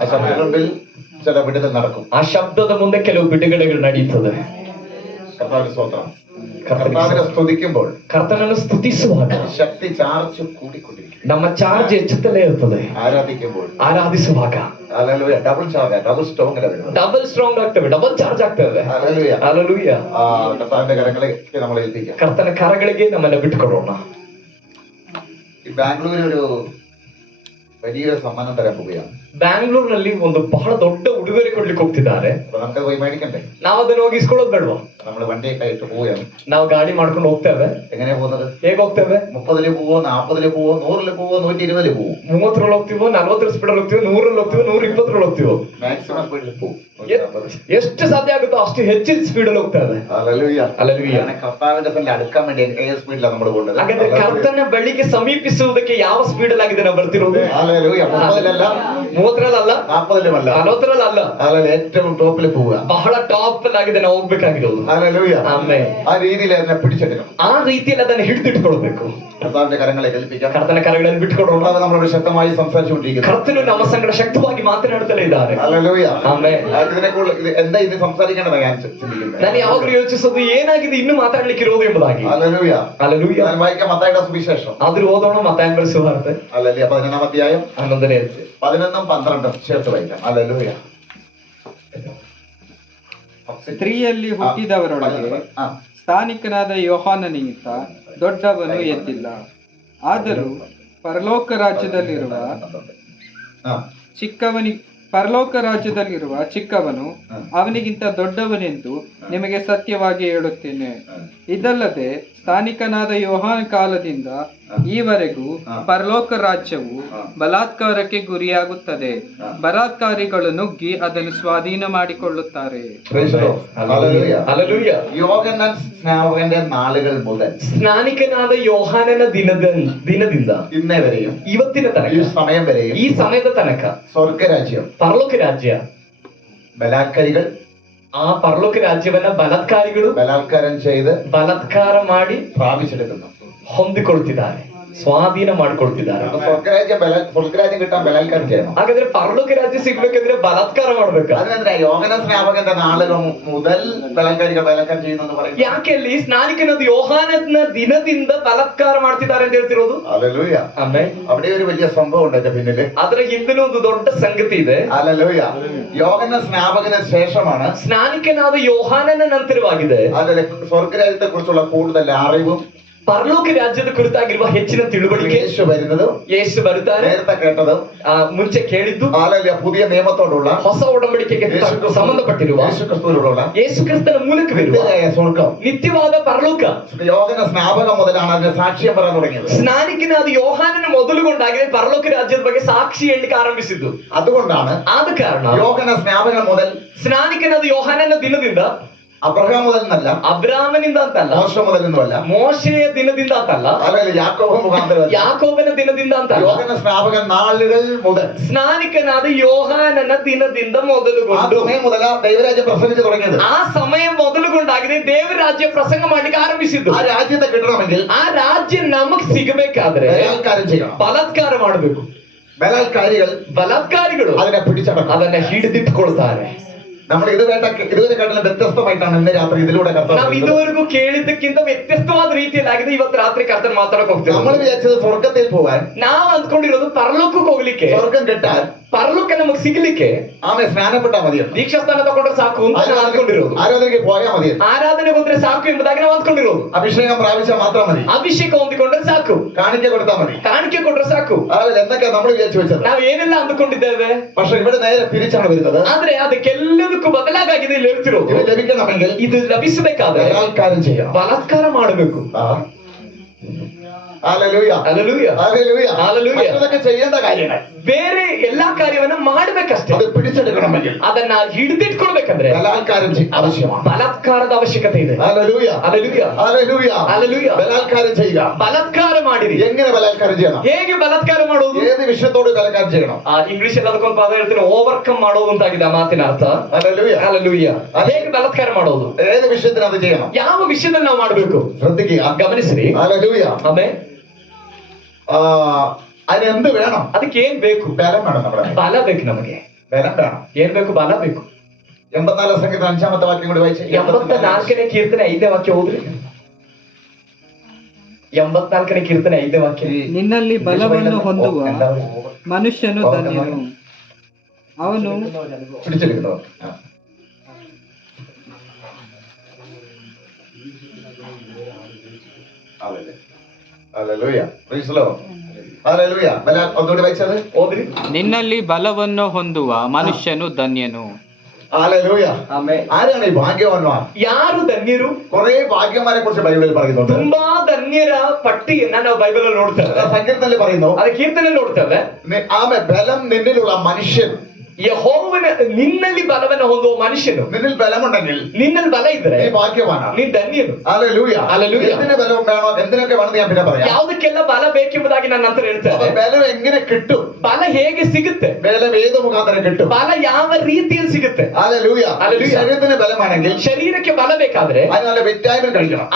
ಆ ಶಬ್ದದ മുമ്പിൽ ചില വിടുതൽ നടക്കും. ಆ ಶಬ್ದದ ಮುಂದೆ ಕೆಲವು ಬಿಡುಗಡೆಗಳು ನಡೆಯುತ್ತದೆ. കർത്താവിന്റെ സ്തോത്രം. കർത്താവിനെ സ്തുതിക്കുമ്പോൾ, ಕರ್ತನನ್ನು ಸ್ತುತಿಸುವಾಗ ശക്തി ചാർജ് കൂടിക്കൊണ്ടിരിക്കും. ನಮ್ಮ ಚಾರ್ಜ್ ಹೆಚ್ಚುತ್ತಲೇ ಇರ್ತದೆ. ആരാധിക്കുമ്പോൾ, ಆರಾಧಿಸುವಾಗ hallelujah, double charge, double strong വരുന്നത്. ಡಬಲ್ ಸ್ಟ್ರಾಂಗ್ ಆಗ್ತೇವೆ, ಡಬಲ್ ಚಾರ್ಜ್ ಆಗ್ತೇವೆ. Hallelujah, hallelujah. കർത്താവിന്റെ കരങ്ങളിലേക്ക് നമ്മൾ ഏൽപ്പിക്കാം. ಕರ್ತನ ಕರಗಳಿಗೆ ನಮ್ಮನ್ನ ಬಿಟ್ಟುಕೊಡೋಣ. ഈ ബാംഗ്ലൂരിൽ ഒരു വലിയ സമ്മാനം തരാൻ പോവുകയാണ്. ಬ್ಯಾಂಗ್ಳೂರ್ನಲ್ಲಿ ಒಂದು ಬಹಳ ದೊಡ್ಡ ಉಡುಗೊರೆ ಕೊಡ್ಲಿಕ್ಕೆ ಹೋಗ್ತಿದ್ದಾರೆ. അപ്പൊ നമുക്ക് പോയി മേടിക്കണ്ടേ? ನಾವು ಅದನ್ನ ಹೋಗಿ ಇಸ್ಕೊಳ್ಳೋದು ಬೇಡವಾ? നമ്മൾ വണ്ടിയൊക്കെ ആയിട്ട് പോവുകയാണ്. ನಾವು ಗಾಡಿ ಮಾಡ್ಕೊಂಡು ಹೋಗ್ತೇವೆ. എങ്ങനെയാ പോകുന്നത്? ಹೇಗೆ ಹೋಗ್ತೇವೆ? 30 പോവോ, 40 പോവോ, 100 പോവോ, 120 പോവോ? 30 ಹೋಗ್ತೀವೋ, 40 ಸ್ಪೀಡಲ್ಲಿ ಹೋಗ್ತೀವೋ, 100 ಹೋಗ್ತೀವೋ, 120 ಹೋಗ್ತೀವೋ? ಮ್ಯಾಕ್ಸಿಮಮ್ ಸ್ಪೀಡ್ പോകും. ಎಷ್ಟು ಸಾಧ್ಯ ಆಗುತ್ತೋ ಅಷ್ಟು ಹೆಚ್ಚಿನ ಸ್ಪೀಡಲ್ಲಿ ಹೋಗ್ತೇವೆ. Hallelujah, hallelujah. കർത്താവിന്റെ സ്ഥലം അടുക്കാൻ വേണ്ടി ഏത് സ്പീഡിലാണ് നമ്മൾ പോകുന്നത്? ಹಾಗಾದ್ರೆ ಕರ್ತನ ಬಳಿಗೆ ಸಮೀಪಿಸುವುದಕ್ಕೆ ಯಾವ ಸ್ಪೀಡಲ್ಲಿ ಆಗಿದೆ ನಾವು ಬರ್ತಿರೋದು? ഹല്ലേലൂയ. 30 30 40 40 ഏറ്റവും ടോപ്പിൽ പോവുക. ಬಹಳ ಟಾಪ್ ಆಗಿದೆ ನಾವು ಹೋಗ್ಬೇಕಾಗಿರೋದು. ഹല്ലേലൂയ. ಆಮೆನ್. ആ രീതിയിൽ അതിനെ പിടിച്ചെടുക്കണം. ಆ ರೀತಿಯಲ್ಲಿ ಅದನ್ನು ಹಿಡಿದಿಟ್ಕೊಳ್ಬೇಕು. കർത്താവിന്റെ കരങ്ങളെ ഏൽപ്പിക്കാം. ಕರ್ತನ ಕರಗಳನ್ನು ಬಿಟ್ಟುಕೊಡೋಣ. നമ്മളോട് ശക്തമായി സംസാരിച്ചുകൊണ്ടിരിക്കുന്നു. ಕರ್ತನು ನಮ್ಮ ಸಂಗಡ ಶಕ್ತವಾಗಿ ಮಾತನಾಡುತ್ತಲೇ ಇದ್ದಾರೆ. ഹല്ലേലൂയ. ಆಮೆನ್. എന്താ ഇത് സംസാരിക്കേണ്ടത് ഞാൻ ചിന്തിക്കുന്നത്. ನಾನು ಯಾವಾಗಲೂ ಯೋಚಿಸೋದು ಏನಾಗಿದೆ ಇನ್ನು ಮಾತಾಡ್ಲಿಕ್ಕೆ ಇರೋದು ಎಂಬುದಾಗಿ. ഹല്ലേലൂയ. ಹಲ್ಲೆಲೂಯಾ. ഞാൻ വായിക്കാം മത്തായിയുടെ സുവിശേഷം. ಆದ್ರೂ ಓದೋಣ ಮತ್ತಾಯನ ಬರೆದ ಸುವಾರ್ತೆ. ഹല്ലേലൂയ. 11-ാം അധ്യായം 11ನೇ ಅಧ್ಯಾಯ 11 12 ചേർത്ത് വായിക്കാം. ഹല്ലേലൂയ. ಸ್ತ್ರೀಯಲ್ಲಿ ಹುಟ್ಟಿದವರೊಳಗೆ ಸ್ಥಾನಿಕನಾದ ಯೋಹಾನನಿಗಿಂತ ದೊಡ್ಡವನು ಎದ್ದಿಲ್ಲ. ಆದರೂ ಪರಲೋಕ ರಾಜ್ಯದಲ್ಲಿರುವ ಚಿಕ್ಕವನು ಅವನಿಗಿಂತ ದೊಡ್ಡವನೆಂದು ನಿಮಗೆ ಸತ್ಯವಾಗಿ ಹೇಳುತ್ತೇನೆ. ಇದಲ್ಲದೆ ಸ್ಥಾನಿಕನಾದ ಯೋಹಾನ ಕಾಲದಿಂದ ಈವರೆಗೂ ಪರಲೋಕ ರಾಜ್ಯವು ಬಲಾತ್ಕಾರಕ್ಕೆ ಗುರಿಯಾಗುತ್ತದೆ. ಬಲಾತ್ಕಾರಿಗಳು ನುಗ್ಗಿ ಅದನ್ನು ಸ್ವಾಧೀನ ಮಾಡಿಕೊಳ್ಳುತ್ತಾರೆ. യോഹന്നാൻ സ്നാപകന്റെ നാളുകൾ മുതൽ ಸ್ನಾನಿಕನಾದ ಯೋಹಾನನ ದಿನದಿಂದ ഇന്നേ വരെയും ಇವತ್ತಿನ ತನಕ ഈ സമയം വരെയും ಈ ಸಮಯದ ತನಕ സ്വർഗരാജ്യം ಪರಲೋಕ ರಾಜ್ಯ ബലാത്കാരികൾ ಆ ಪರಲೋಕ ರಾಜ್ಯವನ್ನ ബലാത്കാരം ചെയ്ത് ಬಲಾತ್ಕಾರ ಮಾಡಿ പ്രാപിച്ചെടുക്കുന്നു, ಹೊಂದಿಕೊಳ್ತಿದ್ದಾರೆ, ಸ್ವಾಧೀನ ಮಾಡ್ಕೊಳ್ತಿದ್ದಾರೆ. സ്വർഗരാജ്യം കിട്ടാൻ ബലാത്കാരം ചെയ്യണം. ಹಾಗಾದ್ರೆ ಪರಲೋಕ ರಾಜ್ಯ ಸಿಗ್ಬೇಕಂದ್ರೆ ಬಲಾತ್ಕಾರ ಮಾಡ್ಬೇಕು. അതിനെന്താ യോഹന്നാൻ സ്നാപകന്റെ നാളുകൾ മുതൽ ബലാത്കാരം ചെയ്യുന്നു പറയും. ಯಾಕೆ ಅಲ್ಲಿ ಸ್ನಾನಿಕನಾದ ಯೋಹಾನನ ದಿನದಿಂದ ಬಲಾತ್ಕಾರ ಮಾಡ್ತಿದ್ದಾರೆ ಅಂತ ಹೇಳ್ತಿರೋದು? ഹല്ലേലൂയ. ಆಮೆನ್. അവിടെ ഒരു വലിയ സംഭവം ഉണ്ട് എന്റെ പിന്നില്. ಅದರ ಹಿಂದಿನ ಒಂದು ದೊಡ್ಡ ಸಂಗತಿ ಇದೆ. ഹല്ലേലൂയ. യോഹന്നാൻ സ്നാപകന് ശേഷമാണ് ಸ್ನಾನಿಕನಾದ ಯೋಹಾನನ ನಂತರವಾಗಿದೆ അതിലെ സ്വർഗരാജ്യത്തെ കുറിച്ചുള്ള കൂടുതൽ അറിവും ಪರಲೋಕ ರಾಜ್ಯದ ಕುರಿತಾಗಿರುವ ಹೆಚ್ಚಿನ ತಿಳುವಳಿಕೆ. യേശു വരുന്നത്, ಯೇಸು ಬರುತ್ತಾರೆ, നേരത്തെ കേട്ടത്, ಮುಂಚೆ ಕೇಳಿದ್ದು, പുതിയ നിയമത്തോടുള്ള ಹೊಸ ಒಡಂಬಡಿಕೆಗೆ ಸಂಬಂಧಪಟ್ಟಿರುವ യേശുക്രിസ്തുവിലുള്ള ಯೇಸು ಕ್ರಿಸ್ತನ ಮೂಲಕವಿರುವ സ്വർഗം, ನಿತ್ಯವಾದ ಪರಲೋಕ. യോഹന്നാൻ സ്നാപകം മുതലാണ് അതിന് സാക്ഷ്യം പറയാൻ തുടങ്ങിയത്. ಸ್ನಾನಿಕನಾದ ಯೋಹಾನನ ಮೊದಲುಗೊಂಡಾಗಿದೆ ಪರಲೋಕ ರಾಜ್ಯದ ಬಗ್ಗೆ ಸಾಕ್ಷಿ ಹೇಳಲಿಕ್ಕೆ ಆರಂಭಿಸಿದ್ದು. അതുകൊണ്ടാണ് ಆದ ಕಾರಣ യോഹന്നാൻ ಸ್ನಾപകം മുതൽ ಸ್ನಾನಿಕನಾದ ಯೋಹಾನನ ದಿನದಿಂದ, അബ്രഹാം മുതൽ എന്നല്ല, ಅಬ್ರಾಮನಿಂದ ಅಂತಲ್ಲ, മോശ മുതൽ എന്നല്ല, ಮೋಶೆಯ ದಿನದಿಂದ ಅಂತಲ್ಲ, യാക്കോബ മുഖാന്തരം, ಯಾಕೋಬನ ದಿನದಿಂದ ಅಂತಲ್ಲ, യോഹന്നാൻ സ്നാപകൻ നാളുകൾ മുതൽ, ಸ್ನಾನಿಕನಾದ ಯೋಹಾನನ ದಿನದಿಂದ ಮೊದಲುಗೊಂಡು മുതല ദൈവരാജ്യം പ്രസംഗിച്ചു തുടങ്ങിയത്. ಆ ಸಮಯ ಮೊದಲುಗೊಂಡಾಗಿದೆ ದೇವರ ರಾಜ್ಯ ಪ್ರಸಂಗ ಮಾಡ್ಲಿಕ್ಕೆ ಆರಂಭಿಸಿದ್ದು. ആ രാജ്യത്തെ കിട്ടണമെങ്കിൽ ಆ ರಾಜ್ಯ ನಮಗ್ ಸಿಗಬೇಕಾದ್ರೆ ബലാത്കാരം ചെയ്യണം. ಬಲಾತ್ಕಾರ ಮಾಡಬೇಕು. ബലാത്കാരികൾ ಅದನ್ನ പിടിച്ചടക്കണം, ಅದನ್ನ ಹಿಡಿದಿಟ್ಕೊಳ್ತಾರೆ. നമ്മൾ ഇതുവരെ കാട്ടിലും വ്യത്യസ്തമായിട്ടാണ് ഇന്ന് രാത്രി ഇതിലൂടെ ನಾವು ಇದುವರೆಗೂ ಕೇಳಿದ್ದಕ್ಕಿಂತ ವ್ಯತ್ಯಸ್ತವಾದ ರೀತಿಯಲ್ಲಾಗಿದೆ ಇವತ್ತು ರಾತ್ರಿ ಕರ್ತನ ಮಾತಾಡಕ್ ಹೋಗ್ತೀವಿ. നമ്മൾ വിചാരിച്ചത് സ്വർഗത്തിൽ പോകാൻ, ನಾವು ಅಂದ್ಕೊಂಡಿರೋದು ಪರಲೋಕಕ್ಕೆ ಹೋಗ್ಲಿಕ್ಕೆ, സ്വർഗം കിട്ടാൻ, ಪರಲೋಕ ನಮಗ್ ಸಿಗ್ಲಿಕ್ಕೆ ಆಮೇಲೆ ಸ್ನಾನಪಟ್ಟ ಮതി, ದೀಕ್ಷಾ ಸ್ಥಾನ ತಗೊಂಡ್ರೆ ಸಾಕು ಅಂತ ನಾವು ಅಂದ್ಕೊಂಡಿರೋದು. ಆರಾಧನೆಗೆ പോയാ ಮതി, ಆರಾಧನೆ ಹೋದ್ರೆ ಸಾಕು ಎಂಬುದಾಗಿ ನಾವು ಅಂದ್ಕೊಂಡಿರೋದು. അഭിഷേകം പ്രാപിച്ചാൽ മാത്രം മതി, ಅಭಿಷೇಕ ಹೊಂದಿಕೊಂಡ್ರೆ ಸಾಕು, കാണിക്ക കൊടുത്താൽ മതി, ಕಾಣಿಕೆ ಕೊಟ್ರೆ ಸಾಕು. എന്തൊക്കെയാ നമ്മൾ വിചാരിച്ചു വെച്ചത്? ನಾವು ಏನೆಲ್ಲ ಅಂದುಕೊಂಡಿದ್ದೇವೆ. പക്ഷെ ഇവിടെ നേരെ തിരിച്ചാണ് വരുന്നത്. ಆದ್ರೆ ಅದಕ್ಕೆಲ್ಲದಕ್ಕೂ ಬದಲಾಗಿದೆ ಇಲ್ಲಿ ಹೇಳ್ತಿರೋದು. ഇത് ലഭിക്കണമെങ്കിൽ ಇದು ಲಭಿಸಬೇಕಾದ್ರೆ ബലാത്കാരം ചെയ്യണം, ಬಲಾತ್ಕಾರ ಮಾಡಬೇಕು. Hallelujah, hallelujah, hallelujah, hallelujah. മറ്റതൊക്കെ ചെയ്യേണ്ട കാര്യങ്ങൾ, ಬೇರೆ ಎಲ್ಲಾ ಕಾರ್ಯವನ್ನ ಮಾಡ್ಬೇಕಷ್ಟೇ. അത് പിടിച്ചെടുക്കണമെങ്കിൽ, ಅದನ್ನ ಹಿಡಿದಿಟ್ಕೊಳ್ಬೇಕಂದ್ರೆ ബലാത്കാരം ആവശ്യമാണ്, ಬಲಾತ್ಕಾರದ ಅವಶ್ಯಕತೆ ಇದೆ. Hallelujah, hallelujah, hallelujah, hallelujah. ബലാത്കാരം ചെയ്യുക. ಬಲಾತ್ಕಾರ ಮಾಡಿರಿ. എങ്ങനെ ബലാത്കാരം ചെയ്യണം? ಹೇಗೆ ಬಲಾತ್ಕಾರ ಮಾಡೋದು? ഏത് വിഷയത്തോട് ബലാത്കാരം ചെയ്യണം? ಇಂಗ್ಲಿಷ್ ಅಲ್ಲಿ ಅದಕ್ಕೊಂದು ಪದ ಹೇಳ್ತೀನಿ, ಓವರ್ಕಮ್ ಮಾಡೋದು ಅಂತಾಗಿದೆ ಆ ಮಾತಿನ ಅರ್ಥ. Hallelujah, hallelujah. ಹೇಗೆ ಬಲಾತ್ಕಾರ ಮಾಡೋದು? ഏത് വിഷയത്തിന് അത് ചെയ്യണം? ಯಾವ ವಿಷಯದಲ್ಲಿ ನಾವು ಮಾಡಬೇಕು? ശ്രദ്ധിക്കുക, ಗಮನಿಸಿರಿ. ഹല്ലേലൂയ. ಆಮೇಲೆ അതിനെന്ത് വേണം? ಅದಕ್ಕೆ ಏನ್ ಬೇಕು? ബലം വേണം. നമ്മുടെ ಬಲ ಬೇಕು ನಮಗೆ. ബലം വേണം. ಏನ್ ಬೇಕು? ಬಲ ಬೇಕು. 84 ಸಂಗೀತ 5ನೇ ವಾಕ್ಯ കൂടി വായിച്ചേ. 84ನೇ ಕೀರ್ತನೆ 5ನೇ ವಾಕ್ಯ ಓದ್ರಿ. 84ನೇ ಕೀರ್ತನೆ 5ನೇ ವಾಕ್ಯ. ನಿನ್ನಲ್ಲಿ ಬಲವನ್ನು ಹೊಂದುವ ಮನುಷ್ಯನು ಧನ್ಯನು, ಅವನು പിടിച്ചെടുക്കുന്നവർ. Hallelujah. Praise the Lord. Hallelujah. ബല ഒന്നുകൂടി വായിച്ചത് ಓದ್ರಿ. ನಿನ್ನಲ್ಲಿ ಬಲವನ್ನು ಹೊಂದುವ ಮನುಷ್ಯನು ಧನ್ಯನು. ഹല്ലേലൂയ. ಆಮೇಲೆ ആരാണ് ഈ ഭാഗ്യവാന്മാർ? ಯಾರು ಧನ್ಯರು? കുറെ ഭാഗ്യന്മാരെ കുറിച്ച് ബൈബിളിൽ പറയുന്നുണ്ട്. ತುಂಬಾ ಧನ್ಯರ ಪಟ್ಟಿಯನ್ನ ನಾವು ಬೈಬಲ್ ಅಲ್ಲಿ ನೋಡ್ತೇವೆ. സങ്കീർത്തനത്തിൽ പറയുന്നു, ಅದ ಕೀರ್ತನೆ ನೋಡ್ತೇವೆ. ആമേ ബലം നിന്നിലുള്ള മനുഷ്യൻ. ಯೆಹೋವನ ನಿನ್ನಲ್ಲಿ ಬಲವನ್ನು ಹೊಂದುವ ಮನುಷ್ಯನು. നിന്നിൽ ബലമുണ്ടെങ്കിൽ ನಿನ್ನಲ್ಲಿ ಬಲ ಇದ್ರೆ നീ ഭാഗ്യവാനാണ്. ನೀ ಧನ್ಯನು. ഹല്ലേലൂയ. ഹല്ലേലൂയ. എന്തിന് ബലം വേണോ, എന്തിനൊക്കെ വേണമെന്ന് ഞാൻ പിന്നെ പറയാം. ಯಾವುದಕ್ಕೆಲ್ಲ ಬಲ ಬೇಕೆಂಬುದಾಗಿ ನನ್ನ ನಂತರ അപ്പൊ ಹೇಳ್ತೇನೆ. ബലം എങ്ങനെ കിട്ടും? ಬಲ ಹೇಗೆ ಸಿಗುತ್ತೆ? ബലം ഏത് മുഖാന്തരം കിട്ടും? ಬಲ ಯಾವ ರೀತಿಯಲ್ಲಿ ಸಿಗುತ್ತೆ? ഹല്ലേലൂയ. ഹല്ലേലൂയ. ശരീരത്തിന് ബലമാണെങ്കിൽ ಶರೀರಕ್ಕೆ ಬಲ ಬೇಕಾದ್ರೆ അതിന് നല്ല വിറ്റാമിൻ കഴിക്കണം.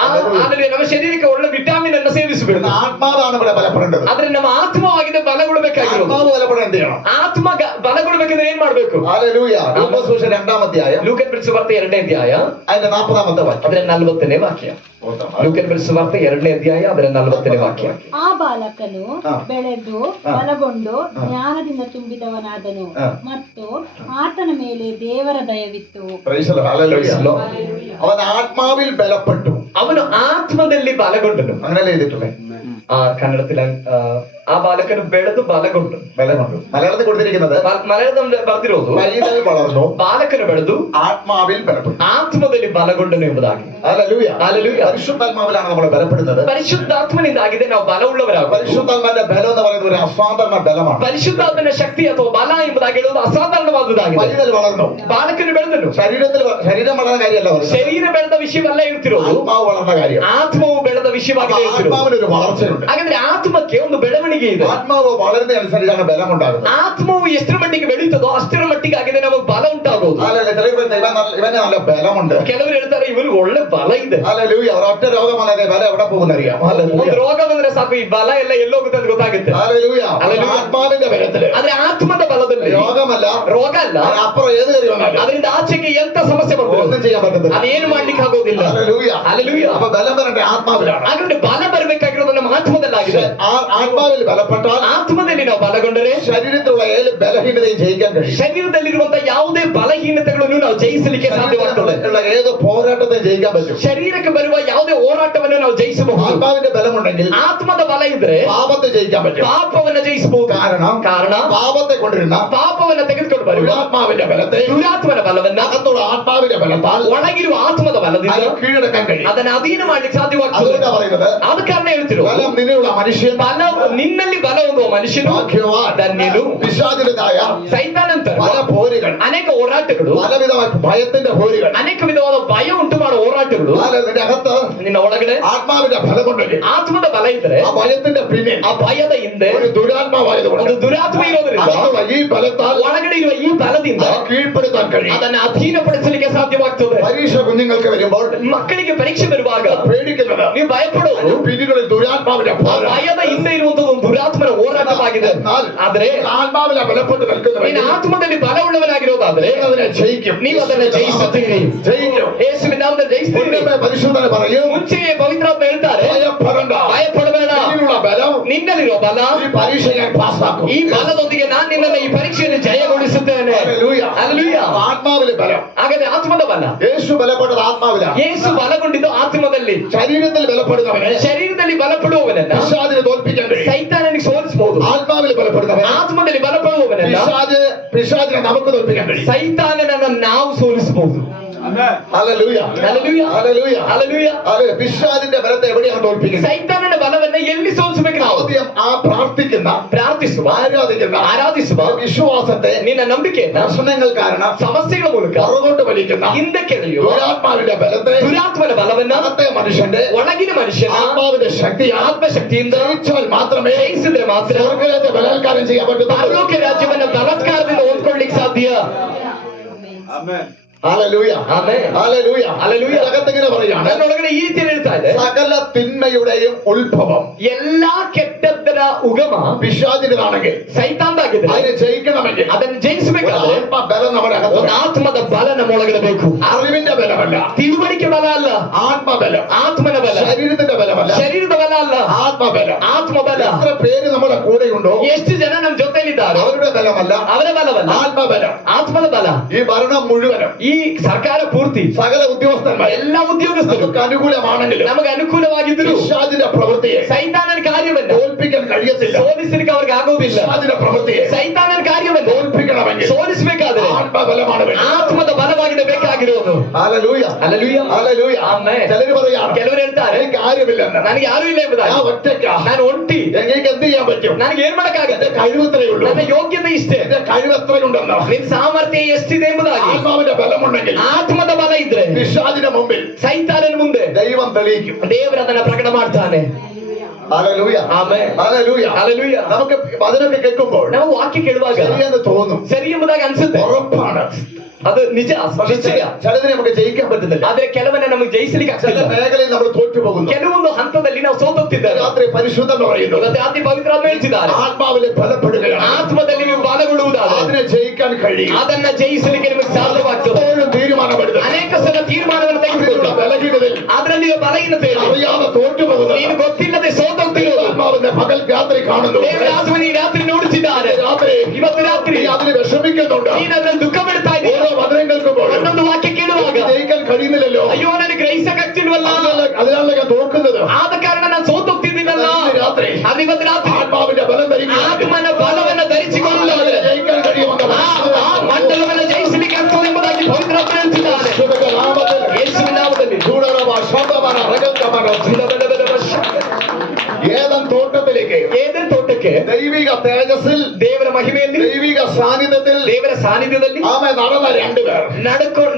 ಆದ್ರೆ ನಮ್ಮ ಶರೀರಕ್ಕೆ ಒಳ್ಳೆ ವಿಟಾಮಿನ್ ಅನ್ನು ಸೇವಿಸಬೇಕು. ആത്മാവാണ് ഇവിടെ ബലപ്പെടേണ്ടത്. ಆದ್ರೆ ನಮ್ಮ ಆತ್ಮವಾಗಿದೆ ಬಲಗೊಳ್ಳಬೇಕಾಗಿರೋದು. ആത്മാവ് ബലപ്പെടാൻ എന്ത് ചെയ്യണം? ಆತ್ಮ ಬಲಗೊಳ್ಳಬೇಕಂದ್ರೆ ಏನ್ ಮಾಡ್ಬೇಕು? ഹല്ലേലൂയ. ലൂക്കോസ് 2-ാം അധ്യായം ಲೂಕನ್ ಬರೆದ ಸುವಾರ್ತೆ 2ನೇ ಅಧ್ಯಾಯ അതിന്റെ 40ാമത്തെ വാക്യം. ಅದರ 40ನೇ ವಾಕ್ಯ. ಲೂಕನ್ ಬರೆದ ಸುವಾರ್ತೆ 2ನೇ ಅಧ್ಯಾಯ ಅದರ 40ನೇ ವಾಕ್ಯ. ಆ ಬಾಲಕನು ಬೆಳೆದು ಬಲಗೊಂಡು ಜ್ಞಾನದಿಂದ ತುಂಬಿದವನಾದನು ಮತ್ತು ಆತನ ಮೇಲೆ ದೇವರ ದಯವಿತ್ತು. Praise the Lord. ഹല്ലേലൂയ. അവൻ ആത്മാവിൽ ബലപ്പെട്ടു. ಅವನು ಆತ್ಮದಲ್ಲಿ ಬಲಗೊಂಡನು. അങ്ങനെയല്ലേ എഴുതിയിട്ടുള്ളേ? ಕನ್ನಡത്തിൽ ಆ ಬಾಲಕನು ಬೆಳೆದು ಬಲಗೊಂಡು. ബലമുണ്ട്. മലയാളത്തിൽ കൊടുത്തിരിക്കുന്നത് ಮಲಯಾಳದಲ್ಲಿ ಬರ್ದಿರೋದು പൈതൽ വളർന്നു, ಬಾಲಕನು ಬೆಳೆದು ആത്മാവിൽ ബലപ്പെട്ടു. ಆತ್ಮದಲ್ಲಿ ಬಲಗೊಂಡನು ಎಂಬುದಾಗಿ. ഹല്ലേലൂയ. ഹല്ലേലൂയ. പരിശുദ്ധാത്മാവിലാണ് നമ്മൾ ബലപ്പെടുന്നത്. ಪರಿಶುದ್ಧಾತ್ಮನಿಂದಾಗಿದೆ ನಾವು ಬಲವುಳ್ಳವರಾಗ. പരിശുദ്ധാത്മാവിന്റെ ബലം എന്ന് പറയുന്നത് ഒരു അസാധാരണ ബലമാണ്. ಪರಿಶುದ್ಧಾತ್ಮನ ಶಕ್ತಿ ಅಥವಾ ಬಲ ಎಂಬುದಾಗಿ ಹೇಳುವುದು ಅಸಾಧಾರಣವಾದುದಾಗಿದೆ. പൈതൽ വളർന്നു, ಬಾಲಕನು ಬೆಳೆದನು. ശരീരം വളർന്ന കാര്യമല്ല പറയുന്നത്. ಶರೀರ ಬೆಳೆದ ವಿಷಯವಲ್ಲ ಹೇಳ್ತಿರೋದು, ആത്മാവ് വളർന്ന കാര്യം. ಆತ್ಮವು ಬೆಳೆದ ವಿಷಯವಾಗಿ ಹೇಳ್ತಿರೋದು. ആത്മാവിനൊരു വളർച്ചയുണ്ട്. ಹಾಗಾದ್ರೆ ಆತ್ಮಕ್ಕೆ ಒಂದು ಬೆಳವಣಿಗೆ ಇದೆ. ആത്മാവ് വളരുന്നതനുസരിച്ചാണ് ബലം ഉണ്ടാകുന്നത്. ಆತ್ಮವು ಎಷ್ಟರ ಮಟ್ಟಿಗೆ ಬೆಳೀತದೋ ಅಷ್ಟರ ಮಟ್ಟಿಗೆ ಆಗಿದೆ ನಮಗೆ ಬಲ ಉಂಟಾಗೋದು. ഇവന് നല്ല ബലമുണ്ട്. ಕೆಲವರು ಹೇಳ್ತಾರೆ ಇವನು ಒಳ್ಳೆ ಬಲ ಇದೆ. ഹല്ലേലൂയ. ഒരൊറ്റ രോഗം വന്നതേ ബലം എവിടെ പോകുന്നറിയാം. ಒಂದು ರೋಗ ಬಂದ್ರೆ ಸಾಕು ಈ ಬಲ ಎಲ್ಲ ಎಲ್ಲೋಗುತ್ತೆ ಅಂತ ಗೊತ್ತಾಗುತ್ತೆ. ഹല്ലേലൂയ. ആത്മാവിന്റെ ബലത്തില്, ಆದ್ರೆ ಆತ್ಮದ ಬಲದಲ್ಲಿ രോഗമല്ല, ರೋಗ ಅಲ್ಲ, അപ്പുറം ഏത് കാര്യം വന്നാലും ಅದರಿಂದ ಆಚೆಗೆ ಎಂತ ಸಮಸ್ಯೆ ഒന്നും ಬರ್ತದೆ ചെയ്യാൻ പറ്റത്തില്ല. ಅದೇನು ಮಾಡ್ಲಿಕ್ಕೆ ಆಗೋದಿಲ್ಲ. ഹല്ലേലൂയ. ಹಲ್ಲೆಲೂಯ. അപ്പൊ ബലം വരട്ടെ ആത്മാവിലാണ്. ಹಾಗಾದ್ರೆ ಬಲ ಬರಬೇಕಾಗಿರೋದು ನಮ್ಮ ಆತ್ಮದಲ್ಲಾಗಿದೆ. ആത്മാവിൽ ബലപ്പെട്ടാൽ ಆತ್ಮದಲ್ಲಿ ನಾವು ಬಲಗೊಂಡರೆ ശരീരത്തിലുള്ള ഏത് ബലഹീനതയും ജയിക്കാൻ കഴിയും. ಶರೀರದಲ್ಲಿರುವಂತಹ ಯಾವುದೇ ಬಲಹೀನತೆಗಳನ್ನು ನಾವು ಜಯಿಸಲಿಕ್ಕೆ ಸಾಧ್ಯವಾಗ್ತದೆ. ഉള്ള ഏത് പോരാട്ടത്തെയും ജയിക്കാൻ പറ്റും. ಶರೀರಕ್ಕೆ ಬರುವ ಯಾವುದೇ ಹೋರಾಟವನ್ನು ನಾವು ಜಯಿಸಬಹುದು. ആത്മാവിന്റെ ബലമുണ്ടെങ്കിൽ ಆತ್ಮದ ಬಲ ಇದ್ರೆ പാപത്തെ ജയിക്കാൻ പറ്റും. ಪಾಪವನ್ನ ಜಯಿಸಬಹುದು. ಕಾರಣ പാപത്തെ കൊണ്ടിരുന്ന ಪಾಪವನ್ನ ತೆಗೆದುಕೊಂಡು ಬರುವ ആത്മാവിന്റെ ബലത്തെ ದುರಾತ್ಮನ ಬಲವನ್ನ അകത്തുള്ള ആത്മാവിന്റെ ബലത്താൽ ಒಳಗಿರುವ ಆತ್ಮದ ಬಲದಿಂದ അത് കീഴടക്കാൻ കഴിയും. ಅದನ್ನ ಅಧೀನ ಮಾಡ್ಲಿಕ್ಕೆ ಸಾಧ್ಯವಾಗ್ತದೆ. അതുകൊണ്ടാണ് പറയുന്നത് ಆದ ಕಾರಣ ಹೇಳ್ತಿರೋ ബലം നിന്നുള്ള മനുഷ്യൻ ಬಲ ನಿನ್ನಲ್ಲಿ ಬಲ ಹೊಂದುವ ಮನುಷ್ಯನು ഭാഗ്യവാൻ. ಧನ್ಯನು. പിശാചിൻ്റെതായ ಸೈತಾನಂತರ പല പോരുകൾ, ಅನೇಕ ಹೋರಾಟಗಳು, പലവിധമായ ഭയത്തിന്റെ പോരുകൾ, ಅನೇಕ ವಿಧವಾದ ಭಯ ಉಂಟು ಮಾಡುವ ಹೋರಾಟಗಳು നിന്റെ അകത്ത് ನಿನ್ನ ಒಳಗಡೆ ആത്മാവിന്റെ ബലമുണ്ടെങ്കിൽ ಆತ್ಮದ ಬಲ ಇದ್ರೆ ആ ഭയത്തിന്റെ പിന്നിൽ ಆ ಭಯದ ಹಿಂದೆ ഒരു ദുരാത്മാവായതുകൊണ്ട് ಒಂದು ದುರಾತ್ಮ ಇರೋದ್ರಿಂದ അകത്തുള്ള ഈ ബലത്താൽ ಒಳಗಡೆ ಇರುವ ಈ ಬಲದಿಂದ അത് കീഴ്പ്പെടുത്താൻ കഴിയും. ಅದನ್ನ ಅಧೀನಪಡಿಸಲಿಕ್ಕೆ ಸಾಧ್ಯವಾಗ್ತದೆ. പരീക്ഷ കുഞ്ഞുങ്ങൾക്ക് വരുമ്പോൾ ಮಕ್ಕಳಿಗೆ ಪರೀಕ್ಷೆ ಬರುವಾಗ പേടിക്കുന്നത് ನೀವು ಭಯಪಡೋದು പിന്നിലുള്ള ദുരാത്മാവിന്റെ ಆ പോരാട്ടം. ಭಯದ ಹಿಂದೆ ಇರುವಂತದ್ದು ಒಂದು ದುರಾತ್ಮನ ಹೋರಾಟವಾಗಿದೆ. ಆದ್ರೆ ആത്മാവിലെ ബലപ്പെട്ട് ನೀನು നിൽക്കുന്നവർ ಆತ್ಮದಲ್ಲಿ ಬಲವುಳ್ಳವನಾಗಿರೋದಾದ್ರೆ അതിനെ ജയിക്കും. ನೀವು ಅದನ್ನ ಜಯಿಸುತ್ತೀರಿ. ജയിക്കും. ಯೇಸುವಿನ ನಾಮದಲ್ಲಿ ಜಯಿಸ್ತೀರಿ. മുന്നമേ പരിശുദ്ധനെ പറയും, ಮುಂಚೆಯೇ ಪವಿತ್ರಾತ್ಮ ಹೇಳ್ತಾರೆ ഭയപ്പെടണ്ട. ಭಯಪಡಬೇಡ, പിന്നിലുള്ള ബലം ನಿನ್ನಲ್ಲಿರೋ ಬಲ, ഈ പരീക്ഷ ഞാൻ പാസ്സാക്കും. ಈ ಬಲದೊಂದಿಗೆ ನಾನು ನಿನ್ನನ್ನು ಈ ಪರೀಕ್ಷೆಯನ್ನು ಜಯಗೊಳಿಸುತ್ತೇನೆ. ഹല്ലേലൂയ. ಹಲ್ಲೆಲೂಯ. ആത്മാവിലെ ബലം. ಹಾಗಾದ್ರೆ ಆತ್ಮದ ಬಲ, യേശു ബലപ്പെട്ടത് ആത്മാവിലാണ്. ಯೇಸು ಬಲಗೊಂಡಿದ್ದು ಆತ್ಮದಲ್ಲಿ. ശരീരത്തിൽ ബലപ്പെടുന്നവനെ ಶರೀರದಲ್ಲಿ ಬಲಪಡುವವನನ್ನ പിശാചിനെ തോൽപ്പിക്കാൻ കഴിയും. ಸೈತಾನನಿಗೆ ಸೋಲಿಸಬಹುದು. ആത്മാവിൽ ബലപ്പെടുന്നവനെ ಆತ್ಮದಲ್ಲಿ ಬಲಪಡುವವನನ್ನ പിശാചിനെ നമുക്ക് തോൽപ്പിക്കാൻ കഴിയും. ಸೈತಾನನನ್ನ ನಾವು ಸೋಲಿಸಬಹುದು. Hallelujah. Hallelujah. Hallelujah. Hallelujah. Hallelujah. പിശാചിന്റെ ബലത്തെ എവിടെയാണ് തോൽപ്പിക്കുന്നത്? ಸೈತಾನನ ಬಲವನ್ನ ಎಲ್ಲಿ ಸೋಲಿಸಬೇಕು ನಾವು? ആദ്യം ആ പ്രാർത്ഥിക്കുന്ന, ಪ್ರಾರ್ಥಿಸುವ, ആരാധിക്കുന്ന വിശ്വാസത്തെ, നിನ್ನ ನಂಬಿಕೆಯನ್ನ പ്രശ്നങ്ങൾ കാരണം ಸಮಸ್ಯೆಗಳ ಮೂಲಕ പുറകോട്ട് വലിക്കുന്ന ಹಿಂದಕ್ಕೆ ಎಳೆಯುವ ദുരാത്മാവിന്റെ ബലത്തെ ದುರಾತ್ಮನ ಬಲವನ್ನ അകത്തെ മനുഷ്യന്റെ ಒಳಗಿನ ಮನುಷ್ಯನ ആത്മാവിന്റെ ശക്തി ಆತ್ಮಶಕ್ತಿಯಿಂದ ജയിച്ചാൽ മാത്രമേ ಜಯಿಸಿದ್ರೆ ಮಾತ್ರ സ്വർഗ്ഗത്തെ ബലാത്കാരം ചെയ്യാൻ പറ്റത്തുള്ളൂ. ಪರಲೋಕ ರಾಜ್ಯವನ್ನ ಬಲಾತ್ಕಾರದಿಂದ ಹೊಂದ್ಕೊಳ್ಳಿಕ್ಕೆ ಸಾಧ್ಯ. ഹല്ലേലൂയ. ആമേൻ. ഹല്ലേലൂയ. ഹല്ലേലൂയ. അകത്തിങ്ങനെ പറയാണ്, ಅದರೊಳಗಡೆ ಈ ರೀತಿ ಹೇಳ್ತಾ ಇದೆ, സകല തിന്മയുടെയും ഉത്ഭവം ಎಲ್ಲಾ ಕೆಟ್ಟದ್ದರ ಉಗಮ പിശാചിനാണെങ്കിൽ ಸೈತಾನ್ದಾಗಿದೆ. അതിനെ ജയിക്കണമെങ്കിൽ ಅದನ್ನು ಜಯಿಸಬೇಕಾದ್ರೆ ബലം നമ്മുടെ ಒಂದು അകത്ത്, ಆತ್ಮದ ಬಲ ನಮ್ಮೊಳಗಡೆ ಬೇಕು. അറിവിന്റെ ബലമല്ല, ತಿಳುವಳಿಕೆ ಬಲ ಅಲ್ಲ, ആത്മബലം. ಆತ್ಮನ ಬಲ. ശരീരത്തിന്റെ ബലമല്ല, ಶರೀರದ ಬಲ ಅಲ್ಲ, ആത്മബലം. ಆತ್ಮ ಬಲ. എത്ര പേര് നമ്മുടെ കൂടെയുണ്ടോ ಎಷ್ಟು ಜನ ನಮ್ಮ ಜೊತೆಲಿದ್ದಾರೆ, അവരുടെ ബലമല്ല, ಅವರ ಬಲವಲ್ಲ, ആത്മബലം. ಆತ್ಮದ ಬಲ. ഈ ഭരണം മുഴുവനും ಈ ಸರ್ಕಾರ ಪೂರ್ತಿ, സകല ഉദ്യോഗസ്ഥന്മാർ ಎಲ್ಲಾ ಉದ್ಯೋಗಸ್ಥರು നമുക്ക് അനുകൂലമാണെങ്കിലും ನಮಗೆ ಅನುಕೂಲವಾಗಿದ್ದರು പിശാചിന്റെ പ്രവൃത്തിയെ ಸೈತಾನನ ಕಾರ್ಯವನ್ನ തോൽപ്പിക്കാൻ കഴിയത്തില്ല. ಸೋಲಿಸಲಿಕ್ಕೆ ಅವ್ರಿಗೆ ಆಗೋದಿಲ್ಲ. പിശാചിന്റെ പ്രവൃത്തിയെ ಸೈತಾನನ ಕಾರ್ಯವನ್ನ തോൽപ്പിക്കണമെങ്കിൽ ಸೋಲಿಸಬೇಕಾದ್ರೆ ആത്മബലമാണ് വേണ്ടത്. ಆತ್ಮದ ಬಲವಾಗಿದೆ ಬೇಕಾಗಿರೋದು. ഹല്ലേലൂയ. ಹಲ್ಲೆಲೂಯ. ഹല്ലേലൂയ. ಆಮೆನ್. ചിലര് പറയാണ്, ಕೆಲವರು ಹೇಳ್ತಾರೆ, എനിക്ക് ആരുമില്ലെന്ന്, ನನಗೆ ಯಾರು ಇಲ್ಲ ಎಂಬುದಾಗಿ, ഞാൻ ഒറ്റയ്ക്കാ, ನಾನು ಒಂಟಿ, എനിക്ക് എന്ത് ചെയ്യാൻ പറ്റും, ನನಗೆ ಏನ್ ಮಾಡಕ್ಕಾಗುತ್ತೆ, എന്റെ കഴിവത്രേ ഉള്ളൂ, ನನ್ನ ಯೋಗ್ಯತೆ ಇಷ್ಟೇ, എന്റെ കഴിവ് എത്രയുണ്ടെന്ന്. ನಿನ್ ಸಾಮರ್ಥ್ಯ ಎಷ್ಟಿದೆ ಎಂಬುದಾಗಿ ആത്മാവിന്റെ ബലമുണ്ടെങ്കിൽ ಆತ್ಮದ ಬಲ ಇದ್ರೆ പിശാചിന്റെ മുമ്പിൽ ಸೈತಾನನ ಮುಂದೆ ദൈവം തെളിയിക്കും. ದೇವರು ಅದನ್ನ ಪ್ರಕಟ ಮಾಡ್ತಾನೆ. ഹല്ലേലൂയ. ಆಮೆನ್. ഹല്ലേലൂയ. ಹಲ್ಲೆಲೂಯ. നമുക്ക് വചനമൊക്കെ കേൾക്കുമ്പോൾ ನಾವು ವಾಕ್ಯ ಕೇಳುವಾಗ ശരിയെന്ന് തോന്നും, ಸರಿ ಎಂಬುದಾಗಿ ಅನ್ಸುತ್ತೆ, ഉറപ്പാണ്. ಅದು ನಿಜ, ನಿಶ್ಚಯ. ചിലതിനെ നമുക്ക് ജയിക്കാൻ പറ്റുന്നില്ല, ಆದ್ರೆ ಕೆಲವನ್ನ ನಮಗೆ ಜಯಿಸಲಿಕ್ಕೆ ചില ಆಗ್ತಿಲ್ಲ. മേഖലയിൽ നമ്മൾ തോറ്റുപോകുന്നു. ಕೆಲವೊಂದು ಹಂತದಲ್ಲಿ ನಾವು ಸೋತುತ್ತಿದ್ದೇವೆ. രാത്രി പരിശുദ്ധം പറയുന്നു, ಇವತ್ತು ಆದಿ ಪವಿತ್ರಾತ್ಮ ಹೇಳ್ತಿದ್ದಾರೆ, ആത്മാവിൽ ബലപ്പെടുകയാണ്. ಆತ್ಮದಲ್ಲಿ ನೀವು ಬಲಗೊಳ್ಳುವುದಾದ್ರೆ അതിനെ ജയിക്കാൻ കഴിയും. ಅದನ್ನ ಜಯಿಸಲಿಕ್ಕೆ ನಿಮಗೆ ಸಾಧ್ಯವಾಗ್ತದೆ. എപ്പോഴും തീരുമാനമെടുത്ത് ಅನೇಕ ಸಲ ತೀರ್ಮಾನವನ್ನು ತೆಗೆದುಕೊಂಡು ബലഹീനതയിൽ ಅದರಲ್ಲಿ ಬಲಹೀನತೆಯಲ್ಲಿ അറിയാതെ തോറ്റുപോകുന്നത് ನೀನು ಗೊತ್ತಿಲ್ಲದೆ ಸೋತೋಗ್ತಿರೋದು ആത്മാവിന്റെ പകൽ രാത്രി കാണുന്നു. ದೇವರ ಆತ್ಮನ ಈ ರಾತ್ರಿ ನೋಡುತ್ತಿದ್ದಾರೆ. രാത്രി ಇವತ್ತು ರಾತ್ರಿ നീ അതിന് വിഷമിക്കുന്നുണ്ട്. ನೀನು ಅದನ್ನು ದುಃಖ ಪಡ್ತಾ ಇದ್ದೀಯ. ഓരോ വചനം കേൾക്കുമ്പോൾ ಒಂದೊಂದು ವಾಕ್ಯ ಕೇಳುವಾಗ ജയിക്കാൻ കഴിയുന്നില്ലല്ലോ, ಅಯ್ಯೋ ನನಗೆ ಗ್ರಹಿಸಕ್ಕಾಗ್ತಿಲ್ವಲ್ಲ, അതിനാണല്ലോ ഞാൻ തോക്കുന്നത്. ಆದ ಕಾರಣ ನಾನು ಸೋತೋಗ್ತಿದ್ದೀನಲ್ಲ. ഇന്ന് രാത്രി ಅದು ಇವತ್ತು ರಾತ್ರಿ ആത്മാവിന്റെ ബലം ധരിക്കുക, ಆತ್ಮನ ಬಲವನ್ನು ಧರಿಸಿಕೊಳ್ಳಲಾದರೆ ജയിക്കാൻ കഴിയുമെന്ന് ಆ ಮಂಡಲವನ್ನು ಜಯಿಸಲಿಕ್ಕೆ ಆಗ್ತದೆ ಎಂಬುದಾಗಿ ಪವಿತ್ರಾತ್ಮ ಹೇಳ್ತಿದ್ದಾರೆ. യേശുവിന്റെ നാമത്തിൽ ಯೇಸುವಿನ ನಾಮದಲ್ಲಿ ചൂടറവ, ശബ്ദമന, രഗൽക്കമന, ഏദൻ തോട്ടത്തിലേക്ക്, ಏದೇನ್ ತೋಟಕ್ಕೆ ദൈവിക തേജസ്സിൽ, ದೇವರ ಮಹಿಮೆಯಲ್ಲಿ, ദൈവിക സാന്നിധ്യത്തിൽ ದೇವರ ಸಾನ್ನಿಧ್ಯದಲ್ಲಿ ആമേ നടന്ന രണ്ടുപേർ,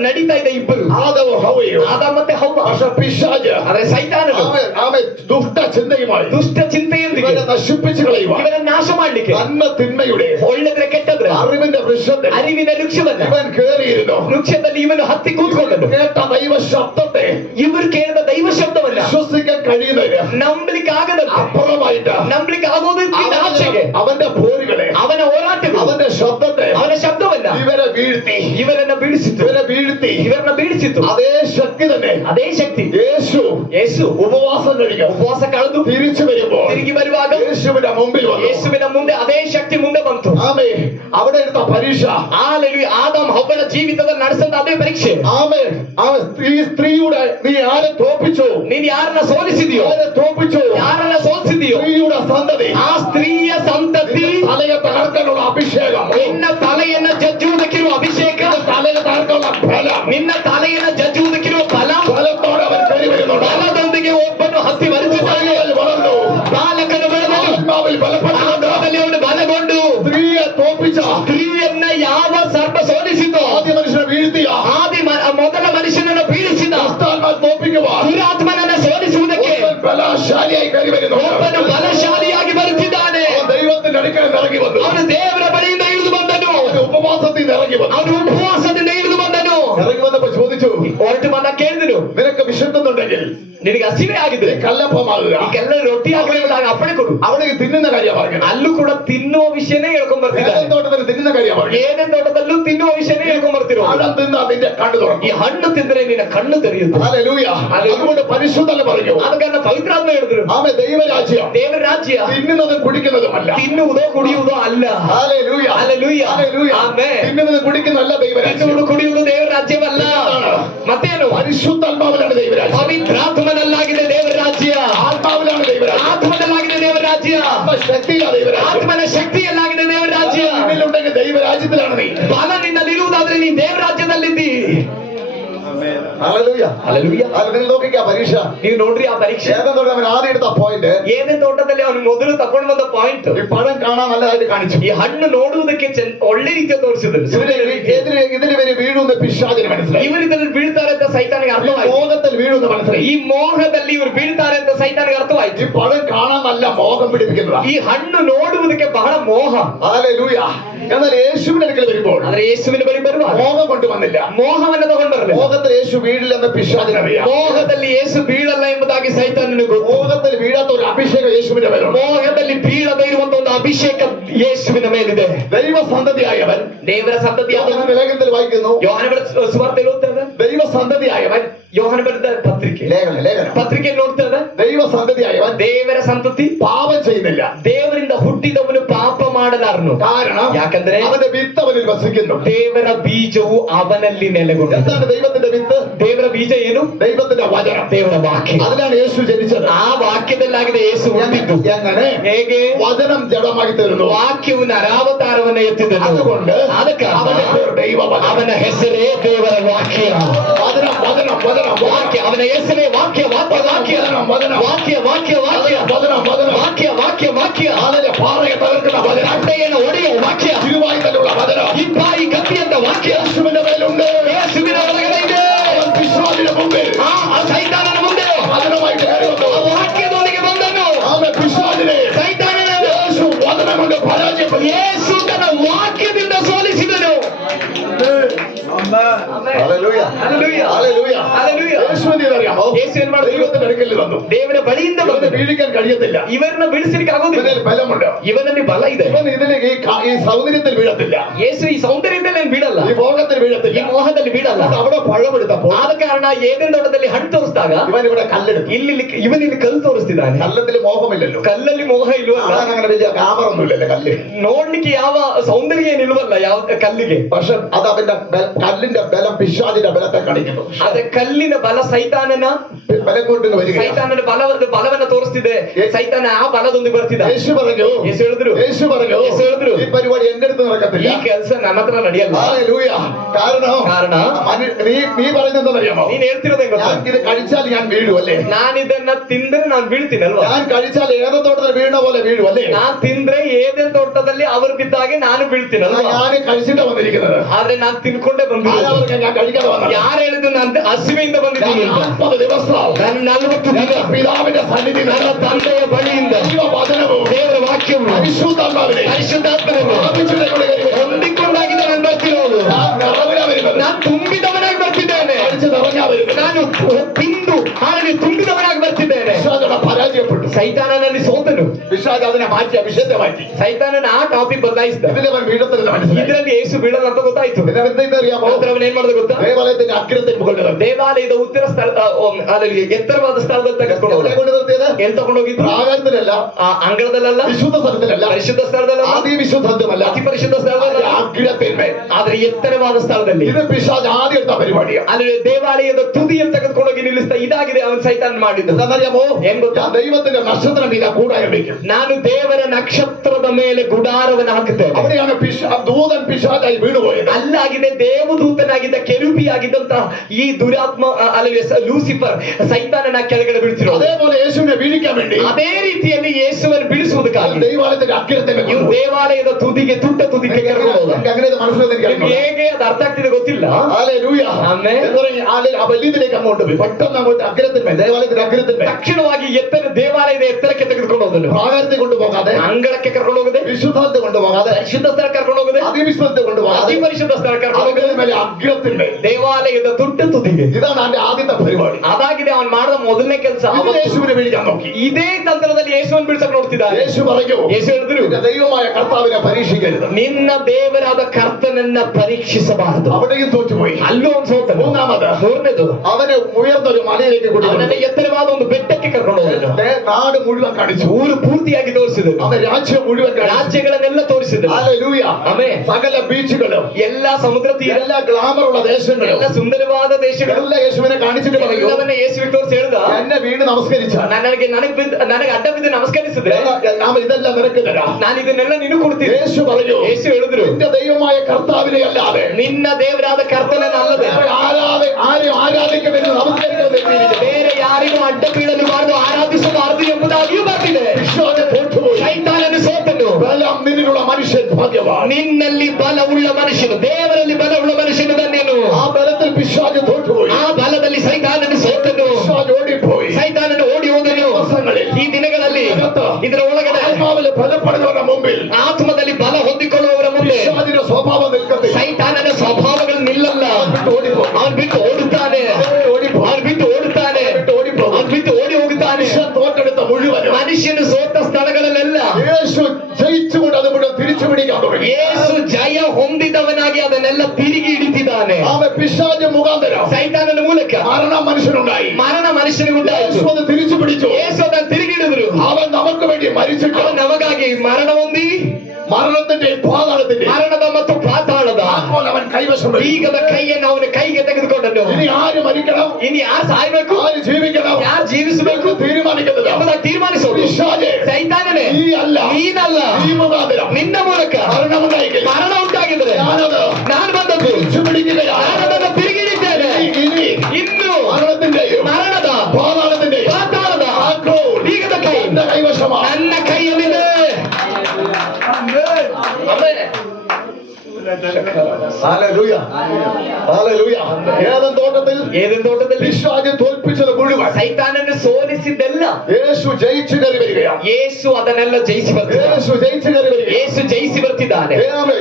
ನಡೀತಾ ಇದ್ದ ಇಬ್ಬರು, ആദവും ഹവ്വയും. ಆದಾಮ ಮತ್ತೆ ಹವ್ವ. പക്ഷെ പിശാച് ಆದ್ರೆ ಸೈತಾನನು ആമേ ദുഷ്ട ചിന്തയുമായി ದುಷ್ಟ ಚಿಂತೆಯೊಂದಿಗೆ ഇവരെ നശിപ്പിച്ചു കളയുവാൻ ಇವರನ್ನು ನಾಶ ಮಾಡ್ಲಿಕ್ಕೆ നന്മ തിന്മയുടെ ಒಳ್ಳೆದ್ರೆ ಕೆಟ್ಟದ್ರೆ അറിവിന്റെ വൃക്ഷത്തിൽ ಅರಿವಿನ ವೃಕ್ಷವನ್ನ ഇവൻ കേറിയിരുന്നു. ವೃಕ್ಷದಲ್ಲಿ ಇವನು ಹತ್ತಿ ಕೂತ್ಕೊಂಡನು. കേട്ട ദൈവ ശബ്ദത്തെ ಇವರು ಕೇಳಿದ ದೈವ ಶಬ್ದವನ್ನ വിശ്വസിക്കാൻ കഴിയുന്നതിന് ನಂಬಲಿಕ್ಕೆ ಆಗದಂತೆ, അപ്പുറമായിട്ട് ನಂಬಲಿಕ್ಕೆ ಆಗೋದಕ್ಕಿಂತ ಆಚೆಗೆ അവന്റെ പോരുകളെ, ಅವನ ಹೋರಾಟಗಳು, അവന്റെ ശബ്ദത്തെ, ಅವನ ಶಬ್ದವನ್ನ ഇവരെ വീഴ്ത്തി, ಇವರನ್ನ ಬೀಳಿಸಿತು, ಇವರನ್ನ ಬೀಳಿಸಿತು. അതേ ശക്തി തന്നെ ಅದೇ ಶಕ್ತಿ യേശു ഉപവാസം കഴിഞ്ഞു ಉಪವಾಸ ಕಳೆದು തിരിച്ചു വരുമ്പോൾ ತಿರುಗಿ ಬರುವಾಗ യേശുവിന്റെ മുമ്പിൽ വന്നു. ಯೇಸುವಿನ ಮುಂದೆ ಅದೇ ಶಕ್ತಿ ಮುಂದೆ ಬಂತು. ആമേ അവിടെ എടുത്ത പരീക്ഷ, ಆದಾಮ್ ಹವ್ವನ ಜೀವಿತದಲ್ಲಿ ನಡೆಸಿದ ಅದೇ ಪರೀಕ್ಷೆ. ആമേ ഈ സ്ത്രീയുടെ നീ ആരെ തോപ്പിച്ചു, ನೀನ್ ಯಾರನ್ನ ಸೋಲಿಸಿದೆಯೋ, ആരെ തോപ്പിച്ചു, ಯಾರನ್ನ ಸೋಲಿಸಿದೆಯೋ സ്ത്രീയുടെ സന്തതി, ಆ ಸ್ತ್ರೀಯ ಸಂತತಿ തലയെ തകർക്കാനുള്ള അഭിഷേകം, ನಿನ್ನ ತಲೆಯನ್ನ ಜಜ್ಜುವುದಕ್ಕಿರುವ ಅಭಿಷೇಕ, തലയെ തകർക്കാനുള്ള ഫലം, ನಿನ್ನ ತಲೆಯನ್ನ ಜಜ್ಜುವುದಕ್ಕಿರುವ ഫലത്തോടെ അവൻ കയറി വരുന്നുണ്ട്. ಬಲದೊಂದಿಗೆ ಒಬ್ಬನು ಹತ್ತಿ ಬರುತ್ತಿದ್ದಾನೆ. വളർന്നു, ಬಾಲಕನು ಬೆಳೆದನು, ആത്മാവിൽ ബലപ്പെട്ടുകൊണ്ട് ಆತ್ಮದಲ್ಲಿ ಅವನು ಬಲಗೊಂಡು സ്ത്രീയെ തോപ്പിച്ച ಸ್ತ್ರೀಯನ್ನ ಯಾವ ಸರ್ಪ ಸೋಲಿಸಿದೋ, ആദ്യ മനുഷ്യനെ വീഴ്ത്തിയ ಮೊದಲ ಮನುಷ್ಯನನ್ನು ಬೀಳಿಸಿದ ദുഷ്ടാത്മാ തോപ്പിക്കുവാൻ ದುರಾತ್ಮನನ್ನ ಸೋಲಿಸುವುದಕ್ಕೆ ഒരുവൻ ബലശാലിയായി കയറി വരുന്നുണ്ട്. ಒಬ್ಬನು ಬಲಶಾಲಿಯಾಗಿ ಬರುತ್ತಿದ್ದಾನೆ. അവൻ ദൈവത്തിന്റെ അടുക്കൽ ഇറങ്ങി വന്നു, ಅವನು ದೇವರ ಬಳಿಯಿಂದ ಇಳಿದು ಬಂದನು, അവൻ ഉപവാസത്തിൽ നിന്ന് ഇറങ്ങി വന്നു. ಅವನು ಉಪವಾಸದಿಂದ ಇಳಿದು ಬಂದನು. ഇറങ്ങി വന്നപ്പോ ചോദിച്ചു, ಹೊರಟು ಬಂದ ಕೇಳಿದನು, നിനക്ക് വിശക്കുന്നുണ്ടെങ്കിൽ ನಿನಗೆ ಹಸಿವೆ ಆಗಿದೆ, കല്ലപ്പമാകുക, ಈಗೆಲ್ಲ ರೊಟ್ಟಿ ಆಗಲಿದಾಗ ಅಪ್ಪಣೆ ಕೊಡು. അവിടെ തിന്നുന്ന കാര്യം പറഞ്ഞത്. ಅಲ್ಲೂ ಕೂಡ ತಿನ್ನುವ ವಿಷಯನೇ ಹೇಳ್ಕೊಂಡ್ ಬರ್ತಿದ್ದಾರೆ. ഏദൻ തോട്ടത്തിൽ തിന്നുന്ന കാര്യം പറഞ്ഞത്. ಏನೇನ್ ತೋಟದಲ್ಲೂ ತಿನ್ನುವ ವಿಷಯನೇ ಹೇಳ್ಕೊಂಡ್ ಬರ್ತಿರೋ. പഴം തിന്നാ നിന്റെ കണ്ണു ಈ തുറക്കും. ಹಣ್ಣು ತಿಂದ್ರೆ ನಿನ್ನ ಕಣ್ಣು ತೆರೆಯುತ್ತೆ. ഹല്ലേലൂയ. അതുകൊണ്ട് പരിശുദ്ധനെ പറഞ്ഞു, ಅದಕ್ಕನ್ನ ಪವಿತ್ರಾತ್ಮ ಹೇಳಿದ್ರು, ആമേ ദൈവരാജ്യം ದೇವರ ರಾಜ್ಯ തിന്നുന്നതും കുടിക്കുന്നതുമല്ല. ತಿನ್ನುವುದೋ ಕುಡಿಯುವುದೋ ಅಲ್ಲ. ഹല്ലേലൂയ. ಹಲ್ಲೆಲೂಯ. ഹല്ലേലൂയ. ಆಮೆನ್. തിന്നുന്നത് കുടിക്കുന്നതല്ല ദൈവരാജ്യം. ತಿನ್ನುವುದು ಕುಡಿಯುವುದು ದೇವರ ರಾಜ್ಯವಲ್ಲ. ಮತ್ತೇನು? പരിശുദ്ധാത്മാവിലാണ് ദൈവരാജ്യം. ಪವಿತ್ರಾತ್ಮನಲ್ಲಾಗಿದೆ ದೇವರ ರಾಜ್ಯ. ആത്മാവിലാണ് ദൈവരാജ്യം. ಆತ್ಮದಲ್ಲಾಗಿದೆ ದೇವರ ರಾಜ್ಯ. ആത്മശക്തിയിലാണ് ദൈവരാജ്യം. ಆತ್ಮನ ಶಕ್ತಿಯಲ್ಲಾಗಿದೆ ದೇವರ ರಾಜ್ಯ. നിന്നിലുണ്ടെങ്കിൽ ദൈവരാജ്യത്തിലാണ് നീ. ಬಲ ನಿನ್ನಲ್ಲಿರುವುದಾದ್ರೆ ನೀ ದೇವರ ರಾಜ್ಯದಲ್ಲಿದ್ದಿ. ഹല്ലേലൂയ. ಹಲ್ಲೆಲೂಯ. നിങ്ങൾ നോക്കിക്കാ പരീക്ഷ. ನೀವು ನೋಡ್ರಿ ಆ ಪರೀಕ್ಷೆ. ഏദൻ തോട്ടം അവൻ ആദ്യം എടുത്ത പോയിന്റ്, ಏನೇನ್ ತೋಟದಲ್ಲಿ ಅವನು ಮೊದಲು ತಕೊಂಡು ಬಂದ ಪಾಯಿಂಟ್, ഈ പഴം കാണാൻ നല്ലതായിട്ട് കാണിച്ചു. ಈ ಹಣ್ಣು ನೋಡುವುದಕ್ಕೆ ಒಳ್ಳೆ ರೀತಿಯ ತೋರಿಸಿದ್ರು. ഇതിന് ഇവര് വീഴുന്ന പിശാചിന് മനസ്സിലായി. ಇವರು ಇದರಲ್ಲಿ ಬೀಳ್ತಾರೆ ಅಂತ ಸೈತಾನಿಗೆ ഈ ಅರ್ಥವಾಯ್ತು. മോഹത്തിൽ വീഴുന്ന മനസ്സിലായി. ಈ ಮೋಹದಲ್ಲಿ ಇವರು ಬೀಳ್ತಾರೆ ಅಂತ ಸೈತಾನಿಗೆ ಅರ್ಥವಾಯ್ತು. ഈ പഴം കാണാൻ നല്ല മോഹം പിടിപ്പിക്കുന്നതാ. ಈ ಹಣ್ಣು ನೋಡುವುದಕ್ಕೆ ಬಹಳ ಮೋಹ. ഹല്ലേലൂയ. എന്നാൽ യേശുവിന്റെ അടുക്കൽ വരുമ്പോൾ ಆದ್ರೆ ಯೇಸುವಿನ ಬಳಿ ಬರುವಾಗ മോഹം കൊണ്ടുവന്നില്ല. ಮೋಹವನ್ನು ತಗೊಂಡ್ಬರಲಿಲ್ಲ. മോഹത്തിൽ യേശു വീഴില്ലെന്ന് പിശാചിനറിയാം. ಮೋಹದಲ್ಲಿ ಯೇಸು ಬೀಳಲ್ಲ ಎಂಬುದಾಗಿ ಸೈತಾನನಿಗೆ ಗೊತ್ತು. മോഹത്തിൽ വീഴാത്ത ഒരു അഭിഷേകം യേശുവിന്റെ മേലുണ്ട്. ಮೋಹದಲ್ಲಿ ಬೀಳದೆ ಇರುವಂತಹ ಒಂದು ಅಭಿಷೇಕ ಯೇಸುವಿನ ಮೇಲಿದೆ. ദൈവ സന്തതിയായവൻ, ದೇವರ ಸಂತತಿಯಾದವನು. ലേഖനത്തിൽ വായിക്കുന്നു, ಯೋಹಾನ ಬರೆದ ಸುವಾರ್ತೆಯಲ್ಲಿ ಓದ್ತೇವೆ. ദൈവ സന്തതിയായവൻ, ಯೋಹಾನ ಬರೆದ ಪತ್ರಿಕೆ ലേഖനം ಪತ್ರಿಕೆಯಲ್ಲಿ ನೋಡ್ತೇವೆ. ദൈവ സന്തതിയായവൻ ದೇವರ ಸಂತತಿ പാപം ചെയ്യുന്നില്ല. ದೇವರಿಂದ ಹುಟ್ಟಿದವನು ಪಾಪ ಮಾಡಲಾರನು. കാരണം ಯಾಕಂದ್ರೆ അവന്റെ വിത്ത് അവനിൽ വസിക്കുന്നു. ದೇವರ ಬೀಜವು ಅವನಲ್ಲಿ ನೆಲೆಗೊಂಡು. എന്താണ് ദൈവത്തിന്റെ വിത്ത്? ದೇವರ ಬೀಜ ಏನು? ദൈവത്തിന്റെ വചനം, ದೇವರ ವಾಕ್ಯ. അതിലാണ് യേശു ജനിച്ചത്. ಆ ವಾಕ್ಯದಲ್ಲಾಗಿದೆ ಯೇಸು ಹುಟ್ಟಿದ್ದು. എങ്ങനെ? ಹೇಗೆ? വചനം ജഡമായി തീർന്നു. ವಾಕ್ಯವು ನರಾವತಾರವನ್ನು ಎತ್ತಿದನು. അതുകൊണ്ട് ಅದಕ್ಕೆ അവന്റെ പേര് ദൈവവചനം. ಅವನ ಹೆಸರೇ ದೇವರ ವಾಕ್ಯ. വചനം വചനം വചനം ವಾಕ್ಯ ಅವನ ಹೆಸರೇ ವಾಕ್ಯ. ವಾಕ್ಯ ವಾಕ್ಯ വചനം ವಾಕ್ಯ ವಾಕ್ಯ ವಾಕ್ಯ വചനം വചനം ವಾಕ್ಯ ವಾಕ್ಯ ವಾಕ್ಯ. അതിലെ പാറയെ തകർക്കുന്ന വചനം, ಅಡ್ಡೆಯನ್ನು ಒಡೆಯುವ ವಾಕ್ಯ. തിരുവായി തന്നെയുള്ള വചനം ಇಬ್ಬಾಯಿ ಕತ್ತಿಯಂತ ವಾಕ್ಯ യേശുവിന്റെ മേലുണ്ട്. ಯೇಸುವಿನ ಒಳಗಡೆ ಇದೆ. അവൻ പിശാചിന്റെ മുമ്പിൽ ಆ ಸೈತಾನನ ಮುಂದೆ വചനമായിട്ട് കയറി വന്നു. ಆ ವಾಕ್ಯದೊಳಗೆ ಬಂದನು. അവൻ പിശാചിനെ ಸೈತಾನನನ್ನು യേശു വചനം കൊണ്ട് പരാജയപ്പെടുത്തി. ಯೇಸು ತನ್ನ ವಾಕ್ಯದಿಂದ ಸೋಲಿಸಿದನು. ഹല്ലേലൂയ. ഹല്ലേലൂയ. ഹല്ലേലൂയ. ഹല്ലേലൂയ. യേശു എന്ത് അറിയാമോ? യേശു ಏನ್ ಮಾಡಿದ್ರು? ദൈവത്തിന്റെ അടുക്കൽ വന്നു. ದೇವರ ಬಳಿಯಿಂದ ഇവനെ ಬಂದನು. വീഴിക്കാൻ കഴിയത്തില്ല. ಇವರನ್ನ ಬೀಳಿಸಲಿಕ್ಕೆ ಆಗೋದಿಲ್ಲ. ഇവനിൽ ബലമുണ്ട്. ಇವನಲ್ಲಿ ಬಲ ಇದೆ. ഇവൻ ഇതിലെ ഈ സൗന്ദര്യത്തിൽ വീഴത്തില്ല. ಯೇಸು ಈ ಸೌಂದರ್ಯದಲ್ಲಿ ಏನ್ ಬೀಳಲ್ಲ. ഈ മോഹത്തിൽ ಈ വീഴത്തില്ല. ಮೋಹದಲ್ಲಿ ಬೀಳಲ್ಲ. അവിടെ പഴമെടുത്തപ്പോൾ ಆದ ಕಾರಣ ಏದೇನ್ ತೋಟದಲ್ಲಿ ಹಣ್ಣು ತೋರಿಸಿದಾಗ ഇവൻ ഇവിടെ കല്ലെടുത്തു. ಇವನಿಲ್ಲಿ ಕಲ್ಲು ತೋರಿಸ್ತಿದ್ದಾನೆ. കല്ലത്തിൽ മോഹമില്ലല്ലോ. ಕಲ್ಲಲ್ಲಿ ಮೋಹ ಇಲ್ವಲ್ಲ. കാണാൻ അങ്ങനെ വലിയ കാമറൊന്നുമില്ലല്ലോ കല്ല്. ನೋಡ್ಲಿಕ್ಕೆ ಯಾವ ಸೌಂದರ್ಯ ಏನಿಲ್ವಲ್ಲ ಯಾವ ಕಲ್ಲಿಗೆ. പക്ഷെ അത് അവന്റെ കല്ലിന്റെ ബലം പിശാചിന്റെ ബലത്തെ കാണിക്കുന്നു. ಆದ್ರೆ ಕಲ್ಲಿನ ಬಲ ಸೈತಾನನ ബലം കൊണ്ട് വരിക. ಸೈತಾನನ ಬಲವನ್ನ ತೋರಿಸ್ತಿದೆ. ಸೈತಾನ ಆ ಬಲದೊಂದಿಗೆ ಬರ್ತಿದ್ದ. യേശു പറഞ്ഞു, ಯೇಸು ಹೇಳಿದ್ರು യേശു പറഞ്ഞു, യേಸು ಹೇಳಿದ್ರು, ഈ പരിപാടി എന്റെ അടുത്ത് നടക്കത്തില്ല. ಈ ಕೆಲಸ ನನ್ನ ಹತ್ರ ನಡೆಯಲ್ಲ. ഹല്ലേലൂയ. ಕಾರಣ നീ പറയുന്നതെന്നറിയാമോ? ನೀನ್ ಹೇಳ್ತಿರೋದೇ ಗೊತ್ತಾ? ഞാൻ ഇത് കഴിച്ചാൽ ഞാൻ വീഴും അല്ലേ? ನಾನು ಇದನ್ನ ತಿಂದ್ರೆ ನಾನು ಬೀಳ್ತೀನಿ ಅಲ್ವಾ? ഞാൻ കഴിച്ചാൽ ഏതോ തോട്ടത്തിൽ വീണ പോലെ വീഴും അല്ലേ? ನಾನ್ ತಿಂದ್ರೆ ಏದೇನ್ ತೋಟದಲ್ಲಿ ಅವರು ಬಿದ್ದಾಗೆ ನಾನು ಬೀಳ್ತೀನಲ್ವಾ? ഞാൻ കഴിച്ചിട്ടാ വന്നിരിക്കുന്നത്. ಆದ್ರೆ ನಾನ್ ತಿನ್ಕೊಂಡೇ ಬಂದಿದ್ದೀನಿ. ആരവർക്ക് ഞാൻ കഴിക്കാതെ വന്നത്? ಯಾರು ಹೇಳಿದ್ರು ನಾನು ಹಸಿವೆಯಿಂದ ಬಂದಿದ್ದೀನಿ ಅಂತ? 40 ദിവസം ನಾನು 40 ದಿನ പിതാവിന്റെ സന്നിധി ನನ್ನ ತಂದೆಯ ಬಳಿಯಿಂದ വചനവും ದೇವರ ವಾಕ್ಯವು പരിശുദ്ധാത്മാവിനെ ಪರಿಶುದ್ಧಾತ್ಮನನ್ನು ಹೊಂದಿಕೊಂಡಾಗಿದೆ. ನಾನು ಬರ್ತಿರೋದು, ನಾನು ತುಂಬಿದವನಾಗಿ ಬರ್ತಿದ್ದೇನೆ. ನಾನು ತಿಂದು ಹಾಗೆ ತುಂಬಿದವನಾಗಿ ಬರ್ತಿದ್ದೇನೆ. പരാജയപ്പെട്ടു. ಸೈತಾನನಲ್ಲಿ ಸೋತನು. പിശാച് അതിനെ മാറ്റി അഭിഷേകത്തെ മാറ്റി. ಸೈತಾನನ ಆ ಟಾಪಿಕ್ ಬದಲಾಯಿಸಿದ. ഇതിൽ അവൻ വീഴത്തില്ലെന്ന് മനസ്സിലായി. ಇದರಲ್ಲಿ ಯೇಸು ಬೀಳಲ್ಲ ಅಂತ ಗೊತ್ತಾಯ್ತು. അറിയാമോ? ನಂತರ ಅವನು ಏನ್ ಮಾಡಿದ ಗೊತ್ತಾ? ദേവാലയത്തിന്റെ അഗ്രത്തിൽ മുകളിൽ ದೇವಾಲಯದ ಉತ್ತರ ಸ್ಥಳ ಅಲ್ಲಿ ಎತ್ತರವಾದ ಸ್ಥಳದಲ್ಲಿ ತೆಗೆದುಕೊಂಡು എവിടെ കൊണ്ട് നിർത്തിയത്? ಎಲ್ಲಿ ತಗೊಂಡೋಗಿದ್ದು? പ്രാകാരത്തിലല്ല, ಆ ಅಂಗಳದಲ್ಲ, വിശുദ്ധ സ്ഥലത്തിലല്ല, ಪರಿಶುದ್ಧ ಸ್ಥಳದಲ್ಲ, ആദ്യ വിശുദ്ധമല്ല, ಅತಿ ಪರಿಶುದ್ಧ ಸ್ಥಳದಲ್ಲ, അഗ്രത്തിന്മേൽ. ಆದ್ರೆ ಎತ್ತರವಾದ ಸ್ಥಳದಲ್ಲಿ. ഇത് പിശാച് ആദ്യം എടുത്ത പരിപാടിയാണ്. ಅಲ್ಲಿ ದೇವಾಲಯದ ತುದಿಯಲ್ಲಿ ತೆಗೆದುಕೊಂಡೋಗಿ ನಿಲ್ಲಿಸ್ತಾ ಇದಾಗಿದೆ ಅವನ್ ಸೈತಾನ್ ಮಾಡಿದ್ದು. എന്താണെന്നറിയാമോ? ಏನ್ ಗೊತ್ತಾ? ദൈവത്തിന്റെ നക്ഷത്രം മീത കൂടായിരിക്കും. ನಾನು ದೇವರ ನಕ್ಷತ್ರದ ಮೇಲೆ ಗುಡಾರವನ್ನು ಹಾಕುತ್ತೇನೆ. അവിടെയാണ് ദൂതൻ പിശാചായി വീണുപോയത്. ಅಲ್ಲಾಗಿದೆ ದೇವದೂತನಾಗಿದ್ದ ಕೆರೂಬಿಯಾಗಿದ್ದಂತ ಈ ದುರಾತ್ಮ ಅಲ್ಲಿ ಲೂಸಿಫರ್ ಸೈತಾನನ ಕೆಳಗಡೆ ಬೀಳ್ತಿರೋ. അതേപോലെ യേശുവിനെ വീഴിക്കാൻ വേണ്ടി ಅದೇ ರೀತಿಯಲ್ಲಿ ಯೇಸುವನ್ನು ಬೀಳಿಸುವುದಕ್ಕಾಗಿ ദൈവാലയത്തിന്റെ അഗ്രത്തെ ಇವು ದೇವಾಲಯದ ತುದಿಗೆ ತುದಿಗೆ ಕರ್ಕೊಂಡು ಹೋದ. അങ്ങനെ ഇത് മനസ്സിലാക്കി ಹೇಗೆ ಅದು ಅರ್ಥ ಆಗ್ತಿದೆ ಗೊತ್ತಿಲ್ಲ. ಆಮೇಲೆ വലിയതിലേക്ക് അങ്ങോട്ട് പോയി പെട്ടെന്ന് അങ്ങോട്ട് അഗ്രത്തിന്മേൽ ദേവാലയത്തിന്റെ അഗ്രത്തിന്മേൽ ತಕ್ಷಣವಾಗಿ ದೇವಾಲಯದ ಎತ್ತರಕ್ಕೆ ತೆಗೆದುಕೊಂಡು ಹೋದನು. പ്രാകാരത്തെ കൊണ്ടുപോകാതെ, ಅಂಗಳಕ್ಕೆ ಕರ್ಕೊಂಡು ಹೋಗದೆ, വിശുദ്ധത്തെ കൊണ്ടുപോകാതെ, ಪರಿಶುದ್ಧ ಸ್ಥಳ ಕರ್ಕೊಂಡು ಹೋಗದೆ, അതിവിശുദ്ധത്തെ കൊണ്ടുപോകാതെ, ಅತಿ ಪರಿಶುದ್ಧ ಸ್ಥಳ ಕರ್ಕೊಂಡು ಹೋಗದೆ, ಮೇಲೆ അഗ്രത്തിന്മേൽ ದೇವಾಲಯದ ತುದಿಗೆ. ഇതാണ് അവന്റെ ആദ്യത്തെ പരിപാടി. ಅದಾಗಿದೆ ಅವನು ಮಾಡಿದ ಮೊದಲನೇ ಕೆಲಸ. യേശുവിനെ വീഴിക്കാൻ നോക്കി. ಇದೇ ತಂತ್ರದಲ್ಲಿ ಯೇಸುವನ್ನು ಬೀಳ್ಸಕ್ ನೋಡ್ತಿದ್ದಾರೆ. യേശു പറഞ്ഞു, ಯೇಸು ಹೇಳಿದ್ರು, ദൈവമായ കർത്താവിനെ പരീക്ഷിക്കരുത്. ನಿನ್ನ ದೇವರಾದ ಕರ್ತನನ್ನ ಪರೀಕ್ಷಿಸಬಾರದು. അവിടെയും തോറ്റുപോയി. ಅಲ್ಲೂ ಒಂದು ಸೋತ. ಮೂರನೇದು, അവനെ ഉയർന്നൊരു മലയിലേക്ക് ಅವನನ್ನ ಎತ್ತರವಾದ ಒಂದು ಬೆಟ್ಟಕ್ಕೆ ಕರ್ಕೊಂಡು ಹೋದನು. നാട് മുഴുവൻ കാണിച്ചു. ಊರು ಪೂರ್ತಿಯಾಗಿ ತೋರಿಸಿದನು. അവൻ രാജ്യം മുഴുവൻ ರಾಜ್ಯಗಳನ್ನೆಲ್ಲ ತೋರಿಸಿದನು. ഹല്ലേലൂയ. ಆಮೆನ್. സകല ബീച്ചുകളും, ಎಲ್ಲಾ ಸಮುದ್ರ ತೀರ, എല്ലാ ഗ്ലാമറുള്ള ദേശങ്ങളും, ಎಲ್ಲ ಸುಂದರವಾದ ದೇಶಗಳು, എല്ലാ യേശുവിനെ കാണിച്ചിട്ട് പറയൂ, ಎಲ್ಲವನ್ನ ಯೇಸುವಿಗೆ ತೋರಿಸಿ ಹೇಳ್ದ, എന്നെ വീണ് നമസ്കരിച്ചാൽ ನನಗೆ ಅಡ್ಡ ಬಿದ್ದು ನಮಸ್ಕರಿಸಿದ್ರೆ അവൻ ഇതെല്ലാം നിനക്ക് തരാം. ನಾನು ಇದನ್ನೆಲ್ಲ ನಿನಗೆ ಕೊಡ್ತೀನಿ. യേശു പറയൂ, ಯೇಸು ಹೇಳಿದ್ರು, നിന്റെ ദൈവമായ കർത്താവിനെ അല്ലാതെ ನಿನ್ನ ದೇವರಾದ ಕರ್ತನನ್ನ ಅಲ್ಲದೆ ആരെയും ആരാധിക്കുമെന്ന് നമസ്കരിക്കുന്നത് ಬೇರೆ ಯಾರಿಗೂ ಅಡ್ಡ ಬೀಳಲು ಮಾಡಲು ಆರಾಧಿಸಬಾರದು ಎಂಬುದಾಗಿಯೂ ಬರ್ತಿದೆ. ಸೈತಾನನು ಸೋತನು. ബലം നിന്നിലുള്ള മനുഷ്യൻ ഭാഗ്യവാൻ. ನಿನ್ನಲ್ಲಿ ಬಲವುಳ್ಳ ಮನುಷ್ಯನು, ದೇವರಲ್ಲಿ ಬಲವುಳ್ಳ ಮನುಷ್ಯನು ಧನ್ಯನು. ആ ബലത്തിൽ പിശാച് തോറ്റുപോയി. ಆ ಬಲದಲ್ಲಿ ಅದನ್ನೆಲ್ಲ ತಿರುಗಿ ಹಿಡಿತಿದ್ದಾನೆ. ആമേ പിശാച് മുഖാന്തരം ಸೈತಾನನ ಮೂಲಕ മരണം മനുഷ്യനുണ്ടായി. ಮರಣ ಮನುಷ್ಯನಿಗೆ ಉಂಟಾಯಿತು. യേശു അത് തിരിച്ചു പിടിച്ചു. ಯೇಸು ಅದನ್ನು ತಿರುಗಿ ಹಿಡಿದ್ರು. അവൻ നമുക്ക് വേണ്ടി മരിച്ചിട്ട് ಅವನು ನಮಗಾಗಿ ಮರಣ ಹೊಂದಿ മരണത്തിന്റെ പാതാളത്തിന്റെ ಮರಣದ ಮತ್ತು ಪಾತಾಳದ അവൻ കൈവശം വെച്ചു. ಈಗದ ಕೈಯನ್ನು ಅವನ ಕೈಗೆ ತೆಗೆದುಕೊಂಡನು. ഇനി ആര് മരിക്കണം, ಇನ್ನು ಯಾರು ಸಾಯ್ಬೇಕು, ആര് ജീവിക്കണം, ಯಾರು ಜೀವಿಸಬೇಕು തീരുമാനിക്കുന്നത് ಎಂಬುದಾಗಿ ತೀರ್ಮಾನಿಸೋದು പിശാച്. ಸೈತಾನನೇ, നീ അല്ല, ನೀನಲ್ಲ. നീ മുഖാന്തരം ನಿನ್ನ ಮೂಲಕ മരണമുണ്ടായെങ്കിൽ ಮರಣ ಉಂಟಾಗಿದ್ರೆ ഞാനത് ನಾನು ಬಂದದ್ದು തിരിച്ചു പിടിക്കുകയാണ്. ನಾನು ಅದನ್ನು ತಿರುಗಿ ಹಿಡಿದ್ದೇನೆ. ഇനി ಇನ್ನು മരണത്തിന്റെയും ಮರಣದ പാതാളത്തിന്റെയും ಪಾತಾಳದ ആക്രമണം ಈಗದ ಕೈ എന്റെ കൈവശമാണ്. ನನ್ನ ಕೈಯಲ್ಲಿದೆ. ಆಮೆನ್. ഹല്ലേലൂയ. ഹല്ലേലൂയ. ഏദൻ തോട്ടത്തിൽ ഏദൻ തോട്ടದಲ್ಲಿ പിശാച് തോൽപ്പിച്ചത് മുഴുവൻ ಸೈತಾನನ್ನು ಸೋಲಿಸಿದ್ದೆಲ್ಲ യേശു ജയിച്ചു കയറി വരികയാണ്. ಯೇಸು ಅದನ್ನೆಲ್ಲ ಜಯಿಸಿ ಬರ್ತಿದ್ದಾನೆ. യേശു ജയിച്ചു കയറി വരികയാണ്. ಯೇಸು ಜಯಿಸಿ ಬರ್ತಿದ್ದಾನೆ.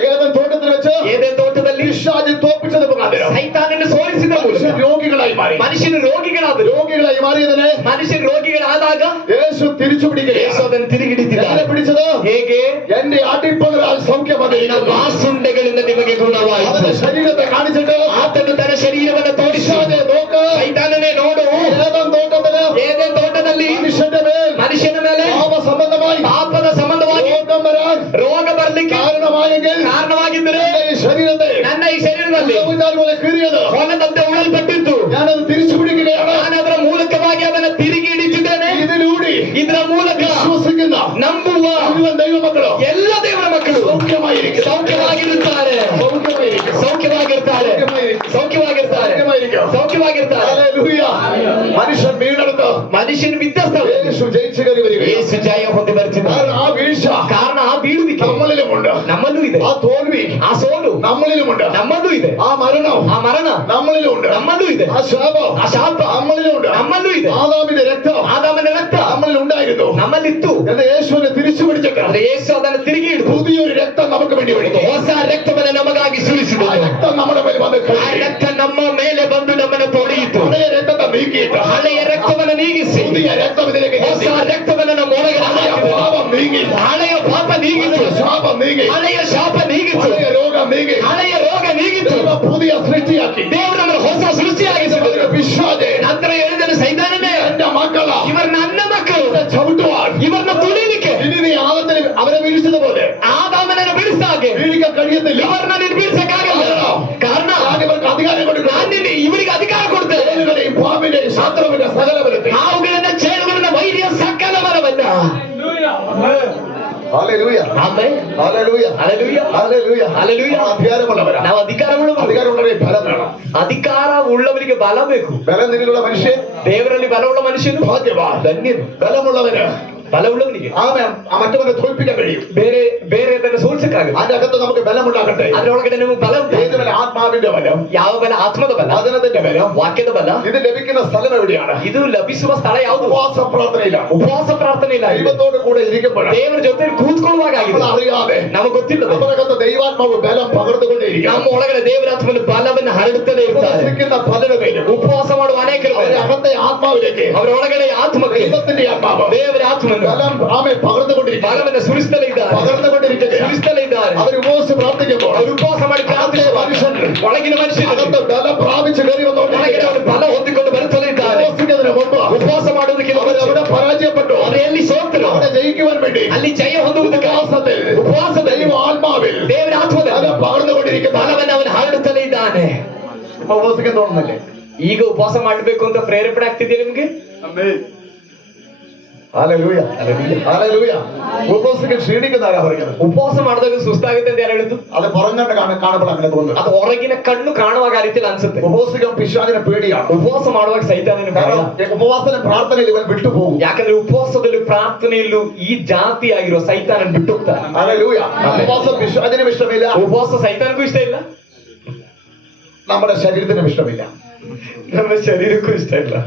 ഏദൻ തോട്ടത്തിൽ വെച്ച് ಏದೆನ್ ತೋಟದಲ್ಲಿ പിശാച് തോൽപ്പിച്ചത് മുഖാന്തരം ಸೈತಾನನ್ನು ಸೋಲಿಸಿದ ಮೂಲಕ മനുഷ്യൻ രോഗികളായി മാറി. ಮನುಷ್ಯನು ರೋಗಿಗಳಾದರು. രോഗികളായി മാറിയതിനെ ಮನುಷ್ಯರು ರೋಗಿಗಳಾದಾಗ യേശു തിരിച്ചു ಯೇಸು പിടിക്കുകയാണ്. ಅದನ್ನು ತಿರುಗಿ എങ്ങനെ ಹಿಡಿದಿದ್ದಾನೆ. പിടിച്ചത്? ಹೇಗೆ? എന്റെ അടിപ്പകളാൽ സൗഖ്യം വന്നിരിക്കുന്നു. ವಾಸುಂಡೆಗಳಿಂದ ನಿಮಗೆ ಗುಣವಾಯಿತು. അവന്റെ ശരീരത്തെ കാണിച്ചിട്ട് ಆತನು ತನ್ನ ಶರೀರವನ್ನು ತೋರಿಸಿ പിശാചേ നോക്ക്, ಸೈತಾನನೇ ನೋಡು, ഏദൻ തോട്ടത്തില് ಏದೆನ್ ತೋಟದಲ್ಲಿ മനുഷ്യന്റെ മേൽ ಮನುಷ್ಯನ ಮೇಲೆ പാപ സംബന്ധമായി ಪಾಪದ ಸಂಬಂಧವಾಗಿ രോഗം വരാൻ ರೋಗ ಬರ್ಲಿಕ್ಕೆ കാരണമായെങ്കിൽ ಕಾರಣವಾಗಿದ್ದರೆ എന്റെ ഈ ശരീരത്തെ ನನ್ನ ಈ ಶರೀರದಲ್ಲಿ പോലെ കീറിയത് ಹೊಲದಂತೆ ಉಳಲ್ಪಟ್ಟಿದ್ದು ഞാനത് തിരിച്ചു പിടിക്കുകയാണ്. ನಾನು ಅದರ ಮೂಲಕವಾಗಿ ಅದನ್ನು ತಿರುಗಿ ಹಿಡಿತಿದ್ದೇನೆ. ഇതിലൂടെ ಇದರ ಮೂಲಕ വിശ്വസിക്കുന്ന ನಂಬುವ മുഴുവൻ ദൈവമക്കളോ ಎಲ್ಲ ದೇವರ ಮಕ್ಕಳು സൗഖ്യമായിരിക്കും. ಸೌಖ್ಯವಾಗಿರುತ್ತಾರೆ. സൗഖ്യമായിരിക്കും. ಸೌಖ್ಯವಾಗಿರ್ತಾರೆ. ಸೌಖ್ಯವಾಗಿರ್ತಾರೆ. സൗഖ്യമായിരിക്കും. ಸೌಖ್ಯವಾಗಿರ್ತಾರೆ. ഹല്ലേലൂയ. മനുഷ്യൻ വീണെടുത്ത് ಮನುಷ್ಯನು ಬಿದ್ದ ಸ್ಥಳ യേശു ജയിച്ചു കയറി വരികയാണ്. ಯೇಸು ಜಯ ಹೊಂದಿ ಬರ್ತಿದ್ದಾನೆ. കാരണം ആ വീഴ്ച ಕಾರಣ ಆ ಬೀಳುವಿಕೆ നമ്മളിലുമുണ്ട്. ನಮ್ಮಲ್ಲೂ ಇದೆ. ആ തോൽവി ಆ ಸೋಲು നമ്മളിലുമുണ്ട്. ನಮ್ಮಲ್ಲೂ ಇದೆ. ആ മരണം ಆ ಮರಣ നമ്മളിലുമുണ്ട്. ನಮ್ಮಲ್ಲೂ ಇದೆ. ആ ശാപം ಆ ಶಾಪ നമ്മളിലുമുണ്ട്. ನಮ್ಮಲ್ಲೂ ಇದೆ. ആദാമിന്റെ രക്തം ಆದಾಮನ ರಕ್ತ നമ്മളിൽ ഉണ്ടായിരുന്നു. ನಮ್ಮಲ್ಲಿತ್ತು. എന്ന് യേശുവിനെ തിരിച്ചു പിടിച്ചിട്ട് ಆದ್ರೆ ಯೇಸು ಅದನ್ನು ತಿರುಗಿ ಹಿಡಿದು പുതിയൊരു രക്തം നമുക്ക് വേണ്ടി ഒഴുകി. ಹೊಸ ರಕ್ತವನ್ನು ನಮಗಾಗಿ ആ ಸುರಿಸಿದನು. രക്തം നമ്മുടെ മേൽ വന്ന് ಆ കഴുകി. ರಕ್ತ ನಮ್ಮ ಮೇಲೆ ಬಂದು ನಮ್ಮನ್ನು ತೊಳೆಯಿತು. പഴയ രക്തത്തെ നീക്കിയിട്ട് ಹಳೆಯ ರಕ್ತವನ್ನು ನೀಗಿಸಿ പുതിയ രക്തം ഇതിലേക്ക് ಹೊಸ കയറ്റി. ರಕ್ತವನ್ನು ನಮ್ಮ ಒಳಗೆ പഴയ ಹಾಕಿದನು. പാപം നീങ്ങി, ಹಳೆಯ ಪಾಪ ನೀಗಿತು. പഴയ ശാപം നീങ്ങി, ಹಳೆಯ ಶಾಪ ನೀಗಿತು. പഴയ രോഗം നീങ്ങി. ಹಳೆಯ ರೋಗ ನೀಗಿತು. ദൈവം പുതിയ സൃഷ്ടിയാക്കി. ದೇವರು ನಮ್ಮನ್ನು ಹೊಸ ಸೃಷ್ಟಿಯಾಗಿಸಿದರು. പിശാചേ, ನಂತರ ಹೇಳಿದನು ಸೈತಾನನೇ, എന്റെ മക്കളാ, ಇವರು ನನ್ನ ಮಕ್ಕಳು, എന്നെ ചവിട്ടുവാൻ ಇವರನ್ನ ತುಳಿಲಿಕ್ಕೆ ഇനി നീ ആദത്തിന് അവരെ വീഴ്ചതുപോലെ ಆದಾಮನನ್ನು ಬಿಡಿಸಿದ ಹಾಗೆ വീഴിക്കാൻ കഴിയത്തില്ല. ಇವರನ್ನ ನೀನು ಬೀಳ್ಸಕ್ಕಾಗಲ್ಲ. ಕಾರಣ ഞാൻ ഇവർക്ക് അധികാരം കൊടുക്കും. ನಾನು ಇವರಿಗೆ ಅಧಿಕಾರ ಕೊಡ್ತೇನೆ. ഏലുകളെയും പാമ്പിന്റെയും ശാസ്ത്രവിന്റെ സകലവരത്തെയും. ಹಾವುಗಳನ್ನ ಚೇಳುಗಳನ್ನ ವೈರ್ಯ ಸಕಲ ಮರವನ್ನ. Hallelujah. Amen. Hallelujah. Hallelujah. Hallelujah. Hallelujah. അധികാരമുള്ളവരാ. ನಾವು ಅಧಿಕಾರವುಳ್ಳವರು. അധികാരമുള്ളവരെ ഫലം വേണം. ಅಧಿಕಾರ ಉಳ್ಳವರಿಗೆ ಬಲ ಬೇಕು. ബലം നിന്നുള്ള മനുഷ്യൻ ದೇವರಲ್ಲಿ ಬಲವುಳ್ಳ ಮನುಷ್ಯನು ഭാഗ്യവാൻ. ಧನ್ಯನು. ബലമുള്ളവന് ಬಲವುಳ್ಳವನಿಗೆ മറ്റവനെ തോൽപ്പിക്കാൻ കഴിയും. ಬೇರೆ ಅದನ್ನು ಸೋಲಿಸಕ್ಕಾಗಲ್ಲ. അതിന്റെ അകത്ത് നമുക്ക് ബലമുണ്ടാകട്ടെ. ಅದರೊಳಗಡೆ ನಮಗೆ ಬಲ ಉಂಟು. ഏത് ബലം? ആത്മാവിന്റെ ബലം, ಯಾವ ಬಲ? ಆತ್ಮದ ಬಲ, വചനത്തിന്റെ ബലം. ವಾಕ್ಯದ ಬಲ. ഇത് ലഭിക്കുന്ന സ്ഥലം എവിടെയാണ്? ಇದು ಲಭಿಸುವ ಸ್ಥಳ ಯಾವುದು? ഉപവാസ പ്രാർത്ഥനയിലാണ്. ಉಪವಾಸ ಪ್ರಾರ್ಥನೆ ಇಲ್ಲ. ദൈവത്തോട് കൂടെ ഇരിക്കുമ്പോഴാണ് ದೇವರ ಜೊತೆ ಕೂತ್ಕೊಳ್ಳುವಾಗ ಆಗಿದೆ. അറിയാതെ ನಮಗೆ ಗೊತ್ತಿಲ್ಲದೆ നമ്മളകത്ത് ദൈവാത്മാവ് ബലം പകർന്നുകൊണ്ടേയിരിക്കും. ನಮ್ಮ ಒಳಗಡೆ ದೇವರ ಆತ್ಮನ ಬಲವನ್ನು ಹರಡುತ್ತಲೇ ಇರ್ತಾರೆ. ഉപവസിക്കുന്ന പലരുടെ പേരും ಉಪವಾಸ ಮಾಡುವ ಅನೇಕರು അവരുടെ അകത്തെ ആത്മാവിലേക്ക് ಅವರ ಒಳಗಡೆ ಆತ್ಮಕ್ಕೆ ദൈവത്തിന്റെ ആത്മാവ് ದೇವರ ಆತ್ಮನು ബലം ആമെ പകർന്നുകൊണ്ടിരിക്കും. ಬಲವನ್ನು ಸುರಿಸ್ತಲೇ ಇದ್ದಾರೆ. പകർന്നുകൊണ്ടിരിക്കുകയാണ്. ಸುರಿಸ್ತಲೇ ಇದ್ದಾರೆ. അവർ ഉപവസിച്ച് പ്രാർത്ഥിക്കുമ്പോൾ ಅವರು ಉಪವಾಸ ಮಾಡಿ ಪ್ರಾರ್ಥಿಸುವಾಗ ಒಳಗಿನ ಮನುಷ್ಯನು അകത്ത് ബലം പ്രാപിച്ച് കയറി ಒಳಗಡೆ വന്നുകൊണ്ടിരിക്കുകയാണ്. ಅವನು ಬಲ ಹೊಂದಿಕೊಂಡು ಬರುತ್ತಲೇ ಇದ್ದಾರೆ. ഉപവസിക്കുന്നതിന് മുമ്പ് ಉಪವಾಸ ಮಾಡುವುದಕ್ಕೆ അവരവിടെ പരാജയപ്പെട്ടു. ಅವರು ಎಲ್ಲಿ ಸೋತರು അവിടെ ജയിക്കുവാൻ വേണ്ടി ಅಲ್ಲಿ ಜಯ ಹೊಂದುವುದಕ್ಕೆ ಉಪವಾಸದಲ್ಲಿ ദൈവ ആത്മാവിൽ ದೇವರ ಆತ್ಮದಲ್ಲಿ ബലം പകർന്നുകൊണ്ടിരിക്കുന്ന ಬಲವನ್ನು ಅವನು ಹರಡುತ್ತಲೇ ಇದ್ದಾನೆ. ഉപവസിക്കാൻ തോന്നുന്നില്ലേ? ಈಗ ಉಪವಾಸ ಮಾಡಬೇಕು ಅಂತ ಪ್ರೇರೇಪಣೆ ಆಗ್ತಿದೆಯಾ ನಿಮ್ಗೆ? ഹല്ലേലൂയ. ഹല്ലേലൂയ. ഉപവസിക്കാൻ ക്ഷീണിക്കുന്ന ആരാ പറയുന്നത്? ಉಪವಾಸ ಮಾಡಿದಾಗ ಸುಸ್ತಾಗುತ್ತೆ ಅಂತ ಯಾರು ಹೇಳಿದ್ದು? അത് പുറങ്ങണ്ട് കാണുമ്പോൾ അങ്ങനെ തോന്നുന്നു. ಅದು ಹೊರಗಿನ ಕಣ್ಣು ಕಾಣುವಾಗ ಆ ರೀತಿಯಲ್ಲಿ ಅನ್ಸುತ್ತೆ. ഉപവസിക്കാൻ പിശാചിനെ പേടിയാണ്. ಉಪವಾಸ ಮಾಡುವಾಗ ಸೈತಾನನ ಭಯ. കാരണം ഉപവാസന പ്രാർത്ഥനയിൽ ഇവൻ വിട്ടുപോകും. ಯಾಕಂದ್ರೆ ಉಪವಾಸದಲ್ಲೂ ಪ್ರಾರ್ಥನೆಯಲ್ಲೂ ಈ ಜಾತಿಯಾಗಿರುವ ಸೈತಾನನ್ ಬಿಟ್ಟು ಹೋಗ್ತಾನೆ. ഹല്ലേലൂയ. ഉപവാസം പിശാചിനും ഇഷ്ടമില്ല. ಉಪವಾಸ ಸೈತಾನಗೂ ಇಷ್ಟ ಇಲ್ಲ, നമ്മുടെ ശരീരത്തിനും ഇഷ്ടമില്ല. ನಮ್ಮ ಶರೀರಕ್ಕೂ ಇಷ್ಟ ಇಲ್ಲ.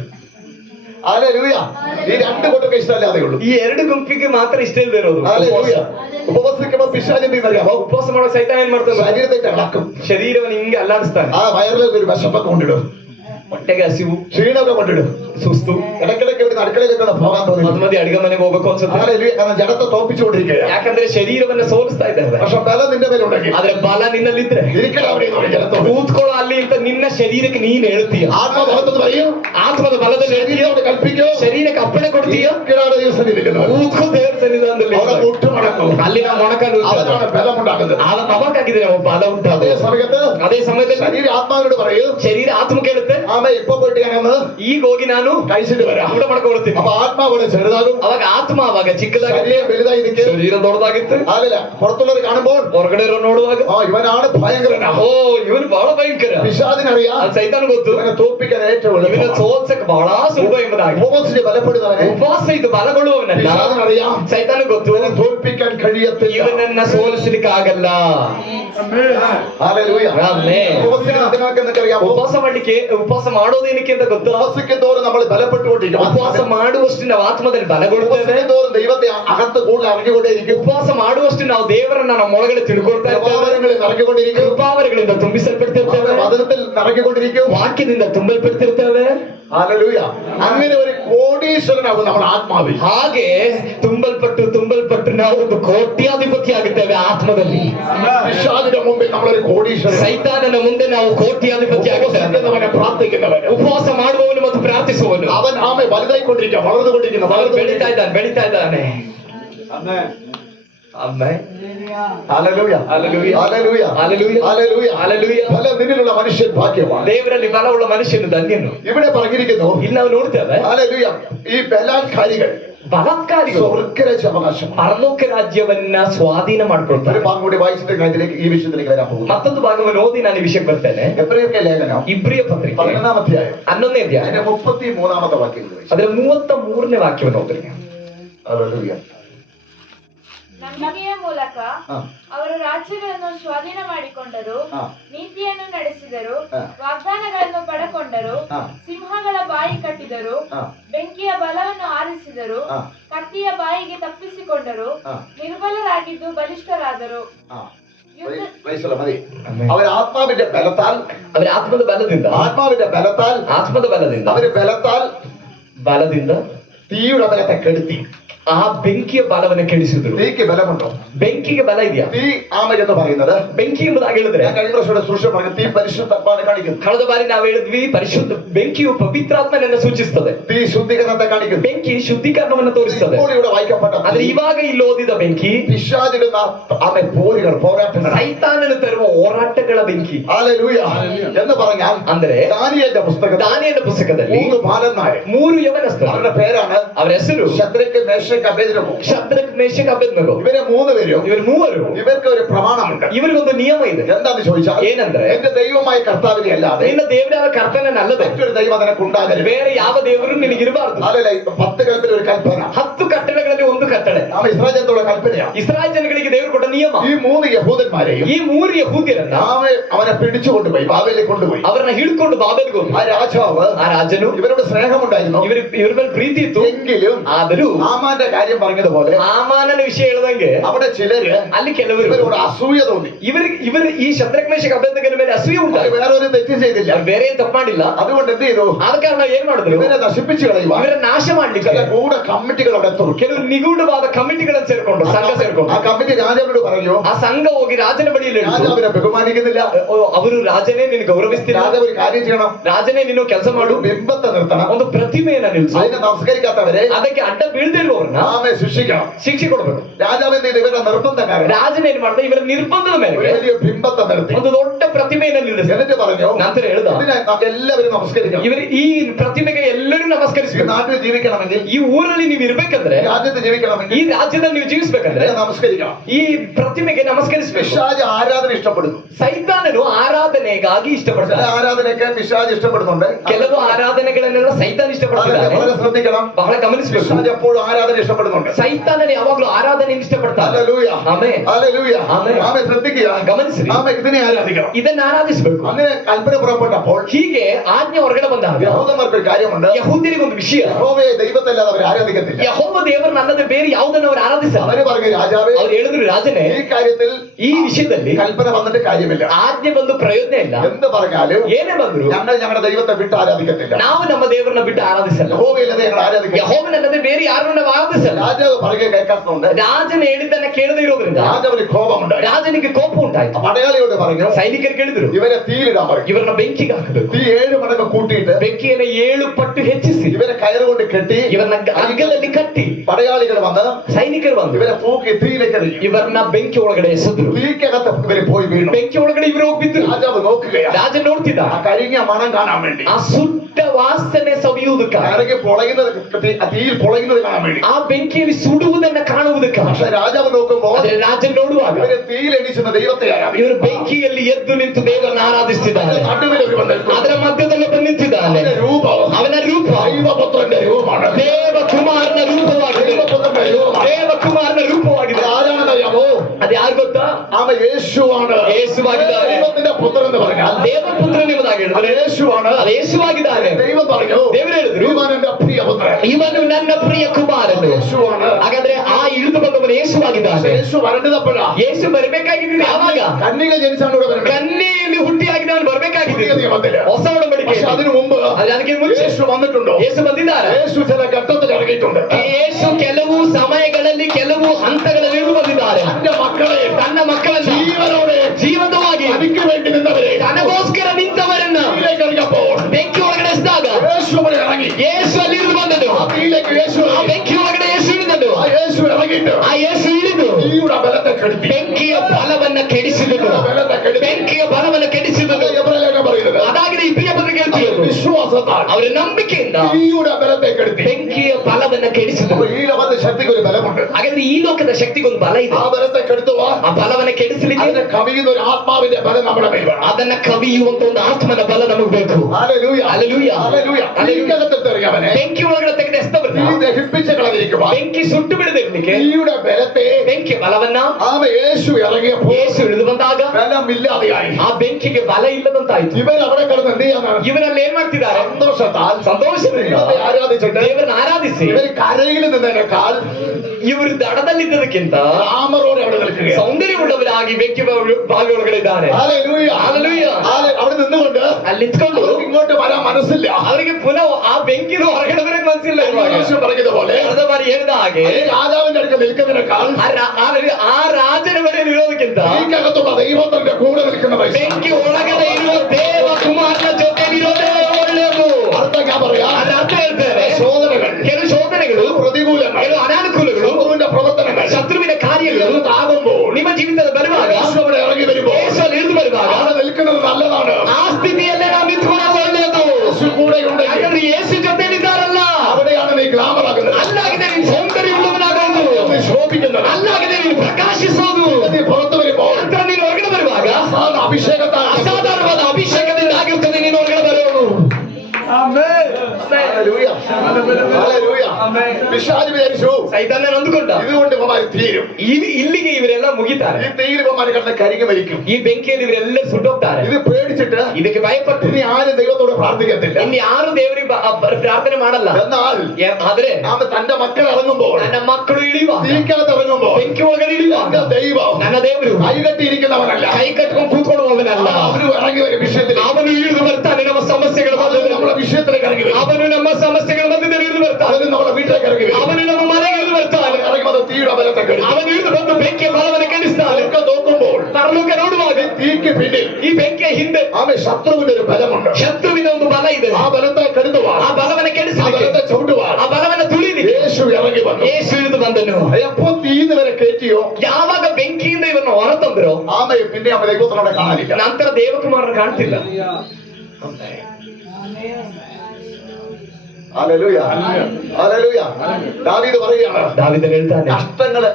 ഹല്ലേലൂയ. ഈ രണ്ട് കൂട്ടർക്ക് ഇഷ്ടമല്ലാതെ ഉള്ളൂ. ಈ ಎರಡು ಗುಂಪಿಗೆ ಮಾತ್ರ ಇಷ್ಟ ಇಲ್ಲದೆ ಇರೋದು. ഹല്ലേലൂയ. ഉപവസിക്കുമ്പോൾ പിശാചിന്റെ അറിയാമോ? ಉಪವಾಸ ಮಾಡೋ ಸೈತಾನ ಏನ್ ಮಾಡ್ತಾನೆ? ശരീരത്തെ ഇളക്കും. ಶರೀರವನ್ನು ಹಿಂಗೆ ಅಲ್ಲಾಡಿಸ್ತಾನೆ. ആ വയറിലേക്ക് ഒരു വിശപ്പൊക്കെ കൊണ്ടിടും. ಹೊಟ್ಟೆಗೆ ಹಸಿವು, ക്ഷീണമൊക്കെ കൊണ്ടിടും. ಸುಸ್ತು, ഇടയ്ക്കിടയ്ക്ക് ഇവിടുന്ന് അടുക്കളയിലേക്ക് പോകാൻ തോന്നി. ಅದು ಮಧ್ಯೆ ಅಡಿಗೆ ಮನೆಗೆ ಹೋಗ್ಬೇಕು ಅನ್ಸುತ್ತೆ. ഹല്ലേലൂയ. കാരണം ജഡത്തെ തോപ്പിച്ചുകൊണ്ടിരിക്കുക. ಯಾಕಂದ್ರೆ ಶರೀರವನ್ನ ಸೋಲಿಸ್ತಾ ಇದ್ದಾರೆ. പക്ഷെ ബലം നിന്റെ മേലുണ്ടെങ്കിൽ ಆದ್ರೆ ಬಲ ನಿನ್ನಲ್ಲಿದ್ರೆ ഇരിക്കട അവിടെ ജഡത്തെ ಕೂತ್ಕೊಳ್ಳೋ ಅಲ್ಲಿ ಅಂತ ನಿನ್ನ ಶರೀರಕ್ಕೆ ನೀನ್ ಹೇಳ್ತೀಯ. ആത്മബലത്തെന്ന് പറയും, ಆತ್ಮದ ಬಲದಲ್ಲಿ ಹೇಳ್ತೀಯ, ശരീരത്തോട് കൽപ്പിക്കോ, ಶರೀರಕ್ಕೆ ಅಪ್ಪಣೆ ಕೊಡ್ತೀಯ. ഇരിക്കടാ ദിവസം ഇരിക്കുന്നത് ಕೂತ್ಕೋ ದೇವರ ಸನ್ನಿಧಾನದಲ್ಲಿ. അവിടെ മുട്ടുമടക്കും. ಅಲ್ಲಿ ನಾವು ಮೊಣಕಾಲು അതാണ് ബലമുണ്ടാകുന്നത്. ಆಗ ಅವಾಗಾಗಿದೆ ನಾವು ಬಲ അതേ ಉಂಟಾಗ. സമയത്ത് ಅದೇ ಸಮಯದಲ್ಲಿ ശരീര ആത്മാവിനോട് പറയും, ಶರೀರ ಆತ್ಮ ಕೇಳುತ್ತೆ, ആമേ ഇപ്പൊ പോയിട്ട് ഞാനൊന്ന് ಈಗ ಹೋಗಿ ನಾನು കഴിച്ചിട്ട് വരാം. ಊಟ ಮಾಡ್ಕೊಳ್ತೀನಿ. അപ്പൊ ആത്മാവിടെ ചെറുതാകും, ಅವಾಗ ಆತ್ಮ ಅವಾಗ ಚಿಕ್ಕದಾಗಿ, ശരീരം വലുതായിരിക്കും. ಶರೀರ ದೊಡ್ಡದಾಗಿತ್ತು. അല്ലല്ല, പുറത്തുള്ളവർ കാണുമ്പോൾ ಹೊರಗಡೆ ಇರೋ ನೋಡುವಾಗ ഇവനാണ് ഭയങ്കരനാ. ಓ ಇವನು ಬಹಳ ಭಯಂಕರ. പിശാചിനറിയാം ಅದು ಸೈತಾನ ಗೊತ್ತು, ഇവനെ തോൽപ്പിക്കാൻ ഏറ്റവും ಇವನ എളുപ്പം. ಸೋಲ್ಸಕ್ ಬಹಳ ಸುಲಭ ಎಂಬುದಾಗಿ. ഉപവസിച്ച് ബലപ്പെടുന്നവനെ ಉಪವಾಸ ಇದು ಬಲಗೊಳ್ಳುವವನಲ್ಲ. പിശാചിനറിയാം ಸೈತಾನ ಗೊತ್ತು, ഇവനെ തോൽപ്പിക്കാൻ കഴിയത്തില്ല. ಇವನನ್ನ ಸೋಲಿಸಲಿಕ್ಕೆ ಆಗಲ್ಲ. ഹല്ലേലൂയ. ആമേൻ. ഉപവസിക്കുന്ന എന്തിനൊക്കെ നിനക്കറിയാമോ? ಉಪವಾಸ ಮಾಡ್ಲಿಕ್ಕೆ, ಉಪವಾಸ ಮಾಡೋದೇನಕ್ಕೆ ಅಂತ ಗೊತ್ತು. ഉപവസിക്കും തോറും നമ്മൾ ബലപ്പെട്ടുകൊണ്ടിരിക്കും. ಉಪವಾಸ ಮಾಡುವಷ್ಟು ನಾವು ಆತ್ಮದಲ್ಲಿ ಬಲಗೊಳ್ಳುತ್ತೇವೆ. ഉപവസിക്കും തോറും ദൈവത്തെ അകത്ത് കൂടുതൽ അറിഞ്ഞുകൊണ്ടേയിരിക്കും. ಉಪವಾಸ ಮಾಡುವಷ್ಟು ನಾವು ದೇವರನ್ನ ನಮ್ಮೊಳಗಡೆ ತಿಳ್ಕೊಳ್ತಾ ಇರ್ತೇವೆ. കൃപാവരങ്ങളിൽ നിറഞ്ഞുകൊണ്ടിരിക്കും. ಕೃಪಾವರಗಳಿಂದ ತುಂಬಿಸಲ್ಪಡ್ತಿರ್ತೇವೆ. വചനത്തിൽ നിറഞ്ഞുകൊണ്ടിരിക്കും. ವಾಕ್ಯದಿಂದ ತುಂಬಲ್ಪಡ್ತಿರ್ತೇವೆ. ഹല്ലേലൂയ. അങ്ങനെ ഒരു കോടീശ്വരനാകും നമ്മുടെ ആത്മാവിൽ. ಹಾಗೆ ತುಂಬಲ್ಪಟ್ಟು ನಾವು ಒಂದು ಕೋಟ್ಯಾಧಿಪತಿ ಆಗುತ್ತೇವೆ ಆತ್ಮದಲ್ಲಿ. പിശാചിന്റെ മുമ്പിൽ നമ്മളൊരു കോടീശ്വരൻ. ಸೈತಾನನ ಮುಂದೆ ನಾವು ಕೋಟ್ಯಾಧಿಪತಿ ಆಗುತ್ತೇವೆ. ഉപവസിക്കുന്നവനെ, പ്രാർത്ഥിക്കുന്നവനെ, ಉಪವಾಸ ಮಾಡುವವನು ಮತ್ತು ಪ್ರಾರ್ಥಿಸುವವನು അവൻ ആമേ വലുതായിക്കൊണ്ടിരിക്കുക, വളർന്നുകൊണ്ടിരിക്കുന്നു, ಬೆಳೀತಾ ಇದ್ದಾನೆ. Amen. Hallelujah. Hallelujah. Hallelujah. Hallelujah. Hallelujah. Hallelujah. ബലം നിന്നിലുള്ള മനുഷ്യൻ ഭാഗ്യവാൻ. ದೇವರಲ್ಲಿ ಬಲವುಳ್ಳ ಮನುಷ್ಯನು ಧನ್ಯನು. ഇവിടെ പറഞ്ഞിരിക്കുന്നു, ಇಲ್ಲಿ ನಾವು ನೋಡ್ತೇವೆ, ഹല്ലേലൂയ, ഈ ബലാത്കാരികൾ ಬಲಾತ್ಕಾರಿಗಳು സ്വർഗ്ഗരാജ്യ അവകാശം. ಪರಲೋಕ ರಾಜ್ಯವನ್ನ ಸ್ವಾಧೀನ ഒരു ಮಾಡ್ಕೊಳ್ತಾರೆ. ഭാഗം കൂടി വായിച്ചിട്ട് കാര്യത്തിലേക്ക് ഈ വിഷയത്തിലേക്ക് വരാൻ പോകുന്നു. ಮತ್ತೊಂದು ಭಾಗವನ್ನು ಓದಿ ನಾನು ಈ ವಿಷಯಕ್ಕೆ ಬರ್ತೇನೆ. എബ്രായർക്കെ ലേഖനം ಇಬ್ರಿಯ ಪತ್ರಿಕೆ 11-ാം അധ്യായം 11ನೇ ಅಧ್ಯಾಯ അതിന്റെ 33-ാമത്തെ വാക്യം. ಅದರ 33ನೇ ವಾಕ್ಯವನ್ನು ಓದ್ರಿ. ഹല്ലേലൂയ. ನಂಬಿಕೆಯ ಮೂಲಕ ആ, ಅವರು ರಾಜ್ಯಗಳನ್ನು ಸ್ವಾಧೀನ ಮಾಡಿಕೊಂಡರು, ആ, ನೀತಿಯನ್ನು ನಡೆಸಿದರು, ആ, ವಾಗ್ದಾನಗಳನ್ನು ಪಡೆಕೊಂಡರು, ആ, ಸಿಂಹಗಳ ಬಾಯಿ ಕಟ್ಟಿದರು, ആ, ಬೆಂಕಿಯ ಬಲವನ್ನು ಆರಿಸಿದರು, ആ, ಕತ್ತಿಯ ಬಾಯಿಗೆ ತಪ್ಪಿಸಿಕೊಂಡರು, ആ, ನಿರ್ಬಲರಾಗಿದ್ದು ಬಲಿಷ್ಠರಾದರು. ആ. ಯುದ್ಧ- പ്രൈസ് മതി. അവർ ആത്മാവിന്റെ ബലത്താൽ, ಅವರ ಆತ್ಮದ ಬಲದಿಂದ, ആത്മാവിന്റെ ബലത്താൽ, ಆತ್ಮದ ಬಲದಿಂದ, അവര് ബലത്താൽ ಬಲದಿಂದ തീയുടെ ബലത്തെ കെടുത്തി. ಆ ಬೆಂಕಿಯ ಬಲವನ್ನು ಕೆಡಿಸಿದ್ರು. തീക്ക് ബലമുണ്ടോ? ಬೆಂಕಿಗೆ ಬಲ ಇದೆಯಾ? തീ ആമ എന്ന് പറയുന്നത്, ಬೆಂಕಿ ಎಂಬುದಾಗಿ ಹೇಳಿದ್ರೆ, ഞാൻ കഴിഞ്ഞ വർഷയുടെ സൂക്ഷ്മ പറഞ്ഞു, തീ പരിശുദ്ധാത്മാവിനെ കാണിക്കുന്നു. ಕಳೆದ ಬಾರಿ ನಾವು ಹೇಳಿದ್ವಿ, ಪರಿಶುದ್ಧ ಬೆಂಕಿಯು ಪವಿತ್ರಾತ್ಮನನ್ನು ಸೂಚಿಸುತ್ತದೆ. തീ ശുദ്ധീകരണത്തെ കാണിക്കുന്നു. ಬೆಂಕಿ ಶುದ್ಧೀಕರಣವನ್ನು ತೋರಿಸುತ್ತದೆ. ഇപ്പോൾ ഇവിടെ വായിക്കപ്പെട്ട ಆದ್ರೆ ಇವಾಗ ಇಲ್ಲಿ ಓದಿದ ಬೆಂಕಿ പിശാചിടുന്ന ആമെ പോരുകൾ, പോരാട്ടങ്ങൾ. ಸೈತಾನನು ತರುವ ಹೋರಾಟಗಳ ಬೆಂಕಿ. ഹല്ലേലൂയ. എന്ന് പറഞ്ഞാൽ ಅಂದ್ರೆ ദാനിയേലിന്റെ പുസ്തകത്തിൽ ದಾನಿಯೇಲನ ಪುಸ್ತಕದಲ್ಲಿ 3 ബാലന്മാര്, 3 ಯವನಸ್ಥರು, അവരുടെ പേരാണ് ಅವರ ಹೆಸರು Shadrach, മേശക്ക്, Abednego. Shadrach, Meshach, Abednego. ഇവരെ 3 പേരും, ಇವರು ಮೂವರು, ഇവർക്ക് ഒരു പ്രമാണമുണ്ട്. ಇವರಿಗೊಂದು ನಿಯಮ ಇದೆ. എന്താന്ന് ചോദിച്ചാൽ, ಏನಂದ್ರೆ, എന്റെ ദൈവമായ കർത്താവിനെ അല്ലാതെ ನಿನ್ನ ದೇವರಾದ ಕರ್ತನನ್ನಲ್ಲದೆ മറ്റൊരു ദൈവം നിനക്കുണ്ടാകരുത്. ಬೇರೆ ಯಾವ ದೇವರು ನಿನಗಿರಬಾರದು. അല്ലല്ല, 10 കൽപ്പന ഒരു കൽപ്പന. 10 ಕಟ್ಟಳೆಗಳಲ್ಲಿ ಒಂದು ಕಟ್ಟಳೆ. നാം ഇസ്രായേൽ ജനത്തോടുള്ള കൽപ്പനയാണ്. ಇಸ್ರಾಯೇಲ್ ಜನಗಳಿಗೆ ದೇವರು ಕೊಟ್ಟ ನಿಯಮ. ഈ 3 യഹൂദന്മാരെയും ಈ 3 ಯಹೂದ್ಯರನ್ನ അവനെ പിടിച്ചുകൊണ്ടുപോയി, ബാബേലിൽ കൊണ്ടുപോയി. ಅವರನ್ನ ಹಿಡ್ಕೊಂಡು ಬಾಬೆಲ್ಗೆ ಹೋಗಿ, ആ രാജാവ്, ಆ ರಾಜನು ഇവരോട് സ്നേഹമുണ്ടായിരുന്നു. ಇವ್ರ ಮೇಲೆ ಪ್ರೀತಿ ಇತ್ತು. എങ്കിലും ಆದರೂ ആമാന്റെ കാര്യം പറഞ്ഞതുപോലെ ಹಾಮಾನನ ವಿಷಯ ಹೇಳ್ದಂಗೆ അവിടെ ചിലര് ಅಲ್ಲಿ ಕೆಲವರು ഇവരോട് അസൂയ തോന്നി. ಇವರು ಈ ಶದ್ರಕ್, ಮೇಷಕ್, ಅಬೇದ್ನೆಗೋನ ಮೇಲೆ ಅಸೂಯೆ ಉಂಟು. അവര് വേറെ ഒരു തെറ്റും ചെയ്തില്ല. ಅವ್ರು ಬೇರೆ ಏನ್ ತಪ್ಪು ಮಾಡಿಲ್ಲ. അതുകൊണ്ട് എന്ത് ചെയ്തു? ಆದ ಕಾರಣ ಏನ್ ಮಾಡಿದ್ರು? ഇവരെ നശിപ്പിച്ചു കളയുക. ಇವರ ನಾಶ ಮಾಡ್ಲಿಕ್ಕೆ ചില കൂടെ കമ്മിറ്റികൾ അവിടെ എത്തും. ಕೆಲವರು ನಿಗೂಢವಾದ ಕಮಿಟಿಗಳನ್ನು ಸೇರ್ಕೊಂಡು, ಸಂಘ ಸೇರ್ಕೊಂಡು, ആ കമ്മിറ്റി രാജാവിനോട് പറയൂ, ಆ ಸಂಘ ಹೋಗಿ ರಾಜನ ಬಳಿಯಲ್ಲಿ ಹೇಳ್ತು, രാജാവിനെ ബഹുമാനിക്കുന്നില്ല. ಅವರು ರಾಜನೇ ನಿನ್ನ ಗೌರವಿಸ್ತಿಲ್ಲ, രാജാവ് ഒരു കാര്യം ചെയ്യണം, ರಾಜನೇ ನೀನು ಕೆಲಸ ಮಾಡು, ബിംബത്തെ നിർത്തണം, ಒಂದು ಪ್ರತಿಮೆಯನ್ನ ನಿಲ್ಸು, അതിനെ നമസ്കരിക്കാത്തവരെ ಅದಕ್ಕೆ ಅಡ್ಡ ಬೀಳ್ದಿರುವವ್ರನ್ನ ആമെ ശിക്ഷിക്കണം. ಶಿಕ್ಷೆ ಕೊಡ್ಬೇಕು. രാജാവ് എന്ത് ചെയ്തു? ഇവരുടെ നിർബന്ധ കാരണം ರಾಜನ ಏನ್ ಮಾಡ್ದ? ಇವರ ನಿರ್ಬಂಧದ ഒരു ಮೇಲೆ വലിയ ബിംബത്തെ നിർത്തി. ಒಂದು ದೊಡ್ಡ ಪ್ರತಿಮೆಯನ್ನ ನಿಲ್ಲಿಸಿ എന്നിട്ട് പറഞ്ഞു, ನಂತರ ಹೇಳ್ದ, ഇതിനെ നാം എല്ലാവരും നമസ്കരിക്കണം. ಇವರು ಈ ಪ್ರತಿಮೆಗೆ ಎಲ್ಲರೂ ഈ ನಮಸ್ಕರಿಸಬೇಕು. നാട്ടിൽ ജീവിക്കണമെങ്കിൽ, ಈ ಊರಲ್ಲಿ ನೀವು ಇರ್ಬೇಕಂದ್ರೆ, രാജ്യത്ത് ജീവിക്കണമെങ്കിൽ ಈ ರಾಜ್ಯದಲ್ಲಿ ನೀವು ಜೀವಿಸ್ಬೇಕಂದ್ರೆ ഇതിനെ നമസ്കരിക്കണം. ಈ ಪ್ರತಿಮೆಗೆ ನಮಸ್ಕರಿಸಬೇಕು. പിശാച് ആരാധന ഇഷ്ടപ്പെടുന്നു. ಸೈತಾನನು ಆರಾಧನೆಗಾಗಿ ചില ಇಷ್ಟಪಡ್ತಾನೆ. ആരാധനയൊക്കെ പിശാച് ഇഷ്ടപ്പെടുന്നുണ്ട്. ಕೆಲವು ಆರಾಧನೆಗಳನ್ನೆಲ್ಲ ಸೈತಾನ್ വളരെ ಇಷ್ಟಪಡ್ತಾನೆ. വളരെ ശ്രദ്ധിക്കണം. ಬಹಳ ಗಮನಿಸಬೇಕು. പിശാച് എപ്പോഴും ആരാധന ആരാധന ഇഷ്ടപ്പെടുന്നുണ്ട്. ಸೈತಾನನೇ ಯಾವಾಗಲೂ ಆರಾಧನೆಯನ್ನು ಇಷ್ಟಪಡ್ತಾನೆ. ഹല്ലേലൂയ. ಆಮೆನ್. ഹല്ലേലൂയ. ആമേൻ. ആമേൻ. ശ്രദ്ധിക്കുക. ಗಮನಿಸಿರಿ. ആമേൻ. ഇതിനെ ആരാധിക്കണം. ಇದನ್ನ ಆರಾಧಿಸಬೇಕು. അങ്ങനെ കൽപ്പന പുറപ്പെട്ടപ്പോൾ ಹೀಗೆ ಆಜ್ಞೆ ಹೊರಗಡೆ ಬಂದಾಗ യഹൂദന്മാർക്ക് ഒരു കാര്യമുണ്ട്. ಯಹೂದ್ಯರಿಗೆ ಒಂದು ವಿಷಯ, യഹോവയെ ദൈവത്തല്ലാതെ അവർ ആരാധിക്കത്തില്ല. ಯಹೋವ ದೇವರನ್ನ ಅಲ್ಲದೆ ಬೇರೆ ಯಾವುದನ್ನು ಅವರು ಆರಾಧಿಸಲ್ಲ. അവര് പറഞ്ഞു, രാജാവേ, ಅವ್ರು ಹೇಳಿದ್ರು, ರಾಜನೇ, ഈ കാര്യത്തിൽ ಈ ವಿಷಯದಲ್ಲಿ കൽപ്പന വന്നിട്ട് കാര്യമില്ല. ಆಜ್ಞೆ ಬಂದು ಪ್ರಯೋಜನ ಇಲ್ಲ. എന്ത് പറഞ്ഞാലും ಏನೇ ಬಂದ್ರು ഞങ്ങൾ ഞങ്ങളുടെ ദൈവത്തെ വിട്ട് ആരാധിക്കത്തില്ല. ನಾವು ನಮ್ಮ ದೇವರನ್ನ ಬಿಟ್ಟು ಆರಾಧಿಸಲ್ಲ. യഹോവയില്ലാതെ ഞങ്ങൾ ആരാധിക്കില്ല. ಯಹೋವನಲ್ಲದೆ ಬೇರೆ ಯಾರನ್ನು ನಾವು ಆರಾಧಿಸಲ್ಲ. രാജാവ് പറയുക കേൾക്കാത്തതുകൊണ്ട് ರಾಜನ ಹೇಳಿದ್ದನ್ನ ಕೇಳದೇ ಇರೋದ್ರಿಂದ രാജാവിന് കോപമുണ്ടായി. ರಾಜನಿಗೆ ಕೋಪ ಉಂಟಾಯ್ತು. പടയാളിയോട് പറഞ്ഞു, ಸೈನಿಕರು ಕೇಳಿದ್ರು, ഇവരെ തീയിലിടാൻ പറഞ്ഞു. ಇವರನ್ನ ಬೆಂಕಿಗೆ ಹಾಕಬೇಕು. തീ 7 മടങ്ങ് കൂട്ടിയിട്ട് ಬೆಂಕಿಯನ್ನು 7 ಪಟ್ಟು ಹೆಚ್ಚಿಸಿ ഇവരെ കയറുകൊണ്ട് കെട്ടി ಇವರನ್ನ ಹಗ್ಗದಲ್ಲಿ ಕಟ್ಟಿ പടയാളികൾ വന്ന് ಸೈನಿಕರು ಬಂದು ഇവരെ തൂക്കി തീയിലേക്ക് എറിയും. ಇವರನ್ನ ಬೆಂಕಿ ಒಳಗಡೆ ಎಸೆದ್ರು. തീക്കകത്ത് ഇവര് പോയി വീണു. ಬೆಂಕಿ ಒಳಗಡೆ ಇವರು ಹೋಗ್ಬಿದ್ರು. രാജാവ് നോക്കുകയാണ്. ರಾಜ ನೋಡ್ತಿದ್ದ. ആ കരിഞ്ഞ മണം കാണാൻ വേണ്ടി, ಆ ಸುಟ್ಟ ವಾಸನೆ ಸವಿಯುವುದಕ್ಕಾಗಿ, ഇറങ്ങി പൊളയുന്നത്, തീയിൽ പൊളയുന്നത് കാണാൻ വേണ്ടി. ಆ ಬೆಂಕಿಯಲ್ಲಿ ಸುಡುವುದನ್ನ ಕಾಣುವುದಕ್ಕಾಗಿ. പക്ഷെ രാജാവ് നോക്കുമ്പോൾ ಆದ್ರೆ ರಾಜ ನೋಡುವಾಗ ഇവര് തീയിൽ എണീച്ചുന്ന ദൈവത്തെ ആരാധിക്കും. ಇವರು ಬೆಂಕಿಯಲ್ಲಿ ಎದ್ದು ನಿಂತು ದೇವರನ್ನ ಆರಾಧಿಸ್ತಿದ್ದಾರೆ. നടുവിൽ ഒരു വന്നിട്ടുണ്ട്. ಅದರ ಮಧ್ಯದಲ್ಲಿ ಬಂದು ನಿಂತಿದ್ದಾನೆ. അവന്റെ രൂപം ಅವನ ರೂಪ ദൈവപുത്രന്റെ രൂപമാണ്. ದೇವಕುಮಾರನ ರೂಪವಾಗಿದೆ. ദൈവപുത്രന്റെ രൂപമാണ്. ದೇವಕುಮಾರನ ರೂಪವಾಗಿದೆ. ആരാണെന്നറിയാമോ? ಅದು ಯಾರು ಗೊತ್ತಾ? അവൻ യേശുവാണ്. യേശുವಾಗಿದ್ದಾನೆ. ദൈവത്തിന്റെ പുത്രൻ എന്ന് പറഞ്ഞാൽ ದೇವಪುತ್ರ ಎಂಬುದಾಗಿ അത് ಹೇಳಿದ್ರೆ യേശുവാണ്. ಅದು ಯೇಸುವಾಗಿದ್ದಾನೆ. ദൈവം പറഞ്ഞു, ದೇವರು ಹೇಳಿದ್ರು, ഇവൻ എന്റെ പ്രിയപുത്രൻ. ಇವನು ನನ್ನ ಪ್ರಿಯ ಕುಮಾರನು. യേശുവാണ്. ಹಾಗಾದ್ರೆ ಆ ಇಳಿದು ಬಂದವನು ಯೇಸುವಾಗಿದ್ದಾನೆ. യേശು വരേണ്ടതപ്പോഴാ? ಯೇಸು ಬರಬೇಕಾಗಿದ್ದು ಯಾವಾಗ? കന്യക ജനിച്ചാണ് ഇവിടെ വരേണ്ടത്. ಕನ್ಯೆಯಲ್ಲಿ ಹುಟ್ಟಿಯಾಗಿದ್ದವನು പുതിയ ಬರಬೇಕಾಗಿದ್ದು നിയമത്തില്. ಹೊಸ ಒಡಂಬಡಿಕೆ. പക്ഷെ അതിനു മുമ്പ് ಅದಕ್ಕೆ ಮುಂಚೆ യേശു വന്നിട്ടുണ്ടോ? ಯೇಸು ಬಂದಿದ್ದಾರೆ. യേശು ചില ഘട്ടത്തിൽ ഇറങ്ങിയിട്ടുണ്ട്. ಯೇಸು ಕೆಲವು ಸಮಯಗಳಲ್ಲಿ ಕೆಲವು ಹಂತಗಳಲ್ಲಿ ಇಳಿದು ಬಂದಿದ್ದಾರೆ. തന്റെ മക്കളെ, ತನ್ನ ಮಕ್ಕಳನ್ನ ജീവനോടെ ಜೀವಂತವಾಗಿ തനിക്ക് വേണ്ടി നിന്നവരെ ತನಗೋಸ್ಕರ ನಿಂತವರನ್ನ തീയിലേക്ക് ഇറങ്ങിയപ്പോൾ ಬೆಂಕಿ ಒಳಗಡೆ ಎಸೆದಾಗ യേശു അവിടെ ഇറങ്ങി. ಯೇಸು ಅಲ್ಲಿ ಇಳಿದು ಬಂದನು. ആ തീയിലേക്ക് യേശു ಆ ഇറങ്ങി. ಬೆಂಕಿ ಒಳಗಡೆ ಯೇಸು ಇಳಿದನು. ആ യേശു ഇറങ്ങിയിട്ട് ಆ ಯೇಸು ಇಳಿದು തീയുടെ ബലത്തെ കെടുത്തി. ಬೆಂಕಿಯ ಬಲವನ್ನ ಕೆಡಿಸಿದನು. ബലത്തെ കെടുത്തി. ಬೆಂಕಿಯ ಬಲವನ್ನು ಕೆಡಿಸಿದನು. എബ്രായലേഖനം പറയുന്നത് ಅದಾಗಿದೆ ಇಬ್ರಿಯ ಪತ್ರಿಕೆ അവർ ಹೇಳ್ತಿರೋದು. വിശ്വാസത്താൽ ಅವರ ನಂಬಿಕೆಯಿಂದ തീയുടെ ബലത്തെ കെടുത്തി. ಬೆಂಕಿಯ ಬಲವನ್ನ ಕೆಡಿಸಿದನು. അപ്പൊ ഈ ലോകത്തെ ശക്തിക്ക് ഒരു ബലമുണ്ട്. ಹಾಗಾದ್ರೆ ಈ ಲೋಕದ ಶಕ್ತಿಗೊಂದು ಬಲ ಇದೆ. ആ ബലത്തെ കെടുത്തുവാൻ ಆ ಬಲವನ್ನ ಕೆಡಿಸಲಿಕ್ಕೆ അതിനെ കവിയുന്ന ഒരു ആത്മാവിന്റെ ബലം നമ്മുടെ മേൽ വേണം. ಅದನ್ನ ಕವಿಯುವಂತ ಒಂದು ಆತ್ಮನ ಬಲ ನಮಗೆ ಬೇಕು. ഹല്ലേലൂയ. ഹല്ലേലൂയ. ഹല്ലേലൂയ. തീക്കകത്ത് എറിയവനെ ಬೆಂಕಿ ಒಳಗಡೆ ತೆಗೆದು തീ ಎಸ್ತವನ್ನ ദഹിപ്പിച്ച് കളഞ്ഞിരിക്കുവാൻ ಬೆಂಕಿ ಸುಟ್ಟು ಬಿಡದಿರ್ಲಿಕ್ಕೆ തീയുടെ ബലത്തെ ಬೆಂಕಿ ಬಲವನ್ನ ആമ യേശു ഇറങ്ങിയപ്പോൾ ಯೇಸು ಇಳಿದು ಬಂದಾಗ ബലമില്ലാതെയായി. ಆ ಬೆಂಕಿಗೆ ಬಲ ಇಲ್ಲದಂತಾಯ್ತು. ഇവർ അവിടെ കിടന്ന് എന്ത് ചെയ്യാനാണ്? ಇವರಲ್ಲಿ ಏನ್ ಮಾಡ್ತಿದ್ದಾರೆ? സന്തോഷത്താൽ ಸಂತೋಷದಿಂದ ദൈവത്തെ ആരാധിച്ചിട്ട് ದೇವರನ್ನ ಆರಾಧಿಸಿ ഇവർ കരയിൽ നിന്നതിനേക്കാൾ ಇವರು ದಡದಲ್ಲಿದ್ದದಕ್ಕಿಂತ ആമറോടെ അവിടെ നിൽക്കുകയാണ്. ಸೌಂದರ್ಯವುಳ್ಳವರಾಗಿ ಬೆಂಕಿ ಬಾವಿ ಒಳಗಡೆ ಇದ್ದಾರೆ. ഹല്ലേലൂയ. ഹല്ലേലൂയ. അവിടെ നിന്നുകൊണ്ട് ಅಲ್ಲಿ ನಿಂತ್ಕೊಂಡು അവർക്ക് ഇങ്ങോട്ട് വരാൻ മനസ്സില്ല. ಅವರಿಗೆ ಪುನಃ ಆ ಬೆಂಕಿನ ಹೊರಗಡೆ ಬರಕ್ ಮನಸ್ಸಿಲ್ಲ. ಇವಾಗ യേശു പറഞ്ഞതുപോലെ ಕಳೆದ ಬಾರಿ ಹೇಳಿದ ಹಾಗೆ ഈ രാജാവിന്റെ അടുക്കൽ നിൽക്കുന്നതിനേക്കാൾ ಆ ರಾಜನ ಬಳಿ ಇರೋದಕ್ಕಿಂತ ഈക്കകത്തുള്ള ദൈവത്തിന്റെ കൂടെ നിൽക്കുന്നത് ಬೆಂಕಿ ಒಳಗಡೆ ಇರುವ ದೇವ ಕುಮಾರನ ಜೊತೆ ಇರೋದೇ ಒಳ್ಳೆಯದು. അടുത്ത ഞാൻ പറയാം. ಅದ್ರ ಅರ್ಥ ಹೇಳ್ತಾರೆ, ശോധനകൾ, ಕೆಲವು ಶೋಧನೆಗಳು, പ്രതികൂലങ്ങൾ, ಕೆಲವು ಅನಾನುಕೂಲಗಳು, ശത്രുവിന്റെ പ്രവർത്തനങ്ങൾ ಶತ್ರುವಿನ ಕಾರ್ಯಗಳು ആകുമ്പോൾ ನಿಮ್ಮ ಜೀವಿತದ ಬರುವಾಗ, യേശു അവിടെ ഇറങ്ങി വരുമ്പോൾ ಯೇಸು ಅಲ್ಲಿ ಇಳಿದು ಬರುವಾಗ അവിടെ ನಿൽക്കുന്നത് നല്ലതാണ്. ಆ ಸ್ಥಿತಿಯಲ್ಲೇ ನಾವು ನಿಂತ್ಕೊಳ್ಳೋದು ಒಳ್ಳೆಯದು. യേശು കൂടെ ഉണ്ടെങ്കിൽ ಯಾಕಂದ್ರೆ ಯೇಸು ಜೊತೆ ಇದ್ದಾರಲ್ಲ, അവിടെയാണ് നീ ഗ്ലാമർ ആകുന്നത്. ಅಲ್ಲಾಗಿದೆ ನೀನು ಸೌಂದರ್ಯ ಉಳ್ಳವನಾಗೋದು, നീ ശോഭിക്കുന്നത്. ಅಲ್ಲಾಗಿದೆ ನೀನು ಪ್ರಕಾಶಿಸೋದು. നീ പുറത്തു വരുമ്പോൾ ನಂತರ ನೀನು ಹೊರಗಡೆ ಬರುವಾಗ അസാധാരണ അഭിഷേകത്താൽ ಅಸಾಧಾರಣವಾದ ಅಭಿಷೇಕದಿಂದ ಆಗಿರ್ತದೆ ನೀನು ಹೊರಗಡೆ ಬರೋದು. ഹല്ലേലൂയ. ഹല്ലേലൂയ. പിശാച് വിചാരിച്ചു ಸೈತಾನ ಅಂದುಕೊಂಡ ഇതുകൊണ്ട് ഇവന്മാർ തീരും. ಇಲ್ಲಿಗೆ ಇವರೆಲ್ಲ ಮುಗಿತಾರೆ, ഈ തീയിൽ ഇവന്മാർ കിടന്ന് കരിഞ്ഞു മരിക്കും. ಈ ಬೆಂಕಿಯಲ್ಲಿ ಇವರೆಲ್ಲರೂ ಸುಟ್ಟೋಗ್ತಾರೆ. ഇത് പേടിച്ചിട്ട് ಇದಕ್ಕೆ ಭಯಪಟ್ಟು ഇനി ആരും ദൈവത്തോട് പ്രാർത്ഥിക്കത്തില്ല. ಇನ್ನು ಯಾರು ದೇವರಿಗೆ ಪ್ರಾರ್ಥನೆ ಮಾಡಲ್ಲ. എന്നാൽ ಆದ್ರೆ നാം തന്റെ മക്കൾ ഇറങ്ങുമ്പോൾ, ನನ್ನ ಮಕ್ಕಳು ಇಳಿಯುವಾಗ, തീക്കകത്ത് ഇറങ്ങുമ്പോൾ ಬೆಂಕಿ ಒಳಗಡೆ ಇಳಿಯುವಾಗ എന്റെ ദൈവം ನನ್ನ ದೇವರು കൈകെട്ടിയിരിക്കുന്നവനല്ല. ಕೈ ಕಟ್ಕೊಂಡು ಕೂತ್ಕೊಳ್ಳುವವನಲ್ಲ. അവന് ഇറങ്ങി വരും വിഷയത്തിൽ. ಅವನು ಇಳಿದು ಬರ್ತಾನೆ ನಮ್ಮ ಸಮಸ್ಯೆಗಳ ಮಧ್ಯದಲ್ಲಿ. നമ്മുടെ വിഷയത്തിലേക്ക് ഇറങ്ങി വരും. ಅವನು ನಮ್ಮ ಸಮಸ್ಯೆಗಳ ಮಧ್ಯದಲ್ಲಿ ಇಳಿದು ಬರ್ತಾನೆ. അവന് നമ്മുടെ വീട്ടിലേക്ക് ഇറങ്ങി വരും. ಅವನು ನಮ್ಮ ಮನೆಗೆ ಇಳಿದು ಬರ್ತಾನೆ. ഇറങ്ങി വന്ന് തീയുടെ ബലത്തെ കെടുത്തി. ಅವನು ಇಳಿದು ಬಂದು ಬೆಂಕಿಯ ಬಲವನ್ನು ಕೆಡಿಸ್ತಾನೆ. ഒക്കെ നോക്കുമ്പോൾ ಪರಲೋಕ ನೋಡುವಾಗ തീക്ക് പിന്നിൽ ಈ ಬೆಂಕಿಯ ಹಿಂದೆ അവൻ ശത്രുവിന്റെ ഒരു ബലമുണ്ട്. ಶತ್ರುವಿನ ಒಂದು ಬಲ ಇದೆ. ആ ബലത്തെ കെടുത്തുവാൻ, ಆ ಬಲವನ್ನು ആ ಕೆಡಿಸಲಿಕ್ಕೆ, ബലത്തെ ചവിട്ടുവാൻ ಆ ಬಲವನ್ನು ತುಳಿಲಿಕ್ಕೆ യേശു ഇറങ്ങി വന്നു. ಯೇಸು ಇಳಿದು ಬಂದನು. എപ്പോ തീന്ന് വരെ കയറ്റിയോ ಯಾವಾಗ ಬೆಂಕಿಯಿಂದ ಇವರನ್ನು ಹೊರತಂದ್ರು ആമയെ പിന്നെ അവൻ ദൈവത്തിനോടെ കാണാനില്ല. ನಂತರ ದೇವಕುಮಾರನ ಕಾಣ್ತಿಲ್ಲ. ഹല്ലേലൂയ. ഹല്ലേലൂയ. ദാവീദ് പറയുകയാണ്, ದಾವಿದನು ಹೇಳ್ತಾನೆ,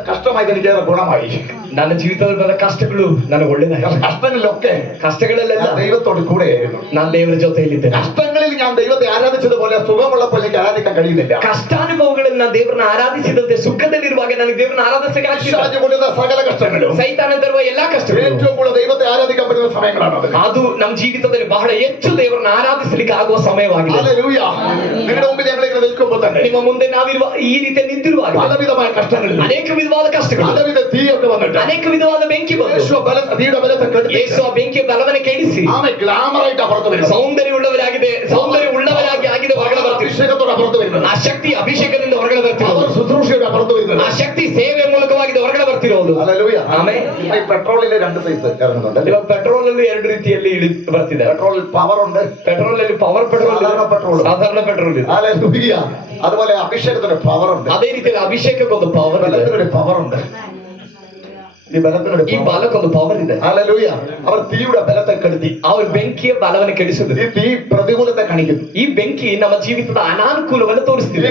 കഷ്ടമായത് എനിക്ക് ഏറെ ഗുണമായി. ನನ್ನ ಜೀವಿತದಲ್ಲಿ ಬಂದ ಕಷ್ಟಗಳು ನನಗೆ ಒಳ್ಳೆದಾಗಿ, കഷ്ടങ്ങളിലൊക്കെ ಕಷ್ಟಗಳಲ್ಲೆಲ್ಲ ഞാൻ ദൈവത്തോട് കൂടെയായിരുന്നു. ನಾನು ದೇವರ ಜೊತೆಯಲ್ಲಿದ್ದೇನೆ. കഷ്ടങ്ങളിൽ ഞാൻ ദൈവത്തെ ആരാധിച്ചതുപോലെ സുഖമുള്ളപ്പോൾ എനിക്ക് ആരാധിക്കാൻ കഴിയുന്നില്ല. ಕಷ್ಟಾನುಭವಗಳಲ್ಲಿ ನಾನು ದೇವರನ್ನ ಆರಾಧಿಸಿದಂತೆ ಸುಖದಲ್ಲಿರುವಾಗ ನನಗೆ ದೇವರನ್ನ ಆರಾಧಿಸಕ್ಕೆ ಆಗ್ತಿಲ್ಲ. പിശാച് കൊണ്ടുവന്ന സകല കഷ്ടങ്ങളും ಸೈತಾನ ತರುವ ಎಲ್ಲಾ ಕಷ್ಟಗಳು ഏറ്റവും കൂടുതൽ ദൈവത്തെ ആരാധിക്കാൻ പറ്റുന്ന സമയങ്ങളാണ് അത്. ಅದು ನಮ್ಮ ಜೀವಿತದಲ್ಲಿ ಬಹಳ ಹೆಚ್ಚು ದೇವರನ್ನ ಆರಾಧಿಸಲಿಕ್ಕೆ ಆಗುವ ಸಮಯವಾಗಿದೆ. ഹല്ലേലൂയ. നിങ്ങളുടെ മുമ്പിൽ ഞങ്ങൾ ഇങ്ങനെ നിൽക്കുമ്പോൾ തന്നെ ನಿಮ್ಮ ಮುಂದೆ ನಾವಿರುವ ಈ ರೀತಿ ನಿಂತಿರುವಾಗ പലവിധമായ കഷ്ടങ്ങളിൽ ಅನೇಕ ವಿಧವಾದ ಕಷ್ಟಗಳು, പലവിധ തീയൊക്കെ വന്നിട്ട് ಅನೇಕ ವಿಧವಾದ ಬೆಂಕಿ ಬಂದು തീയുടെ ബലത്തെ കെടുത്തി ಯೇಸು ಆ ಬೆಂಕಿಯ ಬಲವನ್ನು ಕೆಡಿಸಿ ആമെ ഗ്ലാമറായിട്ട് പുറത്തു വരുന്നത്. ಸೌಂದರ್ಯ ಉಳ್ಳವರಾಗಿ ಆಗಿದೆ ಹೊರಗಡೆ ಬರ್ತೀವಿ. അഭിഷേകത്തോടെ പുറത്തു വരുന്നത്. ಆ ಶಕ್ತಿ ಅಭಿಷೇಕದಿಂದ ಹೊರಗಡೆ അവർ ಬರ್ತಿರೋದು, ശുശ്രൂഷയുടെ പുറത്തു വരുന്നത്. ಆ ಶಕ್ತಿ ಸೇವೆ ಮೂಲಕವಾಗಿ ಹೊರಗಡೆ ಬರ್ತಿರೋದು. ഹല്ലേലൂയ. ಆಮೇಲೆ ഈ പെട്രോളിന്റെ രണ്ട് സൈസ് ഇറങ്ങുന്നുണ്ട്. ಇವಾಗ ಪೆಟ್ರೋಲ್ ಅಲ್ಲಿ ಎರಡು ರೀತಿಯಲ್ಲಿ ಬರ್ತಿದೆ. പെട്രോളിൽ പവർ ഉണ്ട്, ಪೆಟ್ರೋಲ್ ಅಲ್ಲಿ ಪವರ್ ಪೆಟ್ರೋಲ್, സാധാരണ പെട്രോൾ. ಸಾಧಾರಣ ಪೆಟ್ರೋಲ್ ಇದೆ. ഹല്ലേലൂയ. അതുപോലെ അഭിഷേകത്തിന്റെ പവർ ഉണ്ട്, ಅದೇ ರೀತಿಯಲ್ಲಿ ಅಭಿಷೇಕಕ್ಕೊಂದು ಪವರ್ ಇದೆ, ബലത്തിനൊരു പവർ ഉണ്ട്. ഈ ബലത്തിനൊരു ಈ ಬಲಕ್ಕೊಂದು ಪವರ್ ಇದೆ. ഹല്ലേലൂയ. അവർ തീയുടെ ബലത്തെ കെടുത്തി. ಅವ್ರ ಬೆಂಕಿಯ ಬಲವನ್ನು ಕೆಡಿಸುದು. ഈ തീ പ്രതികൂലത്തെ കാണിക്കുന്നു. ಈ ಬೆಂಕಿ ನಮ್ಮ ಜೀವಿತದ ಅನಾನುಕೂಲವನ್ನು ತೋರಿಸ್ತಿದೆ.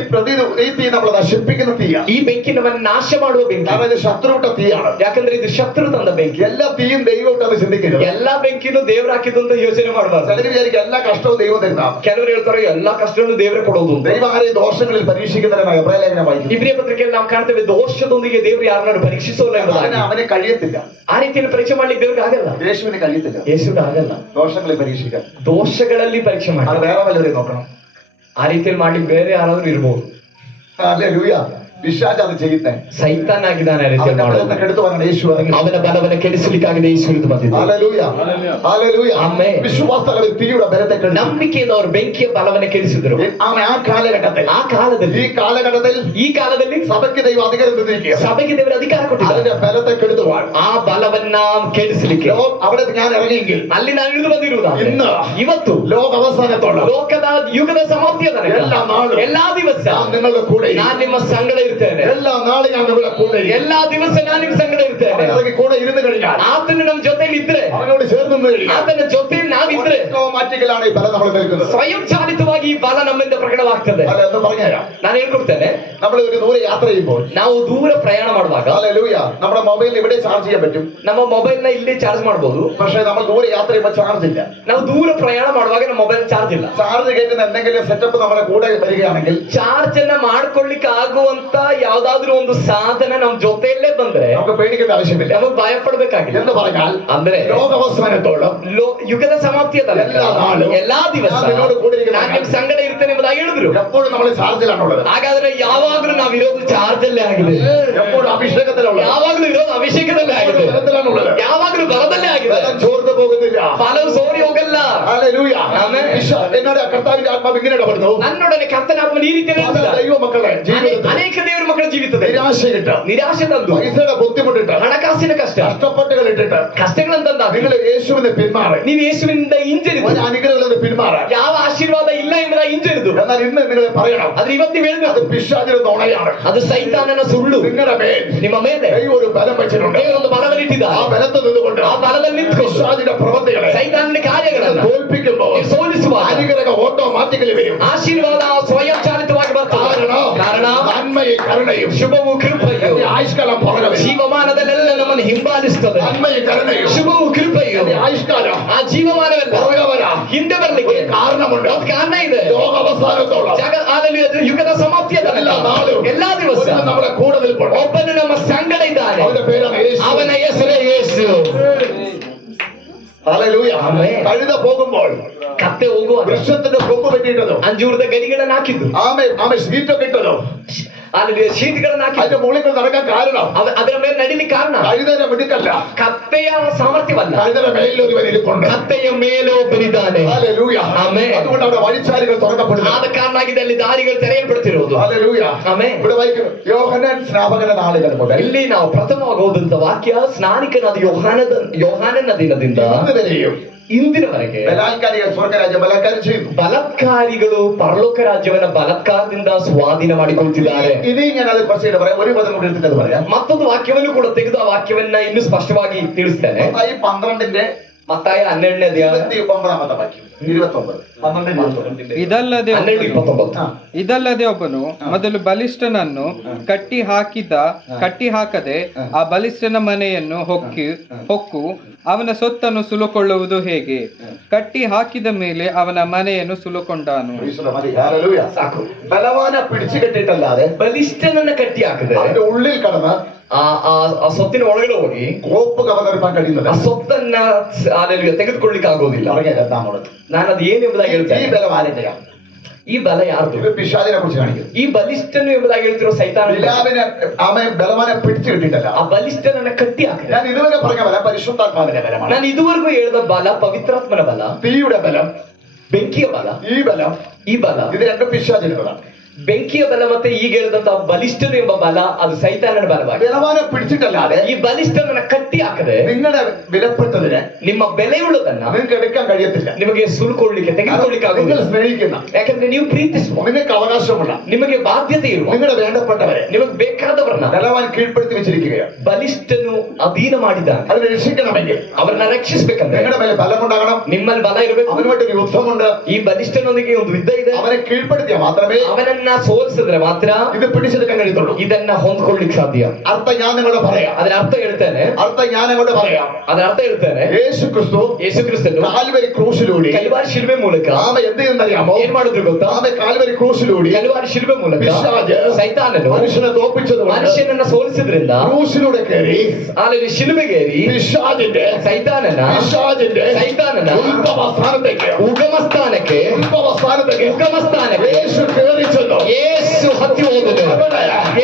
ഈ തീ നമ്മളെ നശിപ്പിക്കുന്ന തീയാണ്. ಈ ಬೆಂಕಿ ನಮ್ಮನ್ನು ನಾಶ ಮಾಡುವ ಬೆಂಕಿ. കാരണം ഇത് ശത്രുവിട്ട തീയാണ്. ಯಾಕಂದ್ರೆ ಇದು ಶತ್ರು ತಂದ ಬೆಂಕಿ. എല്ലാ തീയും ദൈവം ഇട്ടെന്ന് ചിന്തിക്കരുത്. ಎಲ್ಲಾ ಬೆಂಕಿನೂ ದೇವ್ರ ಹಾಕಿದ್ದು ಅಂತ ಯೋಚನೆ ಮಾಡಬಾರ್ದು. ചിലർ വിചാരിക്കും എല്ലാ കഷ്ടവും ദൈവം തരുന്ന. ಕೆಲವರು ಹೇಳ್ತಾರೆ ಎಲ್ಲಾ ಕಷ್ಟವನ್ನು ದೇವರೇ ಕೊಡೋದು ಅಂತ. ദൈവം ആരെയും ദോഷങ്ങളിൽ പരീക്ഷിക്കുന്നവരാണ് എബ്രായലേഖനം വായിക്കുന്നത്. ಇಬ್ರಿಯ ಪತ್ರಿಕೆಯಲ್ಲಿ ನಾವು ಕಾಣ್ತೇವೆ, ದೋಷದೊಂದಿಗೆ ದೇವರು ಯಾರನ್ನಾರು ಪರೀಕ್ಷಿಸೋಲ್ಲ ಎಂಬುದಾಗಿ. അവന് കഴിയത്തില്ല, ಆ ರೀತಿಯಲ್ಲಿ ಪರೀಕ್ಷೆ ಮಾಡ್ಲಿಕ್ಕೆ ದೇವ್ರಿಗೆ ಆಗಲ್ಲ, യേശുവിന് കഴിയത്തില്ല ಯೇಸುವಿಗೆ ಆಗಲ್ಲ ദോഷങ്ങളിൽ പരീക്ഷിക്കാൻ. ದೋಷಗಳಲ್ಲಿ ಪರೀಕ್ಷೆ അത് ಮಾಡಿ. വേറെ വല്ലവരെയും നോക്കണം. ಆ ರೀತಿಯಲ್ಲಿ ಮಾಡ್ಲಿಕ್ಕೆ ಬೇರೆ ಯಾರಾದ್ರೂ ಇರ್ಬೋದು. ഹല്ലേലൂയ. പിശാച് അത് ചെയ്യുന്നേ. ಸೈತಾನ್ ಆಗಿದ್ದಾನೆ ಆ ರೀತಿಯಲ್ಲಿ അവന്റെ ಮಾಡೋದು. ബലത്തെ കെടുത്തു പറഞ്ഞ യേശു ഇറങ്ങി. ಅವನ ಬಲವನ್ನು ಕೆಡಿಸಲಿಕ್ಕಾಗದೆ ಯೇಸು ಇಳಿದು ಬಂದಿದ್ದ. ഹല്ലേലൂയ. ഹല്ലേലൂയ. ആമേൻ. വിശ്വാസത്തിൽ തീയുടെ ബലത്തെ കെടുത്തി. ನಂಬಿಕೆಯಿಂದ ಅವರು ಬೆಂಕಿಯ ಬಲವನ್ನು ಕೆಡಿಸಿದ್ರು. ആ കാലഘട്ടത്തിൽ ಆ ಕಾಲದಲ್ಲಿ ಈ ಕಾಲದಲ್ಲಿ സഭയ്ക്ക് ദൈവം അധികാരം തന്നിരിക്കുക. ಸಭೆಗೆ ದೇವರ ಅಧಿಕಾರ ಕೊಟ್ಟಿದ್ದಾರೆ. അതിന്റെ ബലത്തെ കെടുത്തുവാൻ ಆ ಬಲವನ್ನ ಕೆಡಿಸಲಿಕ್ಕೆ അവിടെ ഞാൻ ഇറങ്ങിയെങ്കിൽ ಅಲ್ಲಿ ನಾನು ಇಳಿದು ಬಂದಿರುವುದಾದ್ರೆ ഇന്ന് ಇವತ್ತು ലോക അവസാനത്തോളം ಲೋಕದ ಯುಗದ ಸಮಾಪ್ತಿಯ ತನಕ എല്ലാ നാളും ಎಲ್ಲಾ ದಿವಸ ഞാൻ നിങ്ങളുടെ കൂടെ ನಾನು ನಿಮ್ಮ ಸಂಗಡ ಇರ್ತೇನೆ. എല്ലാ നാളും ഞാൻ നിങ്ങളുടെ കൂടെ ಎಲ್ಲಾ ದಿವಸ ನಾನು ನಿಮ್ಮ ಸಂಗಡ ಇರ್ತೇನೆ. ഇറങ്ങി കൂടെ ഇരുന്ന് കഴിഞ്ഞാൽ ಆತನು ನಮ್ಮ ಜೊತೆಲಿ ಇದ್ರೆ, അവനോട് ചേർന്ന് നിന്ന് കഴിഞ്ഞാൽ ಆತನ ಜೊತೆಲಿ ನಾವಿದ್ರೆ ഓട്ടോമാറ്റിക്കലാണ് ഈ ബലം നമ്മൾ നിൽക്കുന്നത്. ಸ್ವಯಂ ಚಾಲಿತವಾಗಿ ಈ ಬಲ ನಮ್ಮಿಂದ ಪ್ರಕಟವಾಗ್ತದೆ. അല്ല എന്ന് പറഞ്ഞുതരാം. ನಾನು ಹೇಳ್ಕೊಡ್ತೇನೆ. നമ്മൾ ഒരു ദൂരെ യാത്ര ചെയ്യുമ്പോൾ ನಾವು ದೂರ ಪ್ರಯಾಣ ಮಾಡುವಾಗ ഹല്ലേലൂയ നമ്മുടെ മൊബൈൽ ഇവിടെ ചാർജ് ചെയ്യാൻ പറ്റും. ನಮ್ಮ ಮೊಬೈಲ್ ನ ಇಲ್ಲಿ ಚಾರ್ಜ್ ಮಾಡಬಹುದು. പക്ഷേ നമ്മൾ ദൂരെ യാത്ര ചെയ്യുമ്പോൾ ചാർജ് ഇല്ല. ನಾವು ದೂರ ಪ್ರಯಾಣ ಮಾಡುವಾಗ ನಮ್ಮ ಮೊಬೈಲ್ ಚಾರ್ಜ್ ಇಲ್ಲ. ചാർജ് കയറ്റുന്ന എന്തെങ്കിലും സെറ്റപ്പ് നമ്മുടെ കൂടെ വരികയാണെങ്കിൽ ಚಾರ್ಜ್ ಅನ್ನ ಮಾಡ್ಕೊಳ್ಳಿಕ್ಕೆ ಆಗುವಂತ ಯಾವ್ದಾದ್ರು ಒಂದು ಸಾಧನ ನಮ್ ಜೊತೆಯಲ್ಲೇ ಬಂದ್ರೆ നമുക്ക് പേടിക്കേണ്ട ആവശ്യമില്ല. ನಮಗ್ ಭಯ ಪಡ್ಬೇಕಾಗಿಲ್ಲ. എന്ന് പറഞ്ഞാൽ ಅಂದ್ರೆ ലോകാവസാനത്തോളം ಯುಗದ ಸಮಾಪ್ತಿಯ ತನಕ എല്ലാ നാളും ಎಲ್ಲಾ ದಿವಸ ഞാൻ നിന്നോട് കൂടെ ഇരിക്കുന്ന ನಾನು ನಿಮ್ ಸಂಗಡ ಇರ್ತೇನೆ ಎಂಬುದಾಗಿ ಹೇಳಿದ್ರು. എപ്പോഴും നമ്മൾ ചാർജിലാണുള്ളത്. ಹಾಗಾದ್ರೆ ಯಾವಾಗ್ಲೂ ನಾವ್ ಇರೋದು ಚಾರ್ಜ್ ಅಲ್ಲೇ ಆಗಿದೆ. എപ്പോഴും അഭിഷേകത്തിലുള്ളത്. ಯಾವಾಗ್ಲೂ ಇರೋದು ಅಭಿಷೇಕದಲ್ಲೇ ಆಗಿದೆ. ബലത്തിലാണുള്ളത്. ಯಾವಾಗ್ಲೂ ಬಲದಲ್ಲೇ ಆಗಿದೆ. ബലം ചോർന്നു പോകുന്നില്ല. ಫಲವು ಸೋರಿ ಹೋಗಲ್ಲ. ഹല്ലേലൂയ. ആമേൻ. എന്നോട് കർത്താവിന്റെ ആത്മാവ് ഇങ്ങനെ ഇടപെടുന്നു. ನನ್ನೊಡನೆ ಕರ್ತನಾತ್ಮನ ಈ ರೀತಿ ദൈവ മക്കളെ ജീവിതത്തിൽ ಅನೇಕ ದೇವರ ಮಕ್ಕಳ ಜೀವಿತದಲ್ಲಿ നിരാശയിട്ട് ನಿರಾಶೆ ತಂದು പൈസയുടെ ബുദ്ധിമുട്ടിട്ട് ಹಣಕಾಸಿನ ಕಷ್ಟ കഷ്ടപ്പെട്ടുകൾ ഇട്ടിട്ട് ಕಷ್ಟಗಳಂತಂದ നിങ്ങൾ യേശുവിനെ പിന്മാറി ನೀವು ಯೇಸುವಿನಿಂದ ಹಿಂಜರಿದು ഒരു അനുഗ്രഹങ്ങളിൽ നിന്ന് പിന്മാറാൻ. ಯಾವ ಆಶೀರ್ವಾದ ಇಲ್ಲ ಎಂಬುದಾಗಿ ಹಿಂಜರಿದು. എന്നാൽ ഇന്ന് നിങ്ങൾ പറയണം, ಆದ್ರೆ ಇವತ್ತು ನೀವು അത് ಹೇಳ್ಬೇಕು, പിശാചിന്റെ നുണയാണ്. ಅದು ಸೈತಾನನ ಸುಳ್ಳು. നിങ്ങളുടെ മേൽ ನಿಮ್ಮ ಮೇಲೆ ദൈവം ഒരു ബലം വെച്ചിട്ടുണ്ട്. ದೇವರೊಂದು ಬಲವನ್ನಿಟ್ಟಿದ್ದಾರೆ. ആ ബലത്തിൽ നിന്നുകൊണ്ട് ಆ ಬಲದಲ್ಲಿ ನಿಂತ್ಕೊಂಡು പിശാചിന്റെ പ്രവൃത്തികളെ ಸೈತಾನನ ಕಾರ್ಯಗಳನ್ನು തോൽപ്പിക്കുമ്പോൾ ಸೋಲಿಸುವಾಗ അനുഗ്രഹം ഓട്ടോമാറ്റിക്കലി വരും. ಆಶೀರ್ವಾದ ಸ್ವಯಂ ಚಾಲಿತವಾಗಿ ಬರ್ತದೆ. ಕಾರಣ നന്മയും കരുണയും ಶುಭವು ಕೃಪೆಯು ആയുഷ്കാലം പുറകെ വരും. ಜೀವಮಾನದಲ್ಲೆಲ್ಲ ನಮ್ಮನ್ನು ಹಿಂಬಾಲಿಸುತ್ತದೆ. നന്മയും കരുണയും ಶುಭವು ಕೃಪೆಯು ആയുഷ്കാലം ಆ ಜೀವಮಾನವೆಲ್ಲ പുറകെ വരാം. ಹಿಂದೆ ಬರ್ಲಿಕ್ಕೆ കാരണമുണ്ട്. ಒಂದು ಕಾರಣ ಇದೆ. ലോക അവസാനത്തോളം ಯುಗದ ಸಮಾಪ್ತಿಯ ತನಕ എല്ലാ നാളും ಎಲ್ಲಾ ದಿವಸ ഒരുവൻ നമ്മുടെ കൂടെ നിൽപ്പുണ്ട്. ಒಬ್ಬನು ನಮ್ಮ ಸಂಗಡ ಇದ್ದಾನೆ. അവന്റെ പേരാണ് യേശു. ಅವನ ಹೆಸರೇ ಯೇಸು. ഹല്ലേലൂയ. ആമേൻ. കഴുത പോകുമ്പോൾ ಕತ್ತೆ ಹೋಗುವಾಗ വൃക്ഷത്തിന്റെ കൊമ്പ് വെട്ടിയിട്ടതോ ಅಂಜೂರದ ಗರಿಗಳನ್ನು ಹಾಕಿದ್ದು, ആമേ ഷീറ്റൊക്കെ ഇട്ടതോ ಅಲ್ಲಿ ಶೀಟ್ಗಳನ್ನು ಹಾಕಿದ್ದು, അതിന്റെ മുകളിൽ നടക്കാൻ കാരണം ಅದರ ಮೇಲೆ ನಡಿಲಿಕ್ಕೆ ಕಾರಣ കഴുതയുടെ മിടുക്കല്ല, ಕತ್ತೆಯ ಸಾಮರ್ಥ್ಯವಲ್ಲ, കഴുതയുടെ മേലിൽ ഒരുവൻ ഇരിപ്പുണ്ട്. ಕತ್ತೆಯ ಮೇಲೆ ಒಬ್ಬನಿದ್ದಾನೆ. ഹല്ലേലൂയ. ആമേൻ. അതുകൊണ്ട് അവിടെ വഴിച്ചാലുകൾ തുറക്കപ്പെടുന്നു. ಆದ ಕಾರಣ ಆಗಿದೆ ಅಲ್ಲಿ ದಾರಿಗಳು ತೆರೆಯಲ್ಪಡ್ತಿರೋದು. ഹല്ലേലൂയ. ಆಮೆನ್. ഇവിടെ വായിക്കുന്നു, യോഹന്നാൻ സ്നാപകന്റെ നാളുകൾ മുതൽ ಇಲ್ಲಿ ನಾವು ಪ್ರಥಮವಾಗಿ ಓದಂತ ವಾಕ್ಯ ಸ್ನಾನಿಕನಾದ ಯೋಹಾನನ ದಿನದಿಂದ ഇന്നുവരെയും ಇಂದಿನವರೆಗೆ ബലാത്കാരികൾ സ്വർഗരാജ്യം ബലാത്കാരം ചെയ്യുന്നു. ಬಲತ್ಕಾರಿಗಳು ಪರಲೋಕ ರಾಜ್ಯವನ್ನ ಬಲತ್ಕಾರದಿಂದ ಸ್ವಾಧೀನ ಮಾಡಿಕೊಳ್ತಿದ್ದಾರೆ. ഇനി ഞാൻ അത് കുറച്ച് പറയാം, ഒരു പദം കൂടി എടുത്തിട്ട് അത് പറയാം. ಮತ್ತೊಂದು ವಾಕ್ಯವನ್ನು ಕೂಡ ತೆಗೆದು ಆ ವಾಕ್ಯವನ್ನ ಇನ್ನೂ ಸ್ಪಷ್ಟವಾಗಿ ತಿಳಿಸ್ತೇನೆ. ഈ 12ന്റെ മത്തായി 12ನೇ ಅಧ್ಯಾಯ 29ാമത്തെ വാക്യം 29 ಇದಲ್ಲದೆ 12:29. ಇದಲ್ಲದೆ ಒಬ್ಬನು ಮೊದಲು ಬಲಿಷ್ಠನನ್ನು ಕಟ್ಟಿ ಹಾಕದೆ ಆ ಬಲಿಷ್ಠನ ಮನೆಯನ್ನು ಹೊಕ್ಕು ಅವನ ಸೊತ್ತನ್ನು ಸುಲುಕೊಳ್ಳುವುದು ಹೇಗೆ? ಕಟ್ಟಿ ಹಾಕಿದ ಮೇಲೆ ಅವನ ಮನೆಯನ್ನು ಸುಲುಕೊಂಡಾನು. ಸಾಕು. ബലവാനെ പിടിച്ചു കെട്ടിട്ടല്ലാതെ ബലിഷ്ഠനನ್ನ കಟ್ಟಿ ಹಾಕದೆ അതിന്റെ ഉള്ളിൽ കടന്ന് ಆ ಸೊತ್ತಿನ ಒಳಗಡೆ ಹೋಗಿ കോപ്പ് കവർന്നെടുക്കാൻ കഴിയുന്നത് ಆ ಸೊತ್ತನ್ನ ತೆಗೆದುಕೊಳ್ಳಿಕ್ಕೆ ಆಗೋದಿಲ್ಲ. ഞാൻ ಅದು ಏನೆಂಬುದಾಗಿ ഈ ಹೇಳ್ತೇನೆ. ബലവാനിന്റെയാണ്. ಈ ಬಲ ಯಾರ್ದು? ഇത് പിശാചിനെ കുറിച്ച് കാണിക്കുന്നു. ಈ ಬಲಿಷ್ಠನು ಎಂಬುದಾಗಿ ಹೇಳ್ತಿರೋ ಸೈತಾನ. ബലവാനെ പിടിച്ചു കിട്ടിയിട്ടല്ല. ಆ ಬಲಿಷ್ಠನನ್ನ ಕಟ್ಟಿ ಹಾಕಿದ. ഞാൻ ഇതുവരെ പറഞ്ഞ ബല പരിശുദ്ധാത്മാവിന്റെ ബലമാണ്. ನಾನು ಇದುವರೆಗೂ ಹೇಳಿದ ಬಲ ಪವಿತ್ರಾತ್ಮನ ಬಲ, തീയുടെ ബലം, ಬೆಂಕಿಯ ಬಲ. ಈ ಬಲ ഇത് രണ്ടും പിശാചിനുള്ളതാണ്. ಬೆಂಕಿಯ ಬಲ ಮತ್ತೆ ಈಗ ಹೇಳಿದಂತಹ ಬಲಿಷ್ಠನು ಎಂಬ ಬಲ ಅದು ಸೈತಾನನ ಬಲವಾಗಿದೆ. ബലവാനെ പിടിച്ചിട്ടല്ലാതെ ಈ ಬಲಿಷ್ಠನನ್ನ ಕಟ್ಟಿ ಹಾಕದೆ നിങ്ങളുടെ വിലപ്പെട്ടതിനെ ನಿಮ್ಮ ಬೆಲೆಯುಳ್ಳದನ್ನ നിങ്ങൾക്ക് എടുക്കാൻ കഴിയത്തില്ല. ನಿಮಗೆ ಸುಲ್ಕೊಳ್ಳಿಕ್ಕೆ ತೆಗೆದುಕೊಳ್ಳಿಕ್ಕೆ നിങ്ങൾ ಆಗುದಿಲ್ಲ. സ്നേഹിക്കുന്ന, ಯಾಕಂದ್ರೆ ನೀವು ಪ್ರೀತಿಸುವ, നിങ്ങൾക്ക് അവകാശമുള്ള, ನಿಮಗೆ ಬಾಧ್ಯತೆ ಇರುವ, നിങ്ങളുടെ വേണ്ടപ്പെട്ടവരെ ನಿಮಗೆ ಬೇಕಾದವರನ್ನ ബലവാൻ കീഴ്പ്പെടുത്തി വെച്ചിരിക്കുകയാണ്. ಬಲಿಷ್ಠನು ಅಧೀನ ಮಾಡಿದ್ದಾನೆ. അതിനെ രക്ഷിക്കണമെങ്കിൽ ಅವರನ್ನ ರಕ್ಷಿಸಬೇಕಂದ್ರೆ നിങ്ങളുടെ മേലെ ബലമുണ്ടാകണം. ನಿಮ್ಮಲ್ಲಿ ಬಲ ಇರಬೇಕು. അവനുമായിട്ട് ഒരു യുദ്ധമുണ്ട്. ಈ ಬಲಿಷ್ಠನೊಂದಿಗೆ ಒಂದು ಯುದ್ಧ ಇದೆ. അവനെ കീഴ്പ്പെടുത്തിയാൽ മാത്രമേ ಅವನನ್ನ ಸೋಲಿಸಿದ್ರೆ ಮಾತ್ರ ഇത് പിടിച്ചെടുക്കാൻ കഴിയത്തുള്ളൂ. ಇದನ್ನ ಹೊಂದ್ಕೊಳ್ಳಿಕ್ಕೆ ಸಾಧ್ಯ. അർത്ഥം ഞാൻ നിങ്ങളോട് പറയാം. ಅದರ ಅರ್ಥ ಹೇಳ್ತೇನೆ. ಅದರ ಅರ್ಥ ಹೇಳ್ತೇನೆ. യേശു ಕ್ರಿಸ್ತನು കാൽവരി ക്രൂശിലൂടെ ಕಲ್ವಾರಿ ಶಿಲುಬೆ ಮೂಲಕ ആമ എന്ത് ചെയ്യുന്നറിയാമോ? ಏನ್ ಮಾಡಿದ್ರು ಗೊತ್ತಾ? ആമ കാൽവരി ക്രൂശിലൂടെ ಕಲ್ವಾರಿ ಶಿಲುಬೆ ಮೂಲಕ പിശാച് ಸೈತಾನನು മനുഷ്യനെ തോപ്പിച്ചത് ಮನುಷ್ಯನನ್ನ ಸೋಲಿಸಿದ್ರಿಂದ ക്രൂശിലൂടെ കയറി ಅಲ್ಲಿ ಶಿಲುಬೆಗೇರಿ പിശാചിന്റെ ಸೈತಾನನ ಉಗಮ ಸ್ಥಾನಕ್ಕೆ യേശു കയറി ചെന്നു. ಯೇಸು ಹತ್ತಿ ಹೋದನು.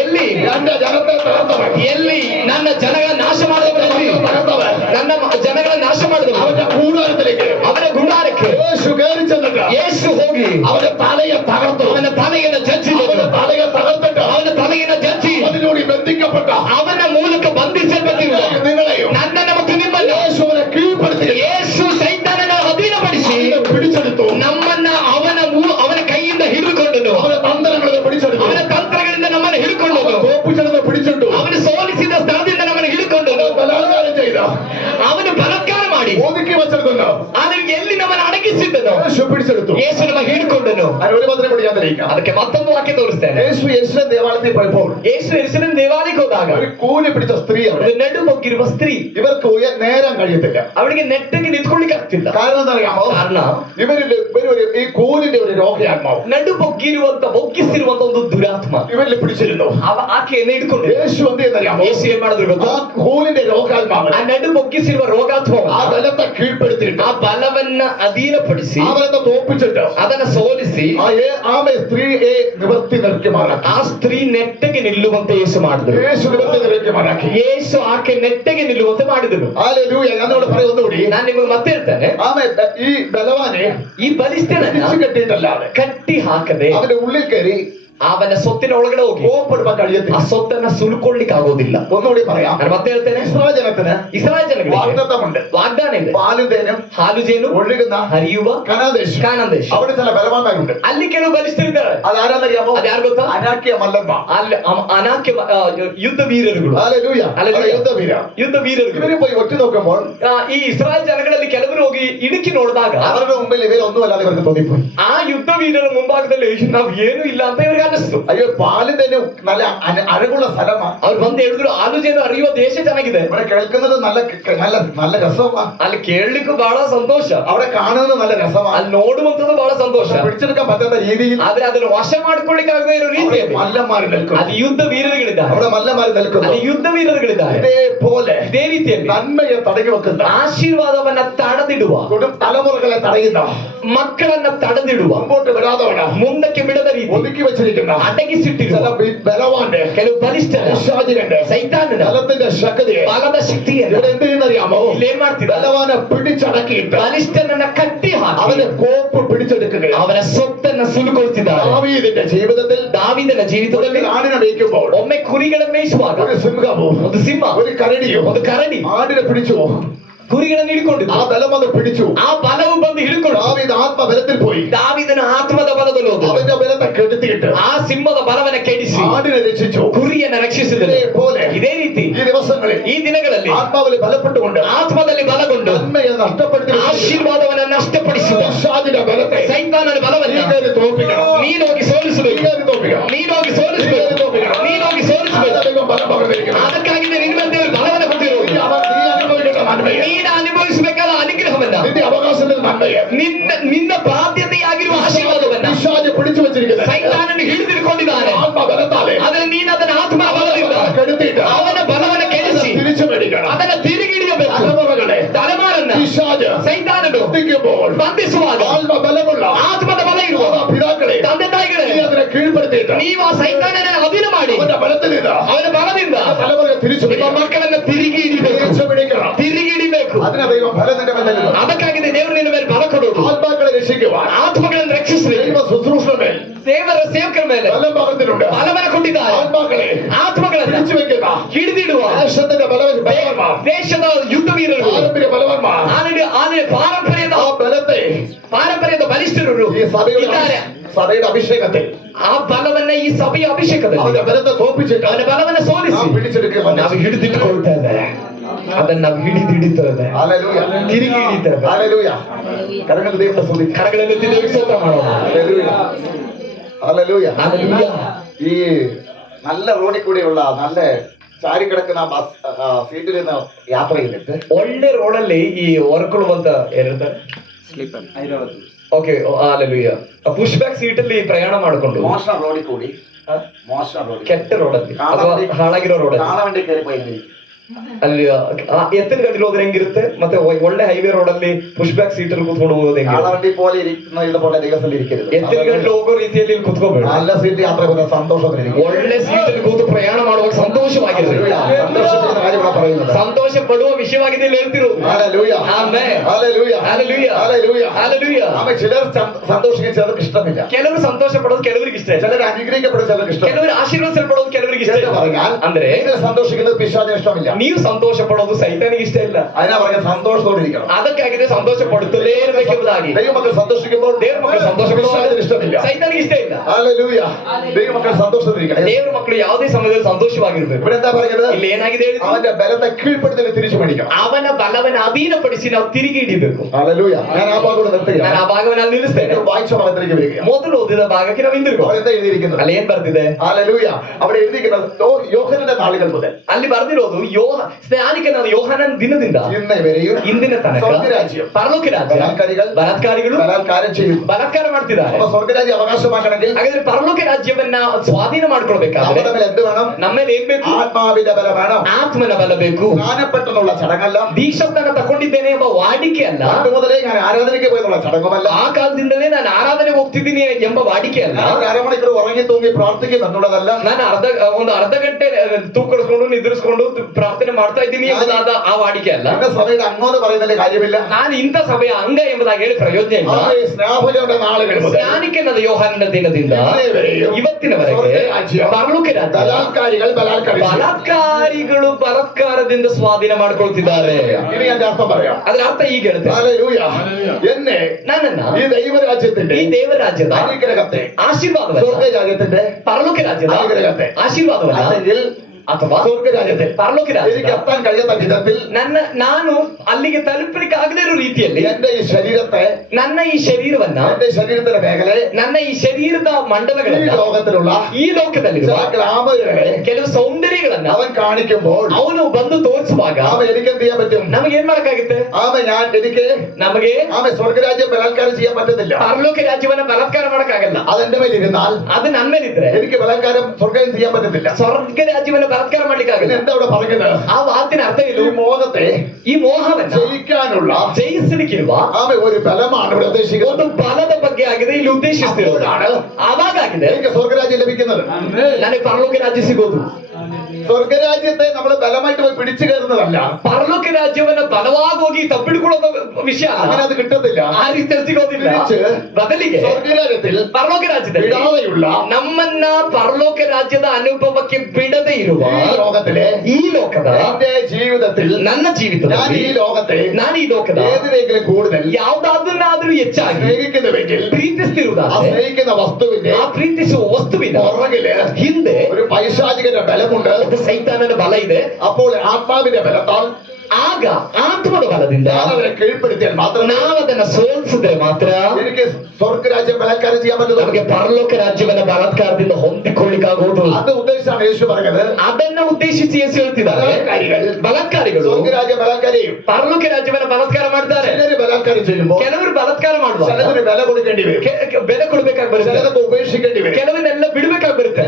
ಎಲ್ಲಿ? എന്റെ ജനത്തെ തകർത്തവൻ, ಎಲ್ಲಿ? ನನ್ನ ಜನಗಳ ನಾಶ ಮಾಡಿದವನಲ್ಲಿ തകർത്തവൻ, ನನ್ನ ಜನಗಳ ನಾಶ ಮಾಡಿದವನು അവന്റെ കൂടാരത്തിലേക്ക് ಅವನ ಗುಡಾರಕ್ಕೆ യേശു കയറി ചെന്നിട്ട് ಯೇಸು ಹೋಗಿ അവന്റെ തലയെ തകർത്തു. ಅವನ ತಲೆಯನ್ನು ಜಜ್ಜಿದನು. അവന്റെ തലയെ തകർത്തിട്ട് ಅವನ ತಲೆಯನ್ನು ಜಜ್ಜಿ അതിലൂടെ ബന്ധിക്കപ്പെട്ട ಅವನ ಮೂಲಕ ಬಂಧಿಸಲ್ಪಟ್ಟಿರುವ നിങ്ങളെയും ನನ್ನನ್ನು ಮತ್ತು ನಿಮ್ಮನ್ನು യേശു അവനെ കീഴ്പ്പെടുത്തി ಯೇಸು ಸೈತಾನನ ಅಧೀನಪಡಿಸಿ പിടിച്ചെടുത്തു. ನಮ್ಮನ್ನ ಅವನ ಕೈಯಿಂದ ಹಿಡಿದುಕೊಂಡನು. അവന്റെ തന്ത്രങ്ങളെ പിടിച്ചെടുത്തു. ಅವನ ತಂತ್ರಗಳಿಂದ ನಮ್ಮನ್ನು ಹಿಡಿದುಕೊಂಡನು. തോപ്പിച്ചെടുത്ത് പിടിച്ചിട്ടു. ಅವನು ಸೋಲಿಸಿದ ಸ್ಥಳದಿಂದ ನಮ್ಮನ್ನು ಹಿಡಿದುಕೊಂಡನು. ബലാത്കാരം ചെയ്ത, ಅವನು ಬಲಾತ್ಕಾರ ಮಾಡಿ ഒതുക്കി വെച്ചെടുക്കുന്നു. ಆದರೆ ಎಲ್ಲಿ ನಮ್ಮನ್ನು ಅಡಗಿಸಿದ್ದನು യേശു പിടിച്ചെടുത്തു. ಯೇಸು ನಮ್ಮ ಹಿಡಿದುಕೊಂಡನು. അതിന് ഒരു പത്രം കൂടി ഞാൻ തെളിയിക്കാം. ಅದಕ್ಕೆ ಮತ್ತೊಂದು ವಾಕ್ಯ ತೋರಿಸ್ತೇನೆ. യേശു യെരൂശലേം ദേവാലയത്തിൽ പോയപ്പോൾ ಯೇಸು ಯೆರೂಸಲೇಮ್ ದೇವಾಲಯಕ್ಕೆ ಹೋದಾಗ ഒരു കൂനി പിടിച്ച സ്ത്രീ അവിടെ. ಒಂದು ನಡು ಬೊಗ್ಗಿರುವ ಸ್ತ್ರೀ, ഇവർക്ക് നേരം കഴിയത്തില്ല. ಅವಳಿಗೆ ನೆಟ್ಟಗೆ ನಿಂತ್ಕೊಳ್ಳಿಕ್ಕೆ ಆಗ್ತಿಲ್ಲ. കാരണം എന്താ അറിയാമോ? ಕಾರಣ ഇവരൊരു ഈ കൂനിന്റെ ഒരു രോഗാത്മാവ് ನಡು ಬೊಗ್ಗಿಸಿರುವಂತ ಒಂದು ದುರಾತ್ಮ ഇവരിൽ പിടിച്ചിരുന്നു. ಆಕೆಯನ್ನು ಹಿಡ್ಕೊಂಡು യേശು എന്ത് ചെയ്യുന്നറിയാമോ? ಯೇಸು ಏನ್ ಮಾಡಿದ್ರು ಗೊತ್ತಾ? ആ കൂനിന്റെ രോഗാത്മാവ് ಆ ನಡು ಬೊಗ್ಗಿಸಿರುವ ರೋಗಾತ್ಮ ആ ബലത്തെ കീഴ്പ്പെടുത്തിയിട്ട് ಆ ಬಲವನ್ನ ಅಧೀನಪಡಿಸಿ ആ ബലത്തെ തോപ്പിച്ചിട്ട് ಅದನ್ನ ಸೋಲಿಸಿ ആമെ സ്ത്രീയെ നിവർത്തി നിർത്തിമാറാക്കി. ಆ ಸ್ತ್ರೀ ನೆಟ್ಟಗೆ ನಿಲ್ಲುವಂತೆ ಯೇಸು ಮಾಡಿದ್ರು. യേശു നിവർത്തി നിർത്തിമാറാക്കി. ಯೇಸು ಆಕೆ ನೆಟ್ಟಗೆ ನಿಲ್ಲುವಂತೆ ಮಾಡಿದನು. ഹല്ലേലൂയ. ഞാൻ നിങ്ങളോട് പറയും ഒന്നുകൂടി. ನಾನು ನಿಮಗೆ ಮತ್ತೆ ಹೇಳ್ತೇನೆ, ആമെ ഈ ബലവാനെ ಈ ಬಲಿಷ್ಠನನ್ನ പിടിച്ചു കെട്ടിയിട്ടല്ലാതെ ಕಟ್ಟಿ ಹಾಕದೆ അവന്റെ ഉള്ളിൽ കയറി ಅವನ ಸೊತ್ತಿನ ಒಳಗಡೆ ಹೋಗಿ കോപ്പെടുക്കാൻ കഴിയത്തില്ല. ಆ ಸೊತ್ತನ್ನ ಸುಲ್ಕೊಳ್ಳಿಕ್ಕೆ ಆಗೋದಿಲ್ಲ. ഒന്നുകൂടി പറയാം. ನಾನು ಮತ್ತೆ ಹೇಳ್ತೇನೆ, ഇസ്രായേൽ ജനത്തിന് ಇಸ್ರಾಯೇಲ್ ಜನಗಳಿಗೆ വാഗ്ദത്തമുണ്ട്. ವಾಗ್ದಾನ ಇದೆ. പാലും തേനും ಹಾಲು ಜೇನು ഒഴുകുന്ന ಹರಿಯುವ കനാൻ ദേശം. ಕಾನಾನ್ ದೇಶ. അവിടെ ചില ബലവാന്മാരുണ്ട്. ಅಲ್ಲಿ ಕೆಲವು ಬಲಿಷ್ಠರಿದ್ದಾರೆ. അതാരാന്നറിയാമോ? ಅದ್ಯಾರು ಗೊತ್ತಾ? അനാക്യ മല്ലന്മാർ. ಅಲ್ಲಿ ಅನಾಕ್ಯ ಯುದ್ಧ ವೀರರುಗಳು. ഹല്ലേലൂയ. ഹല്ലേലൂയ. യുദ്ധവീര. ಯುದ್ಧ ವೀರರುಗಳು. ഇവരെ പോയി ഒറ്റ നോക്കുമ്പോൾ ಈ ಇಸ್ರಾಯೇಲ್ ಜನಗಳಲ್ಲಿ ಕೆಲವರು ಹೋಗಿ ಇಣುಕಿ ನೋಡಿದಾಗ അവരുടെ മുമ്പിൽ ഇവരൊന്നുമല്ലാതെ ഇവർക്ക് തോന്നിപ്പോയി. ಆ ಯುದ್ಧ ವೀರರ ಮುಂಭಾಗದಲ್ಲಿ ನಾವು ಏನು ಇಲ್ಲ ಅಂತ ಇವ್ರಿಗೆ ಅನಿಸ್ತು. അയ്യോ പാലും തേനും നല്ല അഴകുള്ള സ്ഥലമാണ്. ಅವ್ರು ಬಂದು ಹೇಳಿದ್ರು ಹಾಲು ಜೇನು ಹರಿಯುವ ದೇಶ ಚೆನ್ನಾಗಿದೆ. ഇവിടെ കേൾക്കുന്നത് നല്ല നല്ല നല്ല രസമാണ്. ಅಲ್ಲಿ ಕೇಳಲಿಕ್ಕೂ ಬಹಳ ಸಂತೋಷ, അവിടെ കാണുന്നത് നല്ല രസമാണ്. ಅಲ್ಲಿ ನೋಡುವಂತದ್ದು ಬಹಳ ಸಂತೋಷ. പിടിച്ചെടുക്കാൻ പറ്റാത്ത രീതിയിൽ ಆದ್ರೆ ಅದನ್ನು ವಶ ಮಾಡ್ಕೊಳ್ಳಿಕ್ಕೆ ಆಗದೇ ಇರೋ ರೀತಿಯಲ್ಲಿ മല്ലന്മാര് നിൽക്കുന്നു. ಅಲ್ಲಿ ಯುದ್ಧ ವೀರರುಗಳಿದ್ದಾರೆ. അവിടെ മല്ലന്മാര് നിൽക്കുന്നു. ಅಲ್ಲಿ ಯುದ್ಧ ವೀರರುಗಳಿದ್ದಾರೆ. ഇതേപോലെ ಇದೇ ರೀತಿಯಲ್ಲಿ നന്മയെ തടഞ്ഞു വെക്കുന്ന, ಆಶೀರ್ವಾದವನ್ನ ತಡೆದಿಡುವ, തലമുറകളെ തടയുന്ന, ಮಕ್ಕಳನ್ನ ತಡೆದಿಡುವ, മുമ്പോട്ട് വരാതവണ ಮುಂದಕ್ಕೆ ಬಿಡದ ರೀತಿ ഒതുക്കി വെച്ചിരിക്കുന്ന ಅಡಗಿಸಿಟ್ಟಿರುವ ബലവാന്റെ, ಕೆಲವು ಬಲಿಷ್ಠರ പിശാചിന്റെ, ಸೈತಾನನ ബലത്തിന്റെ ശക്തിയെ ಬಲದ ಶಕ್ತಿಯನ್ನು ഇവിടെ എന്ത് ചെയ്യുന്നറിയാമോ? ಇಲ್ಲೇನ್ ಮಾಡ್ತಿದ್ದಾರೆ? ബലവാനെ പിടിച്ചടക്കിയിട്ട് ಬಲಿಷ್ಠನನ್ನ ಕಟ್ಟಿ ಹಾಕಿ അവന്റെ കോപ്പ് പിടിച്ചെടുക്കുകയാണ്. ಅವನ ಸೊತ್ತನ್ನ ಸುಲುಕೊಳ್ತಿದ್ದಾರೆ. ദാവീദിന്റെ ജീവിതത്തിൽ ದಾವೀದನ ഒരു ಜೀವಿತದಲ್ಲಿ ആടിനെ മേയ്ക്കുമ്പോൾ ಒಮ್ಮೆ ಕುರಿಗಳ ಮೇಯಿಸುವಾಗ ഒരു സിംഹവും ಒಂದು ಸಿಂಹ, ഒരു കരടിയും ಒಂದು ಕರಡಿ ആടിനെ പിടിച്ചു. ಕುರಿಗಳನ್ನು ಹಿಡ್ಕೊಂಡಿದ್ದು. ആ ബലം വന്ന് പിടിച്ചു. ಆ ಬಲವು ಬಂದು ಹಿಡ್ಕೊಂಡು ദാവീദ് ആത്മബലത്തിൽ പോയി. ದಾವೀದನ ಆತ್ಮದ ಬಲದಲ್ಲಿ ಹೋದ. അവന്റെ ബലത്തെ കെടുത്തിയിട്ട് ಆ ಸಿಂಹದ ಬಲವನ್ನ ಕೆಡಿಸಿ ആടിനെ രക്ഷിച്ചു. ಕುರಿಯನ್ನ ರಕ್ಷಿಸಿದರು. പോലെ ಇದೇ ರೀತಿ ഈ ദിവസങ്ങളിൽ ಈ ದಿನಗಳಲ್ಲಿ ആത്മാവിൽ ബലപ്പെട്ടുകൊണ്ട് ಆತ್ಮದಲ್ಲಿ ಬಲಗೊಂಡು നന്മയെ നഷ്ടപ്പെടുത്തി ಆಶೀರ್ವಾದವನ್ನ ನಷ್ಟಪಡಿಸಿದ പിശാചിന്റെ ബലത്തെ ಸೈತಾನನ ಬಲವನ್ನ നീ തോൽപ്പിക്കണം. ನೀನೋಗಿ ಸೋಲಿಸಬೇಕು. തോൽപ്പിക്കണം. ನೀನೋಗಿ ಸೋಲಿಸಬೇಕು. ನೀನೋಗಿ ಸೋಲಿಸಬೇಕು. ബലം പകർന്നിരിക്കണം. ಅದಕ್ಕಾಗಿ ನಿನ್ನ ದೇವರು ಬಲವನ್ನ ಕೊಟ್ಟಿರುವುದು. നീ അനുഭവിക്കേണ്ട നന്മയെ, ನೀನು ಅನುಭವಿಸಬೇಕಾದ ಅನುಗ್ರಹವನ್ನ, നിന്റെ അവകാശത്തിൽ നന്മയെ ನಿನ್ನ ಬಾಧ್ಯತೆಯಾಗಿರುವ ಆಶೀರ್ವಾದವನ್ನ പിശാച് പിടിച്ചു വെച്ചിരിക്കുന്നത് ಸೈತಾನನು ಹಿಡಿದಿಟ್ಕೊಂಡಿದ್ದಾನೆ. ആത്മബലത്താലെ ಆದರೆ ನೀನು ಅದನ್ನ ಆತ್ಮ ಬಲದಿಂದ കെടുത്തിയിട്ട് ಅವನ ಬಲವನ್ನ ಕೆಡಿಸಿ തിരിച്ചു മേടിക്കണം. ಅದನ್ನ ತಿರುಗಿಡಿಯಬೇಕು. തലമുറകളെ ತಲೆಮಾರನ್ನ പിശാച് ಸೈತಾನನು എത്തിക്കുമ്പോൾ ಬಂಧಿಸುವಾಗ ആത്മബലമുള്ള ಆತ್ಮದ ಬಲ ಇರುವ പിതാക്കളെ ತಂದೆ ತಾಯಿಗಳೇ, നീ അതിനെ കീഴ്പ്പെടുത്തിയിട്ട് ನೀವು ಆ ಸೈತಾನನ ಅಧೀನ ಮಾಡಿ അവന്റെ ബലത്തിൽ നിന്ന് ಅವನ ಬಲದಿಂದ തലമുറയെ തിരിച്ചു ನಿಮ್ಮ ಮಕ್ಕಳನ್ನ ತಿರುಗಿ ಹಿಡಿಬೇಕು. തിരിച്ചു പിടിക്കണം. ತಿರುಗಿ ಹಿಡಿಬೇಕು. അതിനെ ദൈവം ഫലം നിന്റെ മേലിടുന്നു. ಅದಕ್ಕಾಗಿದೆ ದೇವರು ನಿನ್ನ ಮೇಲೆ ಬಲ ಕೊಡೋದು. ആത്മാക്കളെ രക്ഷിക്കുവാൻ ಆತ್ಮಗಳನ್ನು ರಕ್ಷಿಸಬೇಕು. ദൈവ ശുശ്രൂഷ മേൽ ದೇವರ ಸೇವಕರ ಮೇಲೆ ബലം പകർന്നിട്ടുണ്ട്. ಬಲವನ್ನು ಕೊಟ್ಟಿದ್ದಾರೆ. ആത്മാക്കളെ ಆತ್ಮಗಳನ್ನ പിടിച്ചു വെക്കുന്ന ಹಿಡಿದಿಡುವ ദേശത്തിന്റെ ബലവന്മാർ, ದೇಶದ ಯುದ್ಧ ವೀರರು, പാരമ്പര്യ ബലവന്മാർ, ಆದ್ರೆ ಪಾರಂಪರ್ಯದ ಬಲಿಷ್ಠರು ഈ ಇದ್ದಾರೆ. സഭയുടെ അഭിഷേകത്തിൽ ಆ ಬಲವನ್ನ ಈ ಸಭೆಯ ಅಭಿಷೇಕದಲ್ಲಿ അവന്റെ ബലത്തെ തോൽപ്പിച്ചിട്ട് ಅವನ ಬಲವನ್ನ ಸೋಲಿಸಿ നാം പിടിച്ചെടുക്കുക. ನಾವು ಹಿಡಿದಿಟ್ಕೊಳ್ತೇವೆ. ಅದನ್ನ ನಾವು ಹಿಡಿದಿಡಿತೇವೆ, ഹല്ലേലൂയ. ತಿರುಗಿ ಹಿಡಿತೇವೆ. ഹല്ലേലൂയ. കരങ്ങൾ ദൈവത്തെ സ്തുതിക്കുക. ಕರಗಳನ್ನು ಎತ್ತಿ ದೇವರಿಗೆ ಸ್ತೋತ್ರ ಮಾಡೋಣ. ഹല്ലേലൂയ. ഹല്ലേലൂയ. ഹല്ലേലൂയ. ഈ നല്ല റോഡിൽ കൂടെയുള്ള നല്ല ചാരിക്കിടക്കുന്ന ബസ് സീറ്റിൽ നിന്ന് യാത്ര ചെയ്തിട്ട് ಒಳ್ಳೆ ರೋಡಲ್ಲಿ ಈ ಹೊರಕೊಳ್ಳುವಂತ ಏನಿರ್ತಾರೆ sleeper okay, hallelujah. Push back seat ಅಲ್ಲಿ ಪ್ರಯಾಣ ಮಾಡಿಕೊಂಡು മോശം റോഡിൽ കൂടി മോശം റോഡിൽ ಕೆಟ್ಟ ರೋಡಲ್ಲಿ ಅಥವಾ ಹಾಳಾಗಿರೋ ರೋಡಲ್ಲಿ കാണാവേണ്ടി കയറി പോയി ಅಲ್ಲಿ ಎತ್ತಿನ ಗಾಡಿ ಹೋದ್ರೆ ಹೆಂಗಿರುತ್ತೆ, ಮತ್ತೆ ಒಳ್ಳೆ ಹೈವೇ ರೋಡ್ ಅಲ್ಲಿ ಪುಷ್ ಬ್ಯಾಕ್ ಸೀಟ್ ಅಲ್ಲಿ ಕೂತ್ಕೊಂಡು ಹೋಗೋದು ಹೆಂಗೆ? കാളവണ്ടി പോലെ ഇരിക്കുന്ന ഇതുപോലെ ദിവസം ഇരിക്കരുത്. ಎತ್ತಿನ ಗಾಡಿ ಹೋಗೋ ರೀತಿಯಲ್ಲಿ ಇಲ್ಲಿ ಕುತ್ಕೋಬೇಡ. നല്ല സീറ്റ് യാത്ര പോകുന്ന സന്തോഷത്തിലിരിക്കും. ಒಳ್ಳೆ ಸೀಟ್ ಅಲ್ಲಿ ಕೂತು ಪ್ರಯಾಣ ಮಾಡುವಾಗ ಸಂತೋಷವಾಗಿರ್ಬೇಕು. സന്തോഷത്തിന്റെ കാര്യം ഇവിടെ പറയുന്നത്. ಸಂತೋಷ ಪಡುವ ವಿಷಯವಾಗಿದೆ ಇಲ್ಲಿ ಹೇಳ್ತಿರೋದು. Hallelujah. Amen. Hallelujah. Hallelujah. Hallelujah. Hallelujah. Amen. ചിലർ സന്തോഷിക്കാൻ ചിലർക്ക് ഇഷ്ടമില്ല. ಕೆಲವರು ಸಂತೋಷ ಪಡೋದು ಕೆಲವರಿಗೆ ಇಷ್ಟ ಇಲ್ಲ. ചിലർ അനുഗ്രഹിക്കപ്പെടും ചിലർക്ക് ഇഷ്ടം. ಕೆಲವರು ಆಶೀರ್ವದಿಸಲ್ಪಡೋದು ಕೆಲವರಿಗೆ ಇಷ್ಟ ಇಲ್ಲ. പറഞ്ഞാൽ ಅಂದ್ರೆ നിങ്ങൾ സന്തോഷിക്കുന്നത് പിശാചിന് ഇഷ്ടമില്ല. ನೀವು ಸಂತೋಷ ಪಡೋದು ಸೈತಾನಿಗೆ ಇಷ್ಟ ಇಲ್ಲ. അതിനാ പറഞ്ഞ സന്തോഷത്തോടെ ഇരിക്കണം. ಅದಕ್ಕಾಗಿದೆ ಸಂತೋಷ ಪಡುತ್ತಲೇ ಇರಬೇಕೆಂಬುದಾಗಿ. ദൈവമക്കൾ സന്തോഷിക്കുമ്പോൾ ದೇವರ ಮಕ್ಕಳು ಸಂತೋಷ പിശാചിന് ഇഷ്ടമില്ല. ಸೈತಾನಿಗೆ ಇಷ್ಟ ಇಲ್ಲ. ഹല്ലേലൂയ. ദൈവമക്കൾ സന്തോഷത്തോടിരിക്കണം. ದೇವರ ಮಕ್ಕಳು ಯಾವುದೇ ಸಮಯದಲ್ಲಿ ಸಂತೋಷವಾಗಿರ್ಬೇಕು. ഇവിടെ എന്താ പറയുന്നത്? ಇಲ್ಲಿ ಏನಾಗಿದೆ ಹೇಳಿ, അവന്റെ ബലത്തെ കീഴ്പ്പെടുത്തി തിരിച്ചു മേടിക്കണം. ಅವನ ಬಲವನ್ನು ಅಧೀನಪಡಿಸಿ ನಾವು ತಿರುಗಿ ಹಿಡಿಬೇಕು. ഹല്ലേലൂയ. ഞാൻ ആ ഭാഗം ನಾನು നിർത്തുകയാണ്. ಆ ಭಾಗವನ್ನು ಅಲ್ಲಿ ನಿಲ್ಲಿಸ್ತೇನೆ. വായിച്ച ഭാഗത്തിലേക്ക് വരിക. ಮೊದಲು ಓದಿದ ಭಾಗಕ್ಕೆ ನಾವು ಹಿಂದಿರುಗೋ. അവിടെ എന്താ എഴുതിയിരിക്കുന്നത്? ಅಲ್ಲಿ ಏನ್ ಬರ್ತಿದೆ? ഹല്ലേലൂയ. അവിടെ എഴുതിയിരിക്കുന്നത് യോഹന്നാന്റെ നാളുകൾ മുതൽ ಅಲ್ಲಿ ಬರ್ದಿರೋದು ಸ್ನಾನಿಕನಾದ ಯೋಹಾನನ ದಿನದಿಂದ ഇന്ന് വരെയും ಇಂದಿನ ತನಕ സ്വർഗ്ഗരാജ്യം ಪರಲೋಕ ರಾಜ್ಯ ಬಲಾತ್ಕಾರಿಗಳು ബലാത്കാരം ചെയ്യുന്നു. ಬಲಾತ್ಕಾರ ಮಾಡ್ತಿದ್ದಾರೆ. അപ്പൊ സ്വർഗ്ഗരാജ്യം അവകാശമാക്കണമെങ്കിൽ ಹಾಗಾದ್ರೆ ಪರಲೋಕ ರಾಜ್ಯವನ್ನ ಸ್ವಾಧೀನ ಮಾಡ್ಕೊಳ್ಬೇಕಾದ್ರೆ നമ്മുടെ മേൽ എന്ത് വേണം? ನಮ್ಮೇಲೆ ಏನ್ ಬೇಕು? ആത്മാവിന്റെ ബലം വേണം. ಆತ್ಮನ ಬಲ ಬೇಕು. സ്നാനപ്പെട്ടെന്നുള്ള ചടങ്ങല്ല. ದೀಕ್ಷಾಸ್ನಾನ ತಗೊಂಡಿದ್ದೇನೆ ಎಂಬ ವಾಡಿಕೆ ಅಲ್ಲ. പണ്ട് മുതലേ ഞാൻ ആരാധനയ്ക്ക് പോയെന്നുള്ള ചടങ്ങുമല്ല. ಆ ಕಾಲದಿಂದಲೇ ನಾನು ಆರಾಧನೆ ಹೋಗ್ತಿದ್ದೀನಿ ಎಂಬ ವಾಡಿಕೆ ಅಲ್ಲ. ഞാൻ അരമണിക്കൂർ ഉറങ്ങി തൂങ്ങി പ്രാർത്ഥിക്കും എന്നുള്ളതല്ല. ನಾನು ಒಂದು ಅರ್ಧ ಗಂಟೆ ತೂಕಡಿಸ್ಕೊಂಡು ನಿದ್ರಿಸ್ಕೊಂಡು ಪ್ರಾರ್ಥನೆ ಮಾಡ್ತಾ ಇದ್ದೀನಿ ಎಂಬುದಾದ ಆ ವಾಡಿಕೆ ಅಲ್ಲ. എന്റെ സഭയുടെ അങ്ങോട്ട് പറയുന്നതിൽ കാര്യമില്ല. ನಾನು ಇಂಥ ಸಭೆಯ ಅಂಗ ಎಂಬುದಾಗಿ ಹೇಳಿ ಪ್ರಯೋಜನ ಇಲ್ಲ. സ്നാപകരുടെ നാളുകൾ മുതൽ ಸ್ನಾನಿಕನಾದ ಯೋಹಾನನ ದಿನದಿಂದ ಇವತ್ತಿನವರೆಗೆ ಪರಲೋಕ ರಾಜ್ಯ ബലാത്കാരികൾ ಬಲಾತ್ಕಾರಿಗಳು ಬಲಾತ್ಕಾರದಿಂದ ಸ್ವಾಧೀನ ಮಾಡ್ಕೊಳ್ತಿದ್ದಾರೆ. ഇനി ഞാൻ അർത്ഥം പറയാം. ಅದರ ಅರ್ಥ ಈಗ ಹೇಳುತ್ತೆ. ഹല്ലേലൂയ. എന്നെ ನನ್ನನ್ನ ഈ ദൈവരാജ്യത്തിന്റെ ಈ ದೇವರಾಜ್ಯದ അനുഗ്രഹത്തെ ಆಶೀರ್ವಾದವನ್ನ, സ്വർഗ്ഗരാജ്യത്തിന്റെ ಪರಲೋಕ ರಾಜ್ಯದ അനുഗ്രഹത്തെ ಆಶೀರ್ವಾದವನ್ನ അല്ലെങ്കിൽ ಅಥವಾ സ്വർഗ്ഗരാജ്യത്തിൽ ಪರಲೋಕ എനിക്ക് ರಾಜ್ಯದ എത്താൻ കഴിയാത്ത വിധത്തിൽ ನಾನು ಅಲ್ಲಿಗೆ ತಲುಪಲಿಕ್ಕೆ ಆಗದೇ ಇರೋ ರೀತಿಯಲ್ಲಿ എന്റെ ഈ ശരീരത്തെ, ನನ್ನ ಈ ಶರೀರವನ್ನ, എന്റെ ശരീരത്തിന്റെ മേഖലയെ, ನನ್ನ ಈ ಶರೀರದ ഈ ಮಂಡಲಗಳನ್ನ, ലോകത്തിലുള്ള ಈ ಲೋಕದಲ್ಲಿರುವ ചില ഗ്ലാമറുകളെ ಕೆಲವು ಸೌಂದರ್ಯಗಳನ್ನ അവൻ കാണിക്കുമ്പോൾ ಅವನು ಬಂದು ತೋರಿಸುವಾಗ അവൻ എനിക്ക് എന്ത് ചെയ്യാൻ പറ്റും? ನಮಗೆ ಏನ್ ಮಾಡಕ್ಕಾಗುತ್ತೆ? എനിക്ക് ನಮಗೆ അവൻ സ്വർഗ്ഗരാജ്യം ബലാത്കാരം ചെയ്യാൻ പറ്റത്തില്ല. ಪರಲೋಕ ರಾಜ್ಯವನ್ನ ಬಲಾತ್ಕಾರ ಮಾಡಕ್ಕಾಗಲ್ಲ. അതെന്റെ മേലിരുന്നാൽ ಅದು ನನ್ನ ಮೇಲಿದ್ರೆ എനിക്ക് ബലാത്കാരം സ്വർഗ്ഗം ചെയ്യാൻ പറ്റത്തില്ല. ಸ್ವರ್ಗ ರಾಜ್ಯವನ್ನ ಬಲಾತ್ಕಾರ ಮಾಡ್ಲಿಕ್ಕಾಗಲ್ಲ. എന്താ ഇവിടെ പറയുന്നത്? ಆ ವಾತಿನ ಅರ್ಥ ഈ ಇದು. മോഹത്തെ ಈ ಮೋಹವನ್ನ ജയിക്കാനുള്ള ಜಯಿಸಲಿಕ್ಕಿರುವ അവൻ ഒരു ബലമാണ് ഇവിടെ ಒಂದು ഉദ്ദേശിക്കുന്നത്. ಬಲದ ಬಗ್ಗೆ ಆಗಿದೆ ಇಲ್ಲಿ ಉದ್ದೇಶಿಸ್ತಿರೋದು. അപ്പോഴാണ് ಆವಾಗ ಆಗಿದೆ എനിക്ക് സ്വർഗ്ഗരാജ്യം ലഭിക്കുന്നത്. ನನಗೆ ಪರಲೋಕ ರಾಜ್ಯ ಸಿಗೋದು. സ്വർഗരാജ്യത്തെ നമ്മൾ ബലമായിട്ട് പോയി പിടിച്ചു കയറുന്നതല്ല, ಪರಲೋಕ ರಾಜ್ಯವನ್ನ ಬಲವಾಗಿ ಹೋಗಿ ತಬ್ಬಿಡ್ಕೊಳ್ಳೋದು ವಿಷಯ ಅಲ್ಲ. അങ്ങനെ അത് കിട്ടത്തില്ല. ಆ ರೀತಿ ಸಿಗೋದಿಲ್ಲ. തിരിച്ച് ಬದಲಿಗೆ സ്വർഗരാജ്യത്തിൽ ಪರಲೋಕ ರಾಜ್ಯದಲ್ಲಿ വിടാതെയുള്ള ನಮ್ಮನ್ನ ಪರಲೋಕ ರಾಜ್ಯದ ಅನುಭವಕ್ಕೆ ಬಿಡದೆ ಇರುವ ഈ ലോകത്തിലെ ಈ ಲೋಕದ എന്റെ ജീവിതത്തിൽ ನನ್ನ ഞാൻ ಜೀವಿತದಲ್ಲಿ ഈ ലോകത്തെ ನಾನು ಈ ಲೋಕದ ഏതിനെങ്കിലും കൂടുതൽ ಯಾವ್ದಾದನ್ನಾದ್ರೂ ಹೆಚ್ಚಾಗಿ സ്നേഹിക്കുന്നുവെങ്കിൽ ആ ಪ್ರೀತಿಸ್ತಿರುವುದಾದ್ರೆ സ്നേഹിക്കുന്ന വസ്തുവിന്റെ ಆ ಪ್ರೀತಿಸುವ ವಸ್ತುವಿನ പുറകില് ಹಿಂದೆ ഒരു പൈശാചികന്റെ ബലമുണ്ട്. ಒಂದು ಸೈತಾನನ ಬಲ ಇದೆ. അപ്പോൾ ആത്മാവിന്റെ ബലത്താൽ ಆಗ ಆತ್ಮದ ಬಲದಿಂದ ഞാൻ അവരെ കീഴ്പ്പെടുത്തിയാൽ മാത്രമേ ನಾವದನ್ನ ಸೋಲಿಸಿದ್ರೆ ಮಾತ್ರ എനിക്ക് സ്വർഗരാജ്യം ബലക്കാരം ചെയ്യാൻ പറ്റുള്ളൂ. ನಮಗೆ ಪರಲೋಕ ರಾಜ್ಯವನ್ನ ಬಲಾತ್ಕಾರದಿಂದ ಹೊಂದಿಕೊಳ್ಳಿಕ್ಕಾಗುವುದು. അത് ഉദ്ദേശിച്ചാണ് യേശു പറഞ്ഞത്. ಅದನ್ನ ಉದ್ದೇಶಿಸಿ ಯೇಸು ಹೇಳ್ತಿದ್ದಾರೆ, ಬಲಾತ್ಕಾರಿಗಳು സ്വർഗരാജ്യ ബലക്കാരെയും ಪರಲೋಕ ರಾಜ್ಯವನ್ನ ಬಲಾತ್ಕಾರ ಮಾಡ್ತಾರೆ. ചിലര് ബലാത്കാരം ചെയ്യുമ്പോൾ ಕೆಲವರು ಬಲಾತ್ಕಾರ ಮಾಡುವ ചിലതിന് വില കൊടുക്കേണ്ടി വരും, ಬೆಲೆ ಕೊಡ್ಬೇಕಾಗಿ ಬರುತ್ತೆ, ചിലതൊക്കെ ഉപേക്ഷിക്കേണ്ടി വരും. ಕೆಲವನ್ನೆಲ್ಲ ಬಿಡ್ಬೇಕಾಗಿ ಬರುತ್ತೆ.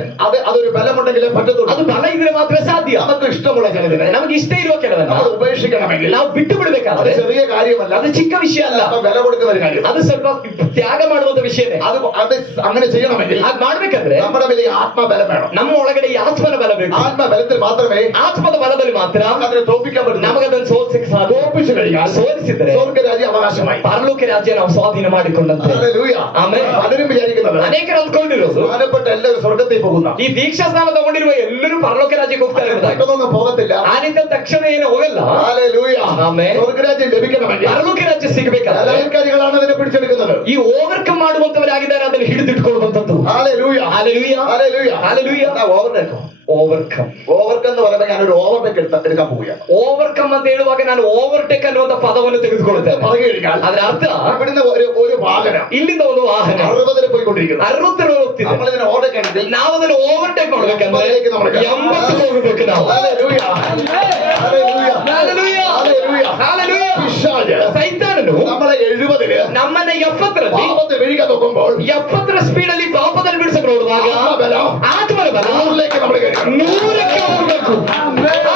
അതൊരു ബലമുണ്ടെങ്കിലേ പറ്റത്തുള്ളൂ. ಅದು ಬಲ ಇದ್ರೆ ಮಾತ್ರ ಸಾಧ್ಯ. നമുക്ക് ഇഷ്ടമുള്ള ചിലതിനെ ನಮಗೆ ಇಷ್ಟ ಇರುವ ಕೆಲವನ್ನ നമ്മൾ ഉപേക്ഷിക്കണമെങ്കിൽ ನಾವು ಬಿಟ್ಟು അത് ಬಿಡ್ಬೇಕಾದ್ರೆ ചെറിയ കാര്യമല്ല, ಅದು ಚಿಕ್ಕ ವಿಷಯ ಅಲ್ಲ, അത് വില കൊടുക്കുന്ന ഒരു കാര്യം. ಅದು ಸ್ವಲ್ಪ ತ್ಯಾಗ ಮಾಡುವಂತ ವಿಷಯನೇ. അത് അങ്ങനെ ചെയ്യണമെങ്കിൽ ಅದ್ ಮಾಡ್ಬೇಕಾದ್ರೆ നമ്മുടെ വലിയ ആത്മബലം വേണം. ನಮ್ಮ ಒಳಗಡೆ ಈ ಆತ್ಮನ ಬಲ ಬೇಕು. ആത്മബലത്തിൽ മാത്രമേ ಆತ್ಮದ ಬಲದಲ್ಲಿ ಮಾತ್ರ അതിനെ തോൽപ്പിക്കാൻ പറ്റും. ನಮಗದನ್ನು ಸೋಲಿಸಕ್ಕೆ ಸಾಧ್ಯ. തോൽപ്പിച്ചു കഴിഞ്ഞാൽ ಸೋಲಿಸಿದ್ರೆ സ്വർഗരാജ്യ അവകാശമായി. ಪರಲೋಕ ರಾಜ್ಯ ನಾವು ಸ್ವಾಧೀನ ಮಾಡಿಕೊಂಡಂತೆ. ഹല്ലേലൂയ. ಆಮೇಲೆ പലരും വിചാരിക്കുന്നത് ಅನೇಕರು ಅಂದ್ಕೊಂಡಿರೋದು സ്ഥാനപ്പെട്ട എല്ലാവരും സ്വർഗത്തിൽ പോകുന്ന, ಈ ದೀಕ್ಷಾ ಸ್ನಾನ ತಗೊಂಡಿರುವ ಎಲ್ಲರೂ ಪರಲೋಕ ರಾಜ್ಯಕ್ಕೆ ಹೋಗ್ತಾ ಇರೋದಾಗಿ. പെട്ടെന്നൊന്നും പോകത്തില്ല. ಆ ರೀತಿ ತಕ್ಷಣ ಏನು ಹೋಗಲ್ಲ. ഹല്ലേലൂയ. ಆಮೇಲೆ സ്വർഗരാജ്യം ലഭിക്കണമെങ്കിൽ ಪರಲೋಕ ರಾಜ್ಯ ಸಿಗಬೇಕಾದ್ರೆ ബലാത്കാരികളാണ് അതിനെ പിടിച്ചെടുക്കുന്നത്. ಈ ಓವರ್ಕಮ್ ಮಾಡುವಂತವರಾಗಿದ್ದಾರೆ, ಅದನ್ನು ಹಿಡಿದಿಟ್ಕೊಳ್ಳುವಂತದ್ದು. Hallelujah. Hallelujah. Hallelujah. Hallelujah. Overtake overcome എന്ന് പറയുമ്പോൾ ഞാനൊരു ഓവർടേക്ക് എടുക്കാൻ പോവുകയാണ്. ಓವರ್ಕಮ್ ಅಂತ ಹೇಳುವಾಗ ನಾನು ಓವರ್ಟೇಕ್ ಅನ್ನುವಂತ ಪದವನ್ನು ತೆಗೆದುಕೊಳ್ಳುತ್ತೇನೆ. പറഞ്ഞു കഴിഞ്ഞാൽ ಅದರ ಅರ್ಥ ഇവിടുന്ന് ഒരു വാഹനം ಇಲ್ಲಿಂದ ಒಂದು ವಾಹನ 60 പോയിക്കൊണ്ടിരിക്കുന്നു. 60 ಹೋಗ್ತಿದೆ. നമ്മളിതിനെ ഓവർടേക്ക് ആണെങ്കിൽ ನಾವು ಅದನ್ನು ಓವರ್ಟೇಕ್ ಮಾಡ್ಬೇಕಂದ್ರೆ 80 ಹೋಗ್ಬೇಕು ನಾವು. Hallelujah. Hallelujah. Hallelujah. Hallelujah. Hallelujah. പിശാച് ಸೈತಾನನು നമ്മളെ 70 ನಮ್ಮನ್ನ 70ರಲ್ಲಿ പാപത്തെ വിഴിക്കാൻ നോക്കുമ്പോൾ 70 ಸ್ಪೀಡಲ್ಲಿ ಪಾಪದಲ್ಲಿ ಬಿಡಿಸಕ್ಕೆ ನೋಡುವಾಗ ആത്മബലം ಆತ್ಮನ ಬಲ 100ലേക്ക് നമ്മൾ കയറി. 100ಕ್ಕೆ ಹೋಗ್ಬೇಕು.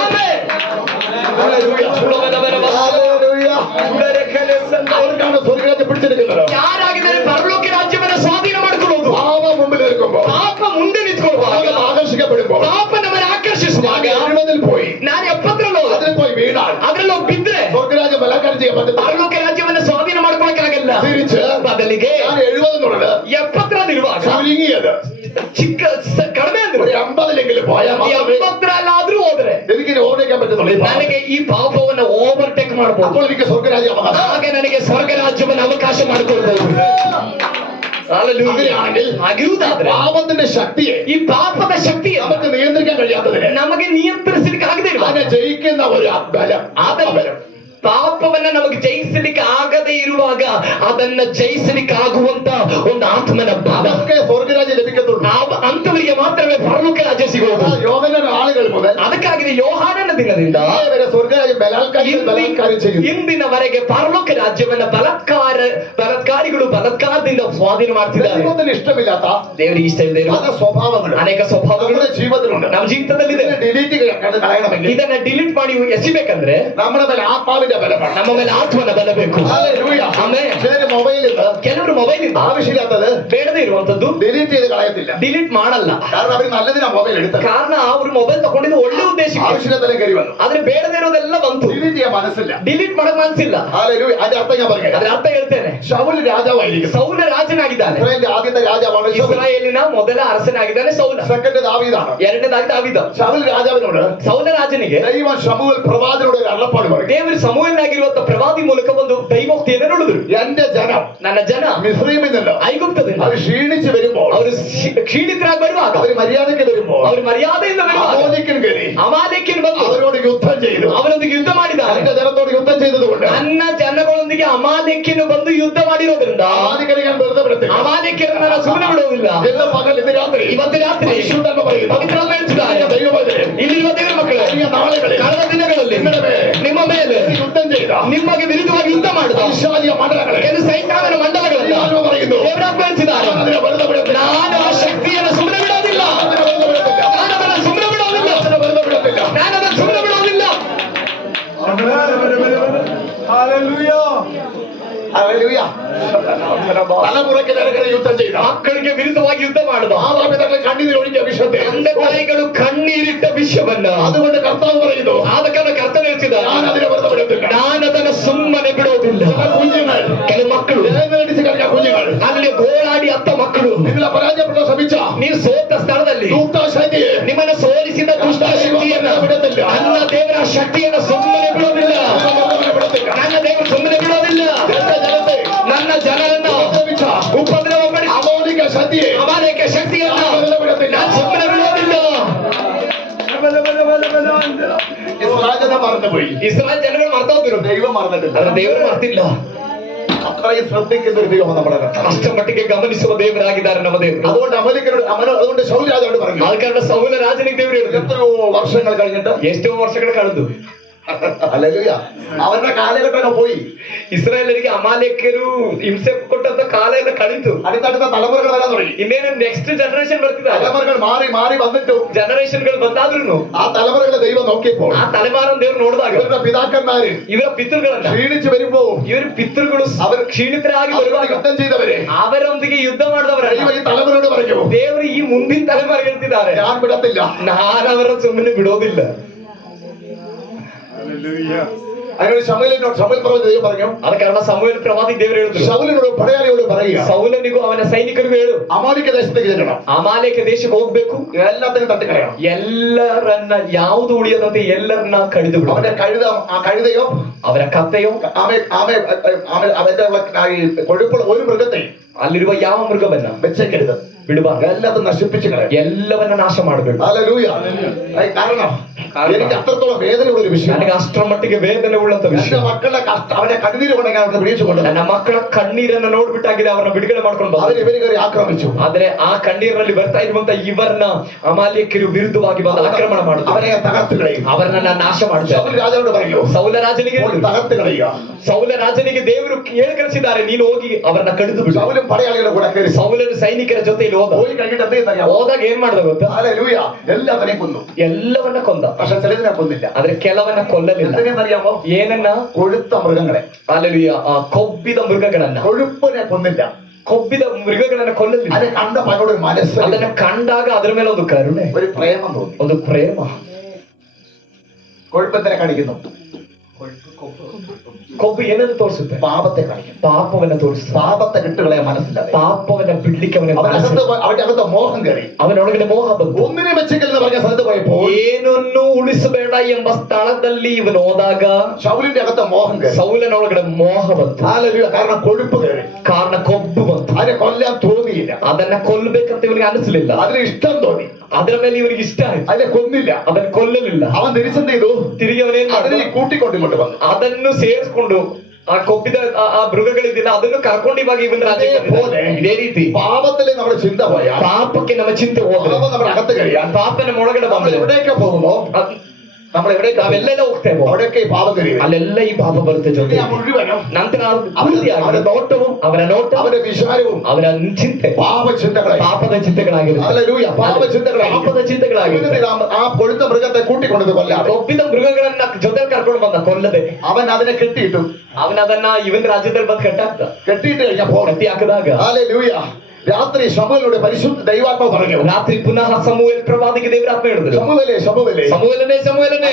ಆಮೆನ್. ഹല്ലേലൂയ. ഹല്ലേലൂയ. അവർക്കാണ് സ്വർഗ്ഗരാജ്യം പിടിച്ചെടുക്കുന്നത്. ಯಾರಾಗಿದ್ದಾರೆ ಪರಲೋಕ ರಾಜ್ಯವನ್ನ ಸ್ವಾಧೀನ ಮಾಡಿಕೊಳ್ಳೋದು. പാപം മുമ്പിൽ നിൽക്കുമ്പോൾ, ಪಾಪ ಮುಂದೆ ನಿಂತ್ಕೊಳ್ಳುವಾಗ, പാപം ആകർഷിക്കപ്പെടുമ്പോൾ, ಪಾಪ ನಮ್ಮನ್ನು ಆಕರ್ಷಿಸುವಾಗ 70 പോയി ನಾನು 70ರಲ್ಲಿ ಹೋದ അതിൽ പോയി വീണാൽ ಅದ್ರಲ್ಲಿ ಹೋಗಿ ಬಿದ್ರೆ സ്വർഗ്ഗരാജ്യം ബലാത്കാരം ചെയ്യാൻ പറ്റത്തില്ല. ಪರಲೋಕ ರಾಜ್ಯವನ್ನ ಸ್ವಾಧೀನ ಮಾಡ್ಕೊಳಕ್ಕಾಗಲ್ಲ. തിരിച്ച് ಬದಲಿಗೆ ഞാൻ 70 എന്നുള്ളത് 70ರಲ್ಲಿರುವಾಗ ചുരുങ്ങിയത് ಚಿಕ್ಕ ಕಡಿಮೆ ಅಂದ್ರೆ ഒരു 50-ലെങ്കിലും പോയാൽ മാത്രമേ 70ರಲ್ಲಾದ್ರೂ ಹೋದ್ರೆ എനിക്ക് ഓടിക്കാൻ പറ്റത്തുള്ളൂ. ഈ പാപം. ನನಗೆ ಈ ಪಾಪವನ್ನು ಓವರ್ಟೇಕ್ ಮಾಡಬಹುದು. അപ്പോൾ എനിക്ക് സ്വർഗ്ഗരാജ്യ അവകാശം. ಹಾಗೆ ನನಗೆ ಸ್ವರ್ಗ ರಾಜ್ಯವನ್ನು ಅವಕಾಶ ಮಾಡಿಕೊಳ್ಬಹುದು. അങ്ങനെയാണെങ്കിൽ ಆಗಿರುವುದಾದ್ರೆ പാപത്തിന്റെ ശക്തിയെ ಈ ಪಾಪದ ಶಕ್ತಿಯನ್ನು നമുക്ക് നിയന്ത്രിക്കാൻ കഴിയാത്തതിനെ ನಮಗೆ ನಿಯಂತ್ರಿಸಲಿಕ್ಕೆ ಆಗದೆ ಇರುವ അതിനെ ജയിക്കുന്ന ഒരു ബലം, ആത്മബലം, ಪಾಪವನ್ನ ನಮಗೆ ಜಯಿಸಲಿಕ್ಕೆ ಆಗದೆ ಇರುವಾಗ ಅದನ್ನ ಜಯಿಸಲಿಕ್ಕೆ ಆಗುವಂತ ಒಂದು ಆತ್ಮನ ಬಲ, അതൊക്കെ സ്വർഗ്ഗരാജ്യം ലഭിക്കത്തുള്ളൂ. ಅಂತವರಿಗೆ ಮಾತ್ರವೇ ಪರಲೋಕ ರಾಜ್ಯ ಸಿಗುವುದು. യോഹന്നാൻ ആളുകൾ മുതൽ ಅದಕ್ಕಾಗಿದೆ ಯೋಹಾನನ ದಿನದಿಂದ ഇന്നേ സ്വർഗ്ഗരാജ്യം ബലാത്കാരം ചെയ്യുന്നു. ಇಂದಿನವರೆಗೆ ಪರಲೋಕ ರಾಜ್ಯವನ್ನ ಬಲಾತ್ಕಾರಿಗಳು ಬಲಾತ್ಕಾರದಿಂದ ಸ್ವಾಧೀನ ಮಾಡ್ತಿದ್ದಾರೆ. ദൈവത്തിന് ഇഷ്ടമില്ലാത്ത ದೇವರಿಗೆ ಇಷ್ಟ ಇಲ್ಲದೆ ಇರುವ പല സ്വഭാവങ്ങൾ ಅನೇಕ ಸ್ವಭಾವಗಳು നമ്മുടെ ജീവിതത്തിലുണ്ട്. ನಮ್ಮ ಜೀವಿತದಲ್ಲಿದೆ. ഡിലീറ്റ് കളയണമെങ്കിൽ ಇದನ್ನ ಡಿಲೀಟ್ ಮಾಡಿ ಎಸಿಬೇಕಂದ್ರೆ നമ്മുടെ മേൽ ആത്മാവിന്റെ ബലം വേണം. ನಮ್ಮ ಮೇಲೆ ಆತ್ಮನ ಬಲ ಬೇಕು. ഹല്ലേലൂയ. ಆಮೆನ್. ചിലര് മൊബൈലിൽ ಕೆಲವರು ಮೊಬೈಲ್ ಇಂದ ആവശ്യമില്ലാത്തത് ಬೇಡದೇ ಇರುವಂತದ್ದು ഡിലീറ്റ് ചെയ്ത് കളയത്തില്ല. ಡಿಲೀಟ್ ಮಾಡಲ್ಲ. കാരണം അവർ നല്ലതിനാ മൊബൈൽ എടുത്തത്. ಕಾರಣ ಅವರು ಮೊಬೈಲ್ ತಗೊಂಡಿದ್ದು ಒಳ್ಳೆ ಉದ್ದೇಶಕ್ಕೆ, ആവശ്യമില്ലാത്തതിനെ കയറി വന്നു. ಆದ್ರೆ ಬೇಡದೇ ಇರೋದೆಲ್ಲ ಬಂತು. ഡിലീറ്റ് ചെയ്യാൻ മനസ്സില്ല. ಡಿಲೀಟ್ ಮಾಡಕ್ ಮನಸ್ಸಿಲ್ಲ. ഹല്ലേലൂയ. അതിന്റെ അർത്ഥം ഞാൻ പറയാം. ಅದ್ರ ಅರ್ಥ ಹೇಳ್ತೇನೆ. ശൗൽ രാജാവായിരിക്കും. ಸೌಲ ರಾಜನಾಗಿದ್ದಾನೆ. ഇസ്രായേലിന്റെ ആദ്യത്തെ രാജാവാണ് ശൗൽ. ಇಸ್ರಾಯೇಲಿನ ಮೊದಲ ಅರಸನಾಗಿದ್ದಾನೆ ಸೌಲ. സെക്കൻഡ് ദാവീദാണ്. ಎರಡನೇದಾಗಿ ದಾವೀದ. ശൗൽ രാജാവിനോട് ಸೌಲ ರಾಜನಿಗೆ ദൈവം ശമൂവേൽ പ്രവാചകനോട് ഒരു അരുളപ്പാട് പറയും. ದೇವರು ಸಮೂಹನಾಗಿರುವಂತ ಪ್ರವಾದಿ ಮೂಲಕ ಒಂದು ದೈವೋಕ್ತಿಯನ್ನು ನುಡಿದ್ರು. എന്റെ ജനം ನನ್ನ ಜನ മിസ്രയീമിൽ നിന്ന് ಐಗುಪ್ತದಿಂದ അവർ ക്ഷീണിച്ച് വരുമ്പോൾ, ಅವರು ಕ್ಷೀಣಿತರಾಗಿ ಬರುವಾಗ, അവർ മര്യാദയ്ക്ക് വരുമ്പോൾ ಅವರು ಮರ್ಯಾದೆಯಿಂದ ಬರುವಾಗ അമോലിക്കൻ കയറി ಅಮಾಲೇಕ್ಯನು ಬಂದು അവരോട് യുദ്ധം ചെയ്തു. ಅವರೊಂದಿಗೆ ಯುದ್ಧ ಮಾಡಿದ್ದಾರೆ. എന്റെ ജനത്തോട് യുദ്ധം ചെയ്തതുകൊണ്ട് ನನ್ನ ಜನಗಳೊಂದಿಗೆ ಅಮಾಲೇಕ್ಯನು ಬಂದು ಯುದ್ಧ ಮಾಡಿರೋದ್ರಿಂದ അമാലിക്കനെ ഞാൻ വെറുതെ വിടത്തില്ല. ಅಮಾಲೇಕ್ಯರನ್ನು ನಾನು ಸುಮ್ಮನೆ ಬಿಡುವುದಿಲ್ಲ. ഇന്ന് പകൽ ഇന്ന് രാത്രി ಇವತ್ತು ರಾತ್ರಿ പരിശുദ്ധൻ പറയുന്നു, ಪವಿತ್ರಾತ್ಮ ಹೇಳ್ತಿದ್ದಾರೆ, ദൈവമേ, ಇಲ್ಲಿರುವ ದೇವರ ಮಕ್ಕಳೇ, കഴിഞ്ഞ നാളുകളിൽ ಕಳೆದ ದಿನಗಳಲ್ಲಿ ನಿಮ್ಮ ಮೇಲೆ യുദ്ധം ചെയ്ത ನಿಮಗೆ ವಿರುದ್ಧವಾಗಿ ಯುದ್ಧ ಮಾಡಿದ ഐശ്വര്യ മണ്ഡലങ്ങളെ ಕೆಲವು ಸೈತಾನನ ಮಂಡಲಗಳನ್ನ ദൈവം പറയുന്നു, ದೇವರಾತ್ಮ ಹೇಳ್ತಿದ್ದಾರೆ, അതിനെ വെറുതെ വിടത്തില്ല. ನಾನು ಆ ಶಕ್ತಿಯನ್ನು ಸುಮ್ಮನೆ ಬಿಡೋದಿಲ್ಲ. അതിനെ വെറുതെ വിടത്തില്ല. ನಾನು ಅದನ್ನು ಸುಮ್ಮನೆ ಬಿಡೋದಿಲ್ಲ. അതിനെ വെറുതെ വിടത്തില്ല. ನಾನು ಅದನ್ನು ಸುಮ್ಮನೆ ಬಿಡೋದಿಲ್ಲ. ഹല്ലേലൂയ. തലമുറയ്ക്ക് നേരെ യുദ്ധം ചെയ്ത, ಮಕ್ಕಳಿಗೆ ವಿರುದ್ಧವಾಗಿ ಯುದ್ಧ ಮಾಡಿದ, മാതാപിതാക്കളെ കണ്ണീര് ഒഴിഞ്ഞ വിഷയത്തെ ತಂದೆ ತಾಯಿಗಳು ಕಣ್ಣೀರಿಟ್ಟ ವಿಷಯವನ್ನ അതുകൊണ്ട് കർത്താവ് പറയുന്നു, ಆದ ಕಾರಣ ಕರ್ತನ ಹೇಳ್ತಿದ್ದ, ഞാൻ അതിനെ വെറുതെ വിടത്തില്ല. ನಾನು ಅದನ್ನ ಸುಮ್ಮನೆ ಬಿಡೋದಿಲ್ಲ. ചില കുഞ്ഞുങ്ങൾ, ಕೆಲವು ಮಕ್ಕಳು ജനമേടിച്ച് കഴിഞ്ഞ കുഞ്ഞുങ്ങൾ, ಅಲ್ಲಿ ಗೋಳಾಡಿ ಅತ್ತ ಮಕ್ಕಳು, നിങ്ങളെ പരാജയപ്പെട്ട ശ്രമിച്ച ನೀವು ಸೋತ ಸ್ಥಳದಲ್ಲಿ ദൂതശക്തിയെ ನಿಮ್ಮನ್ನು ಸೋಲಿಸಿದ ದುಷ್ಟ ಶಕ್ತಿಯನ್ನ, ನನ್ನ ದೇವರ ಶಕ್ತಿಯನ್ನು ಸುಮ್ಮನೆ ಬಿಡೋದಿಲ್ಲ. ನನ್ನ ದೇವರು ಸುಮ್ಮನೆ ಬಿಡೋದಿಲ್ಲ. ನನ್ನ ಜನರನ್ನ ಉಪದ್ರವ ಪಡಿಸಿ ಅಮೌಲಿಕ ಶಕ್ತಿಯೇ ಅಮಾಲಿಕ ಶಕ್ತಿಯನ್ನ ನಾನು ಸುಮ್ಮನೆ ಬಿಡೋದಿಲ್ಲ. രാജനെ മറന്നുപോയി, ಇಸ್ರಾಯೇಲ್ ಜನಗಳು ಮರ್ತೋದ್ರು, ദൈവം മറന്നിട്ടില്ല. ಅದರ ದೇವರು ಮರ್ತಿಲ್ಲ. അത്രയും ശ്രദ്ധിക്കുന്ന ഒരു ദൈവം നമ്മുടെ കർത്താവ്. ಅಷ್ಟ ಮಟ್ಟಿಗೆ ಗಮನಿಸುವ ದೇವರಾಗಿದ್ದಾರೆ ನಮ್ಮ ದೇವರು. അതുകൊണ്ട് അമലിക്കരോട് അതുകൊണ്ട് ശൗൽ രാജാവോട് പറഞ്ഞു, ಆದ ಕಾರಣ ಸೌಲ ರಾಜನಿಗೆ ದೇವರು ಹೇಳಿದ್ರು, എത്രയോ വർഷങ്ങൾ കഴിഞ്ഞിട്ട്, ಎಷ್ಟೋ ವರ್ಷಗಳು ಕಳೆದು ഹല്ലേലൂയ, അവരുടെ കാലഘട്ടമൊക്കെ പോയി, ಇಸ್ರಾಯೇಲರಿಗೆ ಅಮಾಲೇಕರು ಹಿಂಸೆ ಕೊಟ್ಟಂತ ಕಾಲ ಎಲ್ಲ ಕಳೀತು. അടുത്തടുത്ത തലമുറകൾ വരാൻ തുടങ്ങി. ಇನ್ನೇನು ನೆಕ್ಸ್ಟ್ ಜನರೇಷನ್ ಬರ್ತಿದ್ದಾರೆ. തലമുറകൾ മാറി മാറി വന്നിട്ടും ಜನರೇಷನ್ ಗಳು ಬಂದಾದ್ರೂ ആ തലമുറകളെ ദൈവം നോക്കിയപ്പോൾ ಆ ತಲೆಮಾರನ್ ದೇವ್ರು ನೋಡಿದಾಗ ഇവരുടെ പിതാക്കന്മാര് ಇವರ ಪಿತೃಗಳನ್ನ, ക്ഷീണിച്ചു വരുമ്പോ ಇವರು ಪಿತೃಗಳು അവർ ಕ್ಷೀಣಿತರಾಗಿ അവരോട് ಬರುವಾಗ യുദ്ധം ചെയ്തവരെ ಅವರೊಂದಿಗೆ ಯುದ್ಧ ಮಾಡಿದವರನ್ನ ദൈവം ഈ തലമുറയോട് പറഞ്ഞു, ದೇವರು ಈ ಮುಂದಿನ ತಲೆಮಾರಿ ಹೇಳ್ತಿದ್ದಾರೆ, ഞാൻ വിടത്തില്ല. ನಾನು ಅವರ ಸುಮ್ಮನೆ ಬಿಡೋದಿಲ್ಲ. അതിനോട് ശമൂവേൽ പ്രവാചകൻ ദൈവം പറഞ്ഞു, ಆದ ಕಾರಣ ಸಮುವೇಲ್ ಪ್ರವಾದಿ ದೇವರು ಹೇಳಿದ್ರು, ശൗലിനോട് പടയാളിയോട് പറയുക, ಸೌಲನಿಗೂ ಅವನ ಸೈನಿಕರಿಗೂ ಹೇಳು, അമാലിക ദേശത്തേക്ക് ചെല്ലണം, ಅಮಾಲೇಕ ದೇಶಕ್ಕೆ ಹೋಗ್ಬೇಕು, എല്ലാത്തിനും തട്ടിക്കളയണം. ಎಲ್ಲರನ್ನ ಯಾವುದು ಉಳಿಯದಂತೆ ಎಲ್ಲರನ್ನ ಕಡಿದು ಬಿಡು. അവന്റെ കഴുതയോ ಅವರ ಕತ್ತೆಯೋ അവന്റെ കൊഴുപ്പുള്ള ഒരു മൃഗത്തെയും ಅಲ್ಲಿರುವ ಯಾವ ಮೃಗವನ್ನ വെച്ചേക്കരുത്, ಬಿಡಬಾರ್ದು, എല്ലാത്തും നശിപ്പിച്ചു കളയും. ಎಲ್ಲವನ್ನ ನಾಶ ಮಾಡಬೇಕು. ഹല്ലേലൂയ. കാരണം എനിക്ക് അത്രത്തോളം വേദനയുള്ള ഒരു വിഷയം. ನನಗೆ ಅಷ್ಟರ ಮಟ್ಟಿಗೆ ವೇದನೆ ಉಳ್ಳಂತ എന്റെ ವಿಷಯ. മക്കളുടെ അവന്റെ കണ്ണീര് കൊണ്ടെങ്കിൽ അവരുടെ പിടിച്ചുകൊണ്ട് ನನ್ನ ಮಕ್ಕಳ ಕಣ್ಣೀರನ್ನ ನೋಡ್ಬಿಟ್ಟಾಗಿದೆ, ಅವರನ್ನ ಬಿಡುಗಡೆ ಮಾಡ್ಕೊಂಡು ಬಂದ. അവർ ഇവര് കയറി ആക്രമിച്ചു. ಆದ್ರೆ ಆ ಕಣ್ಣೀರಿನಲ್ಲಿ ಬರ್ತಾ ಇರುವಂತ ಇವರನ್ನ ಅಮಾಲೇಕರು ವಿರುದ್ಧವಾಗಿ ಬಂದು ಆಕ್ರಮಣ ಮಾಡುದು, അവരെ തകർത്ത് കളയും. ಅವರನ್ನ ನಾಶ ಮಾಡ್ತಾರೆ. ശൗൽ രാജാവോട് പറയൂ, ಸೌಲ ರಾಜನಿಗೆ പോയി തകർത്ത് കളയുക. ಸೌಲ ರಾಜನಿಗೆ ದೇವರು ಹೇಳಿ ಕಳಿಸಿದ್ದಾರೆ, ನೀನು ಹೋಗಿ ಅವರನ್ನ ಕಡಿದು ಬಿಡು. ശൗലും പടയാളികളുടെ കൂടെ കയറി ಸೌಲನು ಸೈನಿಕರ ಜೊತೆಯಲ್ಲಿ ಹೋದ. പോയി കഴിഞ്ഞിട്ട് എന്ത് ചെയ്യുന്നറിയാമോ? ಹೋದಾಗ ಏನ್ ಮಾಡ್ದ ಗೊತ್ತಾ? ഹല്ലേലൂയ, എല്ലാവരെയും കൊന്നു. ಎಲ್ಲವನ್ನ ಕೊಂದ, പക്ഷെ ചിലതിനെ കൊന്നില്ല. ಆದ್ರೆ ಕೆಲವನ್ನ ಕೊಲ್ಲಲಿಲ್ಲ. എന്തിനെന്നറിയാമോ? ಏನನ್ನ? കൊഴുത്ത മൃഗങ്ങളെ, ಅಲ್ಲಲ್ಲಿಯ ಕೊಬ್ಬಿದ ಮೃಗಗಳನ್ನ, കൊഴുപ്പിനെ കൊന്നില്ല. ಕೊಬ್ಬಿದ ಮೃಗಗಳನ್ನ ಕೊಲ್ಲಲಿಲ್ಲ. അത് കണ്ടപ്പോ അതിനോട് മനസ്സ്, ಅದನ್ನ ಕಂಡಾಗ ಅದರ ಮೇಲೆ ಒಂದು ಕರುಣೆ, ഒരു പ്രേമം തോന്നി. ಒಂದು ಪ್ರೇಮ. കൊഴുപ്പത്തിനെ കാണിക്കുന്നു, ಕೊಬ್ಬು ಏನನ್ನು ತೋರಿಸುತ್ತೆ? പാപത്തെ കാണിക്കുന്നു. ಪಾಪವನ್ನ ತೋರಿಸುತ್ತೆ. പാപത്തെ വിട്ടുകളെ മനസ്സിലാതെ ಪಾಪವನ್ನ ಬಿಡ್ಲಿಕ್ಕೆ ಅವನಿಗೆ അവന്റെ അകത്ത് മോഹം കയറി. ಅವನೊಳಗಡೆ ಮೋಹ ಬಂತು. ഒന്നിനെ വെച്ചെങ്കിലും പറഞ്ഞ സ്ഥലത്ത് പോയപ്പോൾ ಏನನ್ನು ಉಳಿಸಬೇಡ ಎಂಬ ಸ್ಥಳದಲ್ಲಿ ಇವನು ಹೋದಾಗ ശൗലിന്റെ അകത്ത് മോഹം കയറി. ಸೌಲನೊಳಗಡೆ ಮೋಹ ಬಂತು. ഹല്ലേലൂയ, കാരണം കൊഴുപ്പ് കയറി. ಕಾರಣ ಕೊಬ್ಬು ಬಂತು. അതിനെ കൊല്ലാൻ തോന്നിയില്ല. ಅದನ್ನ ಕೊಲ್ಲಬೇಕಂತ ಇವನಿಗೆ ಅನಿಸಲಿಲ್ಲ. അതിന് ഇഷ്ടം തോന്നി. ಅದರ ಮೇಲೆ ಇವನಿಗೆ ಇಷ್ಟ ಆಯ್ತು. അതിനെ കൊന്നില്ല. ಅದನ್ನ ಕೊಲ್ಲಲಿಲ್ಲ. അവൻ തിരിച്ചെന്ത് ചെയ്തു? ತಿರುಗಿ ಅವನೇನ್ അതിനെ ಮಾಡಿದ? കൂട്ടിക്കൊണ്ടിങ്ങോട്ട് വന്നു. ಅದನ್ನು ಸೇರಿಸ್ಕೊಂಡು ಆ ಕೊಬ್ಬಿದ ಆ ಮೃಗಗಳಿದ್ದಿಲ್ಲ ಅದನ್ನು ಕರ್ಕೊಂಡು ಇವಾಗ ಇವನ್ ರಾಜ್ಯಕ್ಕೆ പോലെ ಇದೇ ರೀತಿ പാപത്തിലെ നമ്മുടെ ചിന്ത പോയാൽ, ಪಾಪಕ್ಕೆ ನಮ್ಮ ಚಿಂತೆ ಹೋದ್ರೆ, പാപം നമ്മുടെ അകത്ത് കഴിയാൻ, ಪಾಪ ನಮ್ಮ ಒಳಗಡೆ നമ്മൾ ಬಂದ್ರೆ എവിടെയൊക്കെ പോകുമ്പോ, നമ്മൾ എവിടേക്ക് ನಾವೆಲ್ಲೆಲ್ಲ ಹೋಗ್ತೇವೆ, അവിടെയൊക്കെ ഈ പാപം കഴിയും. ಅಲ್ಲೆಲ್ಲ ಈ ಪಾಪ ಬರುತ್ತೆ ಜೊತೆ. മുഴുവനും ನಂತರ ಅವರ ನೋಟവും ಅವರ ನೋಟ അവരുടെ വിചാരവും ಅವರ ಚಿಂತೆ പാപചിന്തകളെ, ಪಾಪದ ಚಿಂತೆಗಳಾಗಿರುತ್ತೆ. ഹല്ലേലൂയ, പാപചിന്തകളെ, ಪಾಪದ ಚಿಂತೆಗಳಾಗಿರುತ್ತೆ. ആ കൊഴുത്ത മൃഗത്തെ കൂട്ടിക്കൊണ്ടത് കൊല്ലാതെ ಕೊಬ್ಬಿದ ಮೃಗಗಳನ್ನ ಜೊತೆ ಕರ್ಕೊಂಡು ಬಂದ ಕೊಲ್ಲದೆ, അവൻ അതിനെ കെട്ടിയിട്ടു. ಅವನದನ್ನ ಇವನ್ ರಾಜ್ಯದಲ್ಲಿ ಬಂದು ಕಟ್ಟಾಕ್ತ. കെട്ടിയിട്ട് കഴിഞ്ഞപ്പോ ಕಟ್ಟಿ ಹಾಕಿದಾಗ ഹല്ലേലൂയ, രാത്രി ശമൂവേലിനോട് പരിശുദ്ധ ദൈവാത്മാവ് പറഞ്ഞു, ರಾತ್ರಿ ಪುನಃ ಸಮುವೇಲ್ ಪ್ರವಾದಿಗೆ ದೇವರಾತ್ಮ ಹೇಳಿದ್ರು, ശമൂവേലേ, സമൂവേലേ, ಸಮುವೇಲನೇ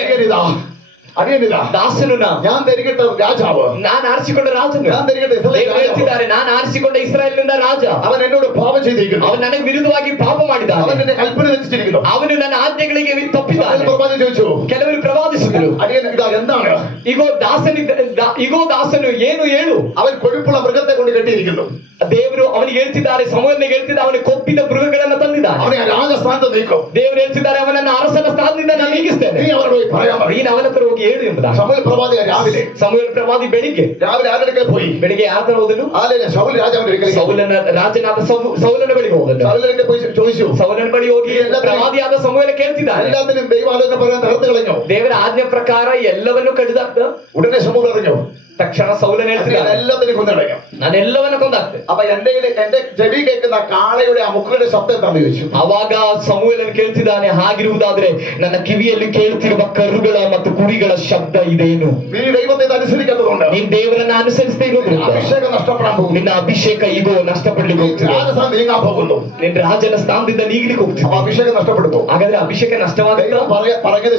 അറിയണില്ല, ದಾಸನು ഞാൻ ധരിക്കട്ടെ രാജാവ്, ನಾನು ಆರಿಸಿಕೊಂಡ ರಾಜನು, ഞാൻ ധരിക്കട്ടെ ഇസ്രായേൽ ದೇವರು രാജാവ്. ಹೇಳ್ತಿದ್ದಾರೆ, ನಾನು ಆರಿಸಿಕೊಂಡ ಇಸ್ರಾಯೇಲಿನಿಂದ ರಾಜ. അവൻ എന്നോട് പാപം ചെയ്തിരിക്കുന്നു. ಅವನು ನನಗೆ ವಿರುದ್ಧವಾಗಿ ಪಾಪ ಮಾಡಿದ್ದಾನೆ. അവൻ എന്നെ കൽപ്പന വെച്ചിരിക്കുന്നു. ಅವನು ನನ್ನ ಆಜ್ಞೆಗಳಿಗೆ ತಪ್ಪಿದ್ದಾನೆ. പ്രവാചകൻ ചോദിച്ചു, ಕೆಲವರು ಪ್ರವಾದಿಸಿದರು, അടിയൻ ഇതാ എന്താണ്? ಇಗೋ ದಾಸನು ಏನು ಹೇಳು? അവൻ കൊഴുപ്പുള്ള മൃഗത്തെ കൊണ്ട് കെട്ടിയിരിക്കുന്നു. ದೇವರು ಅವನಿಗೆ ಹೇಳ್ತಿದ್ದಾರೆ, ಸಮೂಹನಿಗೆ ಹೇಳ್ತಿದ್ದಾರೆ, ಅವನಿಗೆ ಕೊಬ್ಬಿದ ಮೃಗಗಳನ್ನ ತಂದಿದ್ದಾನೆ. അവനെ രാജസ്ഥാനത്ത് നീക്കും. ದೇವರು ಹೇಳ್ತಿದ್ದಾರೆ, ಅವನನ್ನ ಅರಸನ ಸ್ಥಾನದಿಂದ ನಾನು ನೀಗಿಸ್ತೇನೆ, നീ അവരോട് പോയി പറയാൻ പറയും. ನೀನು ಅವನ ಹತ್ರ ಹೋಗಿ ಹೇಳು ಎಂಬುದಾಗಿ. ശമൂവേൽ പ്രവാചകൻ രാവിലെ ಪ್ರವಾದಿ ಬೆಳಿಗ್ಗೆ ആരുടെ അടുക്കൽ പോയി? ಬೆಳಿಗ್ಗೆ ಯಾರ ತರ ಹೋದನು? ശൗൽ രാജാവിന്റെ അടുക്കൽ ರಾಜನಾದ ಸೌಲನ ಬಳಿಗೆ ಹೋದನು. ശൗലിന്റെ പോയി ചോദിച്ചു. ಸೌಲನ ಬಳಿ ಹೋಗಿ ಪ್ರವಾದಿಯಾದ ಸಮೂಹನ ಕೇಳ್ತಿದ್ದಾನೆ. എല്ലാത്തിനും ദൈവാലോചന പറയാൻ തകർത്ത് കളഞ്ഞു. ದೇವರ ಆಜ್ಞೆ ಪ್ರಕಾರ ಎಲ್ಲವನ್ನು ಕಡಿದಾಕ್ತ. ഉടനെ ശമൂവേൽ അറിഞ്ഞു, ತಕ್ಷಣ ಸೌಲನ್ ഞാൻ ಹೇಳ್ತಿದ್ದಾನೆ, എല്ലാത്തിനും കൊന്നുകളയും. ನಾನು ಎಲ್ಲವನ್ನ ಕೊಂದಾಕ್ತೆ. അപ്പൊ എന്റെ ചെവി കേൾക്കുന്ന കാളയുടെ ആ മുക്കുകളുടെ ശബ്ദം എന്താണെന്ന് ചോദിച്ചു. ಅವಾಗ ಸಮುವೇಲನು ಕೇಳ್ತಿದ್ದಾನೆ, ಹಾಗಿರುವುದಾದ್ರೆ ನನ್ನ ಕಿವಿಯಲ್ಲಿ ಕೇಳ್ತಿರುವ ಕರುಗಳ ಮತ್ತು ಕುರಿಗಳ ಶಬ್ದ ಇದೇನು? നീ ദൈവത്തെ അനുസരിക്കേണ്ടതുകൊണ്ട് ನೀನ್ ದೇವರನ್ನ ಅನುಸರಿಸದೇ ಇರೋದ್ರಿಂದ അഭിഷേകം നഷ്ടപ്പെടാൻ പോകും. ನಿನ್ನ ಅಭಿಷೇಕ ಈಗೋ ನಷ್ಟಪಡ್ಲಿಕ್ಕೆ ಹೋಗ್ತಿದೆ. രാജസ്ഥാൻ നീങ്ങാൻ പോകുന്നു. ನಿನ್ನ ರಾಜನ ಸ್ಥಾನದಿಂದ ನೀಗ್ಲಿಕ್ಕೆ അപ്പൊ ಹೋಗ್ತಿದೆ. അഭിഷേകം നഷ്ടപ്പെടുന്നു. ಹಾಗಾದ್ರೆ ಅಭಿಷೇಕ ನಷ್ಟವಾಗುತ್ತೆ. ദൈവം പറഞ്ഞത്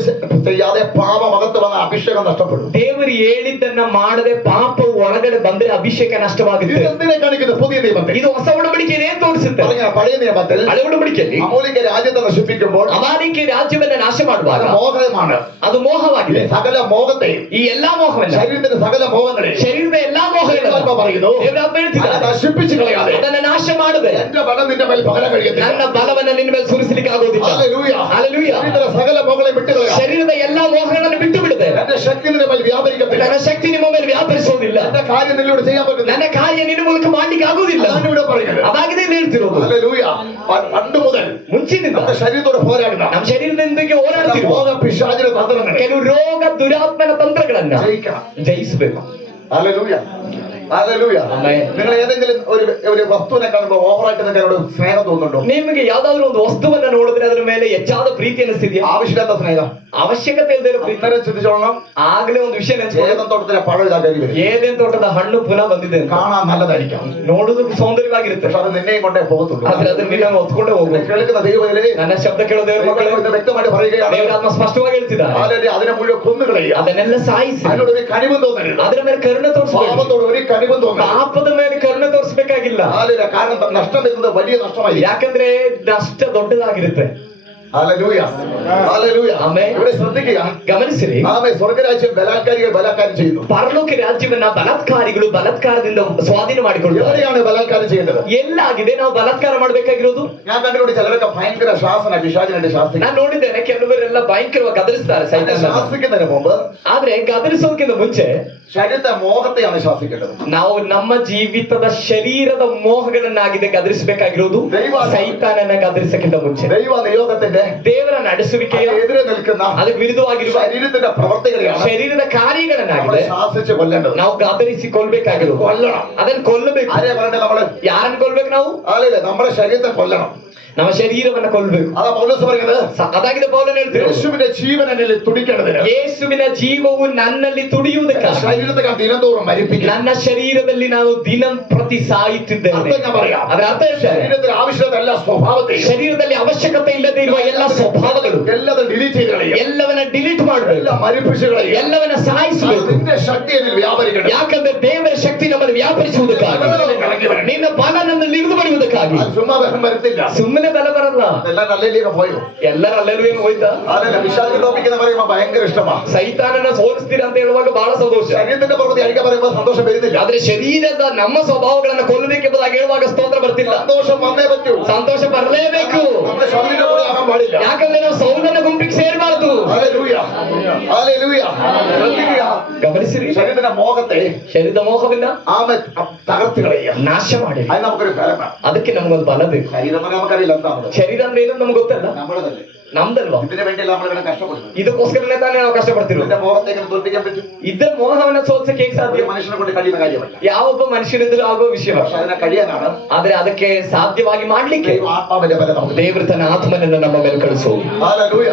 ചെയ്യാതെ പാപമകത്ത് വന്ന അഭിഷേകം നഷ്ടപ്പെടും. ದೇವರು ಹೇಳಿದ್ದನ್ನ ಮಾಡದೆ ಪಾಪವು ಒಳಗಡೆ ಬಂದ್ರೆ ಅಭಿಷೇಕ ನಷ್ಟವಾಗುತ್ತೆ. ഇത് എന്തിനെ കാണിക്കുന്നത്? പുതിയ നിയമത്തിൽ ಇದು ಹೊಸ ಒಡಂಬಡಿಕೆಯನ್ನು ಏನ್ ತೋರಿಸುತ್ತೆ? പറഞ്ഞ പഴയ നിയമത്തിൽ ಹಳೆ ಒಡಂಬಡಿಕೆಯಲ್ಲಿ അമൂലിക രാജ്യത്തെ നശിപ്പിക്കുമ്പോൾ ಅಮಾಲಿಕೆ ರಾಜ್ಯವನ್ನ ನಾಶ ಮಾಡುವಾಗ അത് മോഹമാണ്. ಅದು ಮೋಹವಾಗಿದೆ. സകല മോഹത്തെയും ಈ ಎಲ್ಲಾ ಮೋಹವನ್ನ, ശരീരത്തിന്റെ സകല മോഹങ്ങളെയും ಶರೀರದ ಎಲ್ಲಾ ಮೋಹಗಳನ್ನು ദൈവാത്മാ പറയുന്നു, ದೇವರಾತ್ಮ ಹೇಳ್ತಿದ್ದಾನೆ, അത് നശിപ്പിച്ചു കളയാതെ ಅದನ್ನ ನಾಶ ಮಾಡದೆ എന്റെ ബലം നിന്റെ മേൽ പകരം കഴിയത്തില്ല. ನನ್ನ ಬಲವನ್ನ ನಿನ್ನ ಮೇಲೆ ಸುರಿಸಲಿಕ್ಕೆ ಆಗೋದಿಲ್ಲ. ഹല്ലേലൂയ. ಹല്ಲೇಲೂಯ. ശരീരത്തിലെ സകല മോഹങ്ങളെ വിട്ടുകളയാ. ಶರೀರದ ಎಲ್ಲಾ ಮೋಹಗಳನ್ನು ಬಿಟ್ಟು ಬಿಡುತ್ತೆ. എന്റെ ശക്തി നിന്റെ മേൽ വ്യാപരിക്കത്തില്ല. ನನ್ನ ಶಕ್ತಿ ನಿಮ್ಮ ಮೇಲೆ ವ್ಯಾಪರಿಸೋದಿಲ್ಲ. എന്റെ കാര്യം നിന്നോട് ചെയ്യാൻ പറ്റുന്നില്ല. ನನ್ನ ಕಾರ್ಯ ನಿನ್ನ ಮೂಲಕ ಮಾಡ್ಲಿಕ್ಕೆ ಆಗುದಿಲ್ಲ. അതാണ് ഇവിടെ പറയുന്നത്. ಅದಾಗಿದೆ ಇಲ್ಲಿ ಹೇಳ್ತಿರೋದು. ഹല്ലേലൂയ. പണ്ട് മുതൽ ಮುಂಚಿನಿಂದ നമ്മുടെ ശരീരത്തോട് പോരാടുന്ന ನಮ್ಮ ಶರೀರದೊಂದಿಗೆ ಹೋರಾಡ್ತಿರುವ മോഹ പിശാചിന്റെ തന്ത്രങ്ങളെ ಕೆಲವು ರೋಗ ದುರಾತ್ಮನ ತಂತ್ರಗಳನ್ನ ജയിക്കണം. ಜಯಿಸಬೇಕು. ഹല്ലേലൂയ. ഹല്ലേലൂയ. ആമേൻ. നിങ്ങൾ ഏതെങ്കിലും ഒരു വസ്തുവിനെ കാണുമ്പോൾ ഓവറായിട്ട് നിങ്ങൾക്ക് സ്നേഹം തോന്നുന്നുണ്ടോ? ನಿಮಗೆ ಯಾವ್ದಾದ್ರು ಒಂದು ವಸ್ತುವನ್ನ ನೋಡಿದ್ರೆ ಅದ್ರ ಮೇಲೆ ಹೆಚ್ಚಾದ ಪ್ರೀತಿ ಅನಿಸ್ತಿದ್ಯಾ? ആവശ്യമില്ലാത്ത സ്നേഹം. ಅವಶ್ಯಕತೆ ಇಲ್ಲದೆ ಇರೋ ಪ್ರೀತಿ. അന്നേരം ചിന്തിച്ചോളണം, ಆಗ್ಲೇ ಒಂದು ವಿಷಯ ನೆನ್ಸ್ಕೊಳ್ಳಿ. ഏതൻ തോട്ടത്തിലെ പഴം ഇതാ കയറി വരും. ಏದೇನ್ ತೋಟದ ಹಣ್ಣು ಪುನಃ ಬಂದಿದೆ ಅಂತ. കാണാൻ നല്ലതായിരിക്കാം, ನೋಡುದಕ್ಕೆ ಸೌಂದರ್ಯವಾಗಿರುತ್ತೆ, പക്ഷെ അത് നിന്നെയും കൊണ്ടേ പോകത്തുള്ളൂ. ಆದ್ರೆ ಅದನ್ನ ನಿನ್ನ ಹೊತ್ಕೊಂಡೇ ಹೋಗ್ಬೇಕು. കേൾക്കുന്ന ദൈവത്തിലെ ನನ್ನ ಶಬ್ದ ಕೇಳೋ ದೇವರ ಮಕ್ಕಳೇ, വ്യക്തമായിട്ട് പറയുകയാണ്, ದೇವರಾತ್ಮ ಸ್ಪಷ್ಟವಾಗಿ ಹೇಳ್ತಿದ್ದಾರೆ, അതിനെ മുഴുവൻ കൊന്നുകളയുക. ಅದನ್ನೆಲ್ಲ ಸಾಯಿಸಿ അതിനോട് ഒരു കനിവും തോന്നരുത്. ಅದರ ಮೇಲೆ ಕರುಣೆ ತೋರಿಸಬೇಕು. പാപത്തോട് ഒരു കനിവും തോന്നരുത്. ಪಾಪದ ಮೇಲೆ ಕರುಣೆ ತೋರಿಸಬೇಕಾಗಿಲ್ಲ. കാരണം നഷ്ടം വരുന്നത് വലിയ നഷ്ടമായിരിക്കും. ಯಾಕಂದ್ರೆ ನಷ್ಟ ದೊಡ್ಡದಾಗಿರುತ್ತೆ. ഹല്ലേലൂയ. ഹല്ലേലൂയ. ആമേൻ. ഇവിടെ ശ്രദ്ധിക്കുക, ಗಮನಿಸಿರಿ, ആമേൻ. സ്വർഗ്ഗരാജ്യം ബലാത്കാരികൾ ബലാത്കാരം ചെയ്യുന്നു. ಪರಲೋಕ ರಾಜ್ಯವನ್ನ ಬಲಾತ್ಕಾರಿಗಳು ಬಲಾತ್ಕಾರದಿಂದ ಸ್ವಾಧೀನ ಮಾಡಿಕೊಳ್ಳುತ್ತಾರೆ. എവിടെയാണ് ബലാത്കാരം ചെയ്യേണ്ടത്? ಎಲ್ಲಾಗಿದೆ ನಾವು ಬಲಾತ್ಕಾರ ಮಾಡ್ಬೇಕಾಗಿರೋದು? ഞാൻ കണ്ടുപിടി ചിലരൊക്കെ ഭയങ്കര ശാസന പിശാചിനെ ശാസ്ത്രം. ನಾನು ನೋಡಿದ್ದೇನೆ, ಕೆಲವರೆಲ್ಲ ಭಯಂಕರವಾಗಿ ಗದರಿಸ್ತಾರೆ ಸೈತಾನನ. ശാസിക്കുന്നതിന് മുമ്പ് ಆದ್ರೆ ಗದರಿಸೋದಕ್ಕಿಂತ ಮುಂಚೆ ശരീരത്തെ മോഹത്തെയാണ് ശാസിക്കേണ്ടത്. ನಾವು ನಮ್ಮ ಜೀವಿತದ ಶರೀರದ ಮೋಹಗಳನ್ನಾಗಿದೆ ಗದರಿಸಬೇಕಾಗಿರೋದು. ಸೈತಾನನ ಗದರಿಸಕ್ಕಿಂತ ಮುಂಚೆ ദൈവ നിയോഗത്തിന്റെ ದೇವರ ನಡೆಸುವಿಕೆಯ എതിരെ നിൽക്കുന്ന ಅದಕ್ಕೆ ವಿರುದ್ಧವಾಗಿರುವ ശരീരത്തിന്റെ പ്രവർത്തികളെയാണ് ಶರೀರದ ಕಾರ್ಯಗಳನ್ನಾಗಿದೆ ശാസിച്ച് കൊല്ലേണ്ടത്. ನಾವು ಗದರಿಸಿಕೊಳ್ಬೇಕಾಗಿರೋದು. കൊല്ലണം. ಅದನ್ನ ಕೊಲ್ಲಬೇಕು. ആരെയാ പറയണ്ടേ? നമ്മള് ಯಾರನ್ನ ಕೊಲ್ಬೇಕು? ನಾವು ആളില്ലേ? നമ്മുടെ ശരീരത്തെ കൊല്ലണം. ನಮ್ಮ ಶರೀರವನ್ನ ಕೊಲ್ಬೇಕು. അതാ പൗലോസ് പറയുന്നത്. ಅದಾಗಿದೆ ಪೌಲನು ಹೇಳ್ತಿರೋದು. യേശുവിന്റെ ജീവൻ എന്നിൽ തുടിക്കേണ്ടതിന് ಯೇಸುವಿನ ಜೀವವು ನನ್ನಲ್ಲಿ ತುಡಿಯುವುದಕ್ಕಾಗಿ ശരീരത്തെ ഞാൻ ദിനംതോറും മരിപ്പിക്കും. ನನ್ನ ಶರೀರದಲ್ಲಿ ನಾನು ದಿನ ಪ್ರತಿ ಸಾಯುತ್ತಿದ್ದೇನೆ. അർത്ഥം ഞാൻ പറയാം. ಅದರ ಅರ್ಥ ಹೇಳ್ತಾರೆ, ശരീരത്തിന് ആവശ്യമുള്ള എല്ലാ സ്വഭാവത്തെയും ಶರೀರದಲ್ಲಿ ಅವಶ್ಯಕತೆ ಇಲ್ಲದೆ ಇರುವ ಎಲ್ಲ ಸ್ವಭಾವಗಳು എല്ലാതും ഡിലീറ്റ് ചെയ്ത് കളയും. ಎಲ್ಲವನ್ನ ಡಿಲೀಟ್ ಮಾಡಬೇಕು, എല്ലാം മരിപ്പിച്ച് കളയും. ಎಲ್ಲವನ್ನ ಸಾಯಿಸಬೇಕು. നിന്റെ ശക്തി എന്നിൽ വ്യാപരിക്കണം. ಯಾಕಂದ್ರೆ ದೇವರ ಶಕ್ತಿ ನಮ್ಮನ್ನು ವ್ಯಾಪರಿಸುವುದಕ್ಕಾಗಿ, ನಿನ್ನ ಬಲ ನನ್ನಲ್ಲಿ ಇಳಿದು ಬರುವುದಕ್ಕಾಗಿ. അത് ചുമ്മാ ബലം വരത്തില്ല. ಸುಮ್ಮನೆ ಬಲ ಬರಲ್ಲ. എല്ലാം നല്ല പോയോ? ಎಲ್ಲರ ಅಲ್ಲೆಲ್ಲೂ ಏನು ಹೋಯ್ತಾ? അതല്ല, വിശാലിക ടോപ്പിക് എന്ന് പറയുമ്പോ ഭയങ്കര ഇഷ്ടമാ. ಸೈತಾನನ ಸೋಲಿಸ್ತೀರ ಅಂತ ಹೇಳುವಾಗ ಬಹಳ ಸಂತೋಷ. ശരീരത്തിന്റെ പ്രവൃത്തി അഴിക്കാൻ പറയുമ്പോ സന്തോഷം വരുന്നില്ല. ಆದ್ರೆ ಶರೀರದ ನಮ್ಮ ಸ್ವಭಾವಗಳನ್ನ ಕೊಲ್ಲಬೇಕೆಂಬುದಾಗಿ ಹೇಳುವಾಗ ಸ್ತೋತ್ರ ಬರ್ತಿಲ್ಲ. സന്തോഷം വന്നേ പറ്റൂ. ಸಂತೋಷ ಬರಲೇಬೇಕು. നമ്മുടെ ശരീരം കൂടെ ആകാൻ പാടില്ല. ಯಾಕಂದ್ರೆ ನಾವು ಸೌಲನ ಗುಂಪಿಗೆ ಸೇರಬಾರದು. ഹല്ലേലൂയ. ഹല്ലേലൂയ. ശ്രദ്ധിക്കുക. ಗಮನಿಸಿರಿ, ശരീരത്തിന്റെ മോഹത്തെ ಶರೀರದ ಮೋಹವನ್ನ ആമെ തകർത്ത് കളയുക. ನಾಶ ಮಾಡಿ, അത് നമുക്കൊരു ഫലം വേണം. ಅದಕ್ಕೆ ನಮ್ಗೊಂದು ಬಲ ಬೇಕು. ശരീരം എന്ന് നമുക്കറിയില്ല എന്താണ്. ಶರೀರ ಅಂದ್ರೆ ಏನು ನಮ್ಗೆ ಗೊತ್ತಲ್ಲ, നമ്മളതല്ലേ. ನಮ್ದಲ್ವಾ? ഇതിനു വേണ്ടിയല്ല നമ്മളിവിടെ കഷ്ടപ്പെടുന്നത്. ಇದಕ್ಕೋಸ್ಕರನೇ ತಾನೇ ನಾವು ಕಷ್ಟಪಡ್ತಿರೋದು. ഇതിന്റെ മോഹത്തെ എങ്ങനെ തോൽപ്പിക്കാൻ പറ്റും? ಇದ್ದ ಮೋಹವನ್ನ ಸೋಲ್ಸಕ್ಕೆ ಹೇಗೆ ಸಾಧ್ಯ? ഒരു മനുഷ്യനെ കൊണ്ട് കഴിയുന്ന കാര്യമല്ല. ಯಾವೊಬ್ಬ ಮನುಷ್ಯನಿಂದಲೂ ಆಗುವ ವಿಷಯ. പക്ഷെ അതിനെ കഴിയാനാണ് ಆದ್ರೆ ಅದಕ್ಕೆ ಸಾಧ್ಯವಾಗಿ ಮಾಡ್ಲಿಕ್ಕೆ ദൈവം ആത്മാവിന്റെ ബലം നമുക്ക്. ದೇವರು ತನ್ನ ಆತ್ಮನನ್ನ ನಮ್ಮ ಮೇಲೆ ಕಳಿಸುವುದು. ഹല്ലേലൂയ.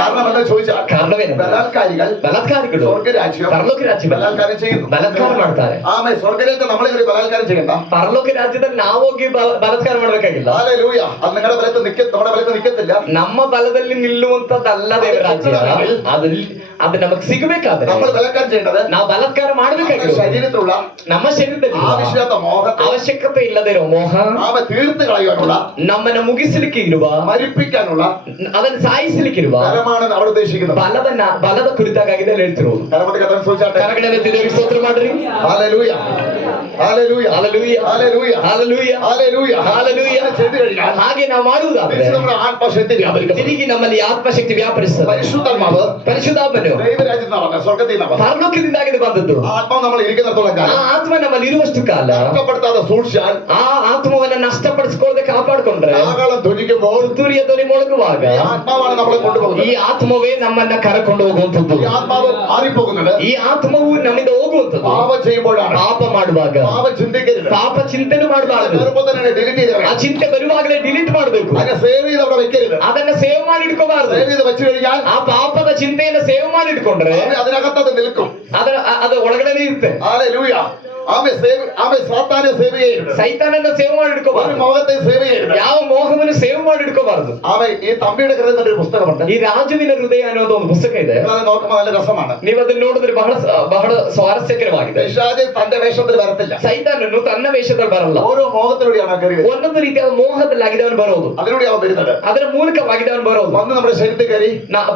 കാരണം എന്താ ചോദിച്ചാൽ, ಕಾರಣವೇನು? ബലാത്കാരികൾ ബലാತ್ಕಾರಿಗಳು സ്വർഗ്ഗരാജ്യം ಪರಲೋಕ ರಾಜ್ಯ ബലാത്കാരം ചെയ്യുന്നു. ಬಲಾತ್ಕಾರ ಮಾಡ್ತಾರೆ. ആമേ. സ്വർഗ്ഗരാജ്യം നമ്മളെ ഒരു ബലാത്കാരം ചെയ്യണ്ട. ಪರಲೋಕ ರಾಜ್ಯದಲ್ಲಿ ನಾವೋಗಿ ಬಲಾತ್ಕಾರ ಮಾಡ್ಬೇಕಾಗಿಲ್ಲ. ഹല്ലേലൂയ. അത് നിങ്ങളുടെ ബലത്ത് നമ്മുടെ ബലത്ത് നിൽക്കത്തില്ല. ನಮ್ಮ ಬಲದಲ್ಲಿ ನಿಲ್ಲುವಂತದ್ದಲ್ಲ ದೇವರ ರಾಜ್ಯ. ಅದು ನಮಗೆ ಸಿಗಬೇಕಾದ್ರೆ നമ്മൾ ബലാത്കാരം ചെയ്യേണ്ടത് ನಾವು ಬಲಾತ್ಕಾರ ಮಾಡ್ಬೇಕಾಗಿಲ್ಲ. ശരീരത്തിലുള്ള ನಮ್ಮ ಶರೀರದಲ್ಲಿ ആവശ്യമില്ലാത്ത മോഹത്തെ ಅವಶ್ಯಕತೆ ಇಲ್ಲದೆ ಇರೋ ಮೋಹ ആമേ തീർത്ത് കളയുവാനുള്ള, ನಮ್ಮನ್ನ ಮುಗಿಸಲಿಕ್ಕೆ ಇರುವ, മരിപ്പിക്കാനുള്ള ಅದನ್ನು ಸಾಯಿಸಲಿಕ್ಕಿರುವ ഫലമാണ് അവിടെ ഉദ്ദേശിക്കുന്നത്. ಬಲದ ಕುರಿತಾಗಿದೆ ಹೇಳ್ತಿರೋದು. കരമത്തെ കഥ ചോദിച്ചാട്ടെ. ಕರಗಣೆ ದೇವರಿಗೆ ಸ್ತೋತ್ರ ಮಾಡ್ರಿ. Hallelujah. Hallelujah. Hallelujah. Hallelujah. Hallelujah. Hallelujah. Hallelujah. ചെയ്തു കഴിഞ്ഞാൽ ಹಾಗೆ ನಾವು ಮಾಡುವುದಾದ್ರೆ തിരിച്ച് നമ്മുടെ ആത്മശക്തി വ്യാപരിക്കും. ತಿರುಗಿ ನಮ್ಮಲ್ಲಿ ಆತ್ಮಶಕ್ತಿ ವ್ಯಾಪರಿಸ್ತದೆ. പരിശുദ്ധാത്മാവ് ಪರಿಶುದ್ಧಾತ್ಮನು ദൈവരാജ്യത്തിൽ നിന്നാണ് വന്നത്, സ്വർഗ്ഗത്തിൽ നിന്നാണ് വന്നത്. ಪರಲೋಕದಿಂದಾಗಿದೆ ಬಂದದ್ದು. ആത്മാവ് നമ്മൾ ഇരിക്കുന്നിടത്തോളം ಆ കാലം ಆತ್ಮ ನಮ್ಮಲ್ಲಿ ಇರುವಷ್ಟು ಕಾಲ നഷ്ടപ്പെടുത്താതെ സൂക്ഷിച്ചാൽ ಆ ಆತ್ಮವನ್ನ ನಷ್ಟಪಡಿಸಿಕೊಳ್ಳದೆ ಕಾಪಾಡಿಕೊಂಡ್ರೆ കാഹളം ധ്വനിക്കുന്ന മുഴങ്ങിയിരിക്കുമ്പോൾ ತುತ್ತೂರಿಯ ಧ್ವನಿ ಮೊಳಗುವಾಗ ഈ ആത്മാവാണ് നമ്മളെ കൊണ്ടുപോകുന്നത്. ಈ ಆತ್ಮವೇ ನಮ್ಮನ್ನ ಕರಕೊಂಡು ಹೋಗುವಂಥದ್ದು. ഈ ആത്മാവ് മാറിപ്പോകുന്നത് ಈ ಆತ್ಮವು ನಮ್ಮಿಂದ ಹೋಗುವಂಥದ್ದು പാപം ചെയ്യുമ്പോഴാണ്. ಪಾಪ ಮಾಡುವಾಗ. പാപം ചിന്തിക്കരുത്. ಪಾಪ ಚಿಂತನೆ ಮಾಡಬಾರದು. ചെറുപ്പം തന്നെ ഡിലീറ്റ് ചെയ്ത് ಆ ಚಿಂತೆ ಬರುವಾಗಲೇ ಡಿಲೀಟ್ ಮಾಡಬೇಕು. അതിനെ സേവ് ചെയ്ത് അവിടെ വെക്കരുത്. ಅದನ್ನ ಸೇವ್ ಮಾಡಿ ಇಟ್ಕೋಬಾರದು. സേവ് ചെയ്ത് വെച്ച് കഴിഞ്ഞാൽ ಆ ಪಾಪದ ಚಿಂತೆಯನ್ನ ಸೇವ್ ಮಾಡಿ ಇಟ್ಕೊಂಡ್ರೆ അതിനകത്ത് അത് നിൽക്കും. ಅದು ಒಳಗಡೆ ಇರುತ್ತೆ. ഹല്ലേലൂയ. ആമേ സാത്താനെ സേവ് ചെയ്യരുത്. ಸೈತಾನನ್ನ ಸೇವ್ ಮಾಡಿ ഒരു ಇಟ್ಕೋಬಾರದು. മോഹത്തെ സേവ് ചെയ്യരുത്. ಯಾವ ಮೋಹವನ್ನು ಸೇವ್ ಮಾಡಿ ಇಟ್ಕೋಬಾರದು. ആമേ ഈ തമ്പിയുടെ ഹൃദയം എന്നൊരു പുസ്തകമുണ്ട്. ಈ ರಾಜುವಿನ ಹೃದಯ ಅನ್ನೋದು ಒಂದು ಪುಸ್ತಕ ಇದೆ. അത് നോക്കുമ്പോൾ നല്ല രസമാണ്. ನೀವು ಅದನ್ನ ನೋಡಿದ್ರೆ ಬಹಳ ಬಹಳ ಸ್ವಾರಸ್ಯಕರವಾಗಿದೆ. പിശാച് തന്റെ വേഷത്തിൽ വരത്തില്ല. ಸೈತಾನನು ತನ್ನ ವೇಷದಲ್ಲಿ ಬರಲ್ಲ. ഓരോ മോഹത്തിലൂടെയാണ് കയറി വരുന്നത്. ಒಂದೊಂದು ರೀತಿಯಾದ ಮೋಹದಲ್ಲಾಗಿದೆ ಅವನು ಬರೋದು. അതിലൂടെ അവൻ വരുന്നത്. ಅದರ ಮೂಲಕವಾಗಿದೆ ಅವನು ಬರೋದು. വന്ന് നമ്മുടെ ശരീരത്തിൽ കയറി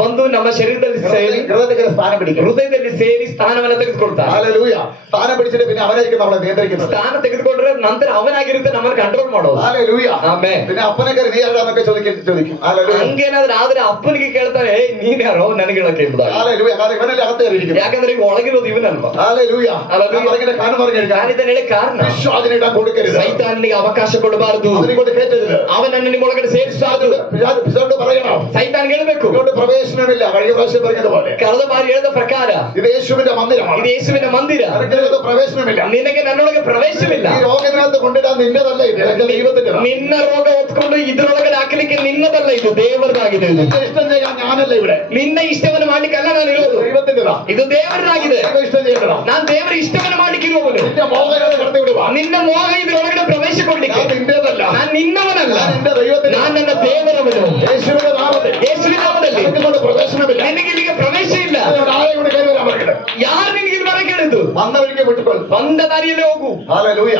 ಬಂದು ನಮ್ಮ ಶರೀರದಲ್ಲಿ ಸೇರಿ ഹൃദയത്തിൽ കയറി സ്ഥാനം പിടിക്കും. ಹೃದಯದಲ್ಲಿ ಸೇರಿ ಸ್ಥಾನವನ್ನ ತೆಗೆದುಕೊಳ್ತಾನೆ. ഹല്ലേലൂയ. സ്ഥാനം പിടിച്ചിട്ട് പിന്നെ അവനായിരിക്കും നമ്മളെ നിയന്ത്രിക്കുന്നത്. ಸ್ಥಾನ ತೆಗೆದುಕೊಂಡ್ರೆ ನಂತರ ಅವನಾಗಿರುತ್ತೆ ನಮ್ಮನ್ನು ಕಂಟ್ರೋಲ್ ಮಾಡೋದು. ഹല്ലേലൂയ. ಆಮೆನ್. പിന്നെ അപ്പനെ കയറി നീ ആരാന്നൊക്കെ ചോദിക്കും. ഹല്ലേലൂയ. ಹಂಗೇನಾದ್ರೆ ಆದ್ರೆ ಅಪ್ಪನಿಗೆ ಕೇಳ್ತಾನೆ ನೀನ್ ಯಾರೋ ನನಗೆ ಹೇಳಕ್ಕೆ ಎಂಬುದಾಗಿ. ഹല്ലേലൂയ. കാരണം ഇവനല്ലേ അകത്ത് കയറിയിരിക്കുന്നത്. ಯಾಕಂದ್ರೆ ಈಗ ಒಳಗಿರೋದು ಇವನಲ್ವಾ. ഹല്ലേലൂയ. ഹല്ലേലൂയ. ഞാൻ പറഞ്ഞ കാരണം പറഞ്ഞു ನಾನಿದನ್ನ ಹೇಳಿ ಕಾರಣ പിശാചിനെ ഇടാൻ കൊടുക്കരുത്. ಸೈತಾನನಿಗೆ ಅವಕಾಶ ಕೊಡಬಾರದು. അതിനെക്കൊണ്ട് കേറ്റരുത്. ಅವನನ್ನು ನಿಮ್ಮೊಳಗಡೆ ಸೇರಿಸಬಾರದು. പിശാചിനോട് പറയണം ಸೈತಾನ್ ಹೇಳ್ಬೇಕು ഇങ്ങോട്ട് പ്രവേശനമില്ല. കഴിഞ്ഞ പ്രാവശ്യം പറഞ്ഞതുപോലെ ಕಳೆದ ಬಾರಿ ಹೇಳಿದ ಪ್ರಕಾರ ഇത് യേശുവിന്റെ മന്ദിരമാണ്. ಇದು ಯೇಸುವಿನ ಮಂದಿರ. നിനക്കതിനകത്ത് പ്രവേശനമില്ല. ನಿನಗೆ ನನ್ನೊಳಗೆ ಪ್ರವೇಶವಿಲ್ಲ. ഈ രോഗത്തിനകത്ത് കൊണ്ടിടാൻ നിന്റേതല്ല ഇത്. ഇതൊക്കെ ദൈവത്തിന്റെ. ನಿನ್ನ ರೋಗ ಹೊತ್ಕೊಂಡು ಇದ್ರೊಳಗಡೆ ಹಾಕಲಿಕ್ಕೆ ನಿನ್ನದಲ್ಲ, ಇದು ದೇವರದಾಗಿದೆ. ಇದು നിന്റെ ഇഷ്ടം ചെയ്യാൻ ഞാനല്ല ഇവിടെ. ನಿನ್ನ ಇಷ್ಟವನ್ನು ಮಾಡ್ಲಿಕ್ಕಲ್ಲ ನಾನು ಇರೋದು, ദൈവത്തിന്റെതാ. ಇದು ದೇವರದಾಗಿದೆ. ദൈവം ഇഷ്ടം ചെയ്യണം. ನಾನು ದೇವರ ಇಷ್ಟವನ್ನು ಮಾಡ್ಲಿಕ್ಕೆ ಇರುವವನು. നിന്റെ മോഹങ്ങളെ കടത്തി വിടുക. ನಿನ್ನ ಮೋಹ ಇದ್ರೊಳಗಡೆ ಪ್ರವೇಶ ಕೊಡ್ಲಿಕ್ಕೆ ഞാൻ നിന്റേതല്ല. ನಾನು ನಿನ್ನವನಲ್ಲ, ഞാൻ എന്റെ ദൈവത്തിന്റെ. ನಾನು ನನ್ನ ದೇವರವನು. യേശുവിന്റെ നാമത്തിൽ ಯೇಸುವಿನ ನಾಮದಲ್ಲಿ നിനക്കിങ്ങോട്ട് പ്രവേശനമില്ല. ನಿನಗೆ ಇಲ್ಲಿಗೆ ಪ್ರವೇಶ ಇಲ್ಲ. ആരെ ഇവിടെ കയറി വരാൻ പറയുന്നത്. ಯಾರು ನಿನಗೆ ಇಲ್ಲಿ ಬರ ಕೇಳಿದ್ದು? വന്ന വഴിക്ക് വിട്ടുകൊള്ളു. ಬಂದ ದಾರಿಯಲ್ಲಿ ಹೋಗು. ഹല്ലേലൂയ.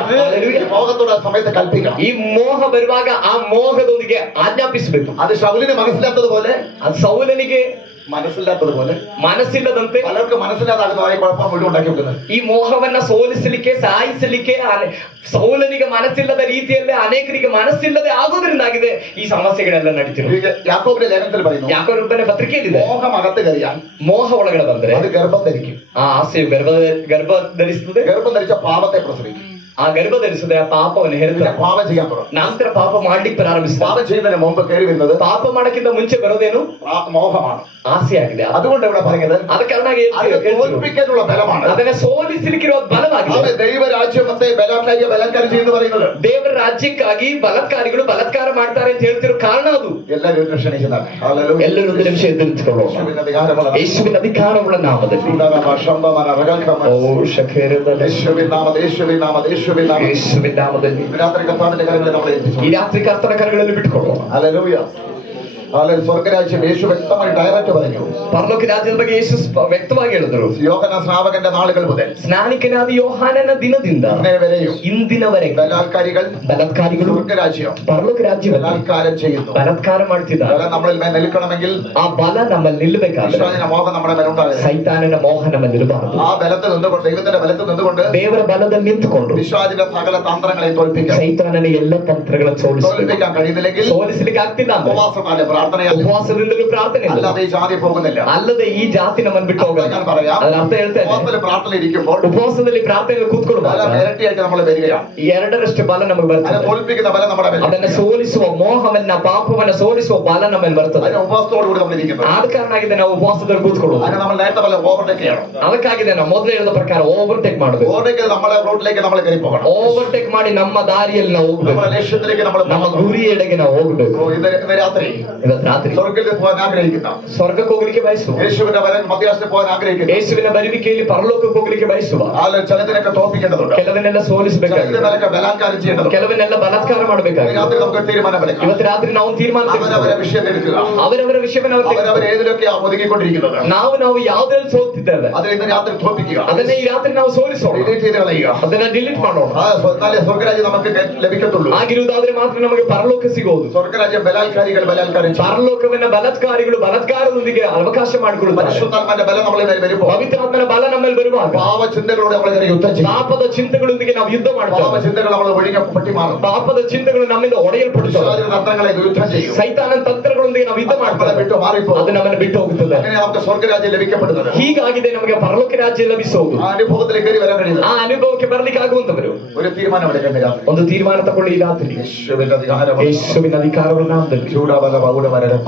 ഈ മോഹത്തോട് ആ സമയത്ത് കൽപ്പിക്കാം. ಈ ಮೋಹ ಬರುವಾಗ ಆ ಮೋಹದೊಂದಿಗೆ ಆಜ್ಞಾಪಿಸಬೇಕು. അത് ശൗലിന് മനസ്സിലാത്തതുപോലെ ಅದು ಸೌಲನಿಗೆ മനസ്സില്ലാത്തതുപോലെ പലർക്ക് മനസ്സിലാതാകുന്നതായ കുഴപ്പം മുഴുവൻ ഉണ്ടാക്കി വെക്കുന്നത്. ಈ ಮೋಹವನ್ನ ಸೋಲಿಸಲಿಕ್ಕೆ ಸಾಯಿಸಲಿಕ್ಕೆ ಸೌಲನಿಗೆ ಮನಸ್ಸಿಲ್ಲದ ರೀತಿಯಲ್ಲಿ ಅನೇಕರಿಗೆ ಮನಸ್ಸಿಲ್ಲದೆ ಆಗೋದ್ರಿಂದಾಗಿದೆ ಈ ಸಮಸ್ಯೆಗಳೆಲ್ಲ ನಡೀತಿರೋದು. യാക്കോബിന്റെ ലേഖനത്തിൽ പറയുന്നു, ಯಾಕೋಬನ ಪತ್ರಿಕೆಯಲ್ಲಿದೆ, മോഹം അകത്ത് കയറിയാൽ ಮೋಹ ಒಳಗಡೆ ಬಂದ್ರೆ അത് ഗർഭം ധരിക്കും. ಆ ಆಸೆಯು ಗರ್ಭ ಧರಿಸುತ್ತದೆ. ഗർഭം ധരിച്ച പാപത്തെ പ്രസവിക്കും. ಆ ಗರ್ಭ ಧರಿಸದೆ ಆ ಪಾಪವನ್ನು ಹೆರುತ್ತದೆ. പാപം ചെയ്യാൻ തുടങ്ങും. ನಂತರ ಪಾಪ ಮಾಡ್ಲಿಕ್ಕೆ ಪ್ರಾರಂಭಿಸ್ತಾರೆ. പാപം ചെയ്യുന്നതിന് മുമ്പ് കയറി വരുന്നത് ಪಾಪ ಮಾಡಕ್ಕಿಂತ ಮುಂಚೆ ಬರೋದೇನು? മോഹമാണ്. ಆಸೆಯಾಗಿದೆ. അതുകൊണ്ട് ഇവിടെ പറഞ്ഞത് ಅದ ಕಾರಣ തോൽപ്പിക്കാനുള്ള ബലമാണ്. ಅದನ್ನ ಸೋಲಿಸಲಿಕ್ಕಿರೋ ಬಲವಾಗಿದೆ. ദൈവരാജ്യമത്തെ ബലാത്കാരം ചെയ്യുന്നു പറയുന്നത്. ದೇವರ ರಾಜ್ಯಕ್ಕಾಗಿ ಬಲಾತ್ಕಾರಿಗಳು ಬಲಾತ್ಕಾರ ಮಾಡ್ತಾರೆ ಅಂತ ಹೇಳ್ತಿರೋ ಕಾರಣ ಅದು. ಎಲ್ಲರೂ ಕ್ಷಣಿಸಿದ್ದಾರೆ. ಎಲ್ಲರೂ ಒಂದು ನಿಮಿಷ ಎದುರಿಸಿಕೊಳ್ಳೋಣ. ಯೇಸುವಿನ ಅಧಿಕಾರವುಳ್ಳ ನಾಮದಲ್ಲಿ ಯೇಸುವಿನ ನಾಮದಲ್ಲಿ ಈ ರಾತ್ರಿ ಕರ್ತನ ಕರಗಳಲ್ಲಿ ಬಿಟ್ಟುಕೊಳ್ಳೋಣ. ഹല്ലേലൂയ. സ്വർഗരാജ്യം യേശു വ്യക്തമായി ഡയറക്റ്റ് പറഞ്ഞു. ಪರಲೋಕ ರಾಜ್ಯದ ಬಗ್ಗೆ ಯೇಸು ವ್ಯಕ್ತವಾಗಿ ಹೇಳಿದರು. യോഹന്നാൻ സ്നാപകന്റെ നാളുകൾ മുതൽ ಸ್ನಾನಿಕನಾದ ಯೋಹಾನನ ದಿನದಿಂದ ಇಂದಿನವರೆಗೆ ಬಲಾತ್ಕಾರಿಗಳು സ്വർഗരാജ്യം ಪರಲೋಕ ರಾಜ್ಯ ബലാത്കാരം ചെയ്യുന്നു. ಬಲಾತ್ಕಾರ ಮಾಡ್ತಿದ್ದಾರೆ. ബലം നമ്മളിൽ മേൽ നിൽക്കണമെങ്കിൽ ಆ ಬಲ ನಮ್ಮಲ್ಲಿ ನಿಲ್ಲಬೇಕಾದ್ರೆ പിശാചിന്റെ മോഹം നമ്മുടെ മേലുണ്ടാകരുത്. ಸೈತಾನನ ಮೋಹ ನಮ್ಮಲ್ಲಿ ಇರಬಾರದು. ആ ബലത്തിൽ നിന്നുകൊണ്ട് ദൈവത്തിന്റെ ബലത്തിൽ നിന്നുകൊണ്ട് ದೇವರ ಬಲದಲ್ಲಿ ನಿಂತುಕೊಂಡು പിശാചിന്റെ സകല തന്ത്രങ്ങളെ തോൽപ്പിക്കാം. ಸೈತಾನನ ಎಲ್ಲ ತಂತ್ರಗಳನ್ನು തോൽപ്പിക്കാൻ കഴിയുന്നില്ലെങ്കിൽ ಸೋಲಿಸಲಿಕ್ಕೆ ಆಗ್ತಿಲ್ಲ ಅಂದ್ರೆ ഉപവാസത്താലെ പ്രാർത്ഥനയാൽ ಉಪವಾಸದಿಂದಲೂ ಪ್ರಾರ್ಥನೆ അല്ലാതെ ഈ ജാതി പോകുന്നില്ല. ಅಲ್ಲದೆ ಈ ಜಾತಿ ನಮ್ಮನ್ನು ಬಿಟ್ಟು ಹೋಗಲ್ಲ. ഞാൻ പറയാം, ಅದರ ಅರ್ಥ ಹೇಳ್ತೇನೆ. ഉപവാസത്തിൽ പ്രാർത്ഥന ഇരിക്കുമ്പോൾ ಉಪವಾಸದಲ್ಲಿ ಪ್ರಾರ್ಥನೆಯಲ್ಲಿ ಕೂತ್ಕೊಳ್ಳುವಾಗ ബലം ഇരട്ടിയായിട്ട് നമ്മൾ വരികയാണ്. ಎರಡರಷ್ಟು ಬಲ ನಮಗೆ അതിനെ ಬರ್ತದೆ. തോൽപ്പിക്കുന്ന ബലം നമ്മുടെ മേൽ. ಅದನ್ನ ಸೋಲಿಸುವ ಮೋಹವನ್ನ ಪಾಪವನ್ನ ಸೋಲಿಸುವ ಬಲ ನಮ್ಮಲ್ಲಿ ಬರ್ತದೆ. അതിന് ഉപവാസത്തോടുകൂടി നമ്മൾ ഇരിക്കുന്നത്. ಆದ ಕಾರಣ ಆಗಿದೆ ನಾವು ಉಪವಾಸದಲ್ಲಿ ಕೂತ್ಕೊಳ್ಳೋದು. അതിന് നമ്മൾ നേരത്തെ പോലെ ഓവർടേക്ക് ചെയ്യണം. ಅದಕ್ಕಾಗಿದೆ ನಾವು ಮೊದಲೇ ಹೇಳಿದ ಪ್ರಕಾರ ಓವರ್ಟೇಕ್ ಮಾಡಬೇಕು. ഓവർടേക്ക് നമ്മളെ റോഡിലേക്ക് നമ്മൾ കയറി പോകണം. ಓವರ್ಟೇಕ್ ಮಾಡಿ ನಮ್ಮ ದಾರಿಯಲ್ಲಿ ನಾವು ಹೋಗ್ಬೇಕು. നമ്മുടെ ലക്ഷ്യത്തിലേക്ക് നമ്മൾ ನಮ್ಮ ಗುರಿಯೆಡೆಗೆ ನಾವು ಹೋಗ್ಬೇಕು. ഇന്ന് രാത്രി ಇವತ್ತು ರಾತ್ರಿ സ്വർഗ്ഗത്തിൽ പോകാൻ ആഗ്രഹിക്കുന്ന, ಸ್ವರ್ಗಕ್ಕೆ ಹೋಗ್ಲಿಕ್ಕೆ ಬಯಸುವ, യേശുവിന്റെ മധ്യാസ്ഥത്തിൽ പോകാൻ ആഗ്രഹിക്കുന്ന, ಯೇಸುವಿನ ಬರುವಿಕೆಯಲ್ಲಿ ಪರಲೋಕಕ್ಕೆ ಹೋಗ್ಲಿಕ್ಕೆ ಬಯಸುವ, ചിലതിനൊക്കെ തോൽപ്പിക്കേണ്ടതുണ്ട്. ಕೆಲವನ್ನೆಲ್ಲ ಸೋಲಿಸಬೇಕಾಗಿದೆ. ചിലതിനൊക്കെ ബലാത്കാരം ചെയ്യേണ്ടതുണ്ട്. ಕೆಲವನ್ನೆಲ್ಲ ಬಲಾತ್ಕಾರ ಮಾಡಬೇಕಾಗಿದೆ. രാത്രി നമുക്ക് തീരുമാനമെടുക്കാം. ಇವತ್ತು ರಾತ್ರಿ ನಾವು ತೀರ್ಮಾನ അവരവരെ വിഷയം എടുക്കുക. ಅವರವರ ವಿಷಯವನ್ನು അവരവർ ഏതിലൊക്കെ ഒതുങ്ങിക്കൊണ്ടിരിക്കുന്നത് ನಾವು ಯಾವುದ್ರಲ್ಲಿ ಸೋತಿದ್ದೇವೆ അത് ഇന്ന് രാത്രി തോൽപ്പിക്കുക. ಅದನ್ನ ಈ ರಾತ್ರಿ ನಾವು ಸೋಲಿಸೋಣ. ഡിലീറ്റ് ചെയ്ത് കളയുക. ಅದನ್ನ ಡಿಲೀಟ್ ಮಾಡೋಣ. സ്വർഗരാജ്യം നമുക്ക് ലഭിക്കത്തുള്ളൂ. ಆಗಿರುವುದಾದ್ರೆ ಮಾತ್ರ ನಮಗೆ ಪರಲೋಕ ಸಿಗೋದು. സ്വർഗരാജ്യം ബലാത്കാരികൾ ബലാത്കാരം തീരുമാനിച്ചു. ಪರಲೋಕವನ್ನ ಬಲಾತ್ಕಾರಿಗಳು ಬಲಾತ್ಕಾರದೊಂದಿಗೆ ಅವಕಾಶ ಮಾಡಿಕೊಳ್ಳುತ್ತಾರೆ. പരിശുദ്ധാത്മാവിന്റെ ബലം നമ്മളെ മേൽ വരുമ്പോൾ ಪವಿತ್ರಾತ್ಮನ ಬಲ ನಮ್ಮಲ್ಲಿ ಬರುವಾಗ പാപചിന്തകളോട് നമ്മളെ യുദ്ധം ചെയ്യും. ಪಾಪದ ಚಿಂತೆಗಳೊಂದಿಗೆ ನಾವು ಯುದ್ಧ ಮಾಡ್ತೇವೆ. പാപചിന്തകൾ നമ്മളെ ഒഴിഞ്ഞപ്പെട്ടി മാറും. ಪಾಪದ ಚಿಂತೆಗಳು ನಮ್ಮಿಂದ ಒಡೆಯಲ್ಪಡುತ್ತವೆ. തന്ത്രങ്ങളെ യുദ്ധം ചെയ്യും. ಸೈತಾನನ ತಂತ್ರಗಳೊಂದಿಗೆ ನಾವು ಯುದ್ಧ ಮಾಡ್ತೇವೆ. ಬಿಟ್ಟು ಮಾರಿപ്പോ ಅದು ನಮ್ಮನ್ನು ಬಿಟ್ಟು ಹೋಗುತ್ತದೆ. അങ്ങനെ നമുക്ക് സ്വർഗ്ഗരാജ്യം ലഭിക്കപ്പെടുന്നത്. ಹೀಗಾಗಿದೆ ನಮಗೆ ಪರಲೋಕ ರಾಜ್ಯ ಲಭಿಸುವುದು. ആ അനുഭവത്തിലേക്ക് കയറി വരാൻ കഴിയുന്നത്. ಆ ಅನುಭವಕ್ಕೆ ಬರ್ಲಿಕ್ಕೆ ಆಗುವಂತವರು ഒരു തീരുമാനം എടുക്കേണ്ട രാത്രി. ಒಂದು ತೀರ್ಮಾನ ತಗೊಳ್ಳಿ ಈ ರಾತ್ರಿ. യേശുവിന്റെ അധികാരം. ಯೇಸುವಿನ ಅಧಿಕಾರವನ್ನು ನಾಮದಲ್ಲಿ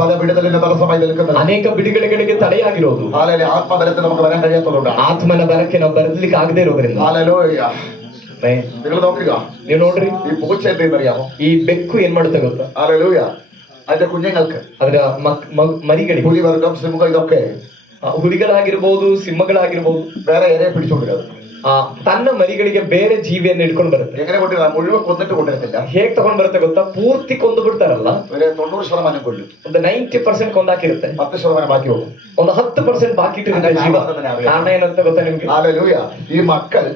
പല വിടുതലിന്റെ തടസ്സമായി നിൽക്കുന്നത്. ಅನೇಕ ಬಿಡುಗಡೆಗಳಿಗೆ ತಡೆಯಾಗಿರೋದು. ಹಾಲೆಲೂಯ. ಆತ್ಮಬಲത്തിൽ നമുക്ക് വരാൻ കഴിയാത്തതുകൊണ്ടാണ്. ಆತ್ಮನ ಬಲಕ್ಕೆ ನಾವು ಬರಲಿಕ್ಕೆ ಆಗದೆ ಇರೋದ್ರಿಂದ. ಹಾಲೆಲೂಯ. ಆಮೆನ್. നിങ്ങൾ നോക്കുക, ನೀವು ನೋಡ್ರಿ, ഈ പൂച്ച എന്തെന്നറിയാമോ? ಈ ಬೆಕ್ಕು ಏನ್ ಮಾಡುತ್ತೆ ಗೊತ್ತಾ? ಹಾಲೆലൂയ. അതിന്റെ കുഞ്ഞുങ്ങൾക്ക് ಅದರ ಮರಿಗಳಿಗೆ പുലിവർഗം സിംഹം ഇതൊക്കെ ಹುಲಿಗಳಾಗಿರ್ಬೋದು, ಸಿಂಹಗಳಾಗಿರ್ಬೋದು, വേറെ ഇരയെ പിടിച്ചോണ്ടിരുന്നത്. ತನ್ನ ಮರಿಗಳಿಗೆ ಬೇರೆ ಜೀವಿಯನ್ನು ಇಟ್ಕೊಂಡು ಬರುತ್ತೆ. എങ്ങനെ കൊണ്ടിരുന്ന മുഴുവൻ കൊന്നിട്ട് കൊണ്ടിരുന്നില്ല. ಹೇಗ್ ತಗೊಂಡ್ ಬರುತ್ತೆ ಗೊತ್ತಾ? ಪೂರ್ತಿ ಕೊಂದು ಬಿಡ್ತಾರಲ್ಲ, ഒരു 90% കൊല്ലും. ಒಂದು 90% ಕೊಂದಾಕಿರುತ್ತೆ, 10% ബാക്കി പോകും. ಒಂದು 10% ಬಾಕಿ ಇಟ್ಟಿರುತ್ತೆ ಜೀವ. ಕಾರಣ ಏನಂತ ಗೊತ್ತಾ ನಿಮ್ಗೆ? ಹಾಲೆಲೂയ. ಈ ಮಕ್ಕൾ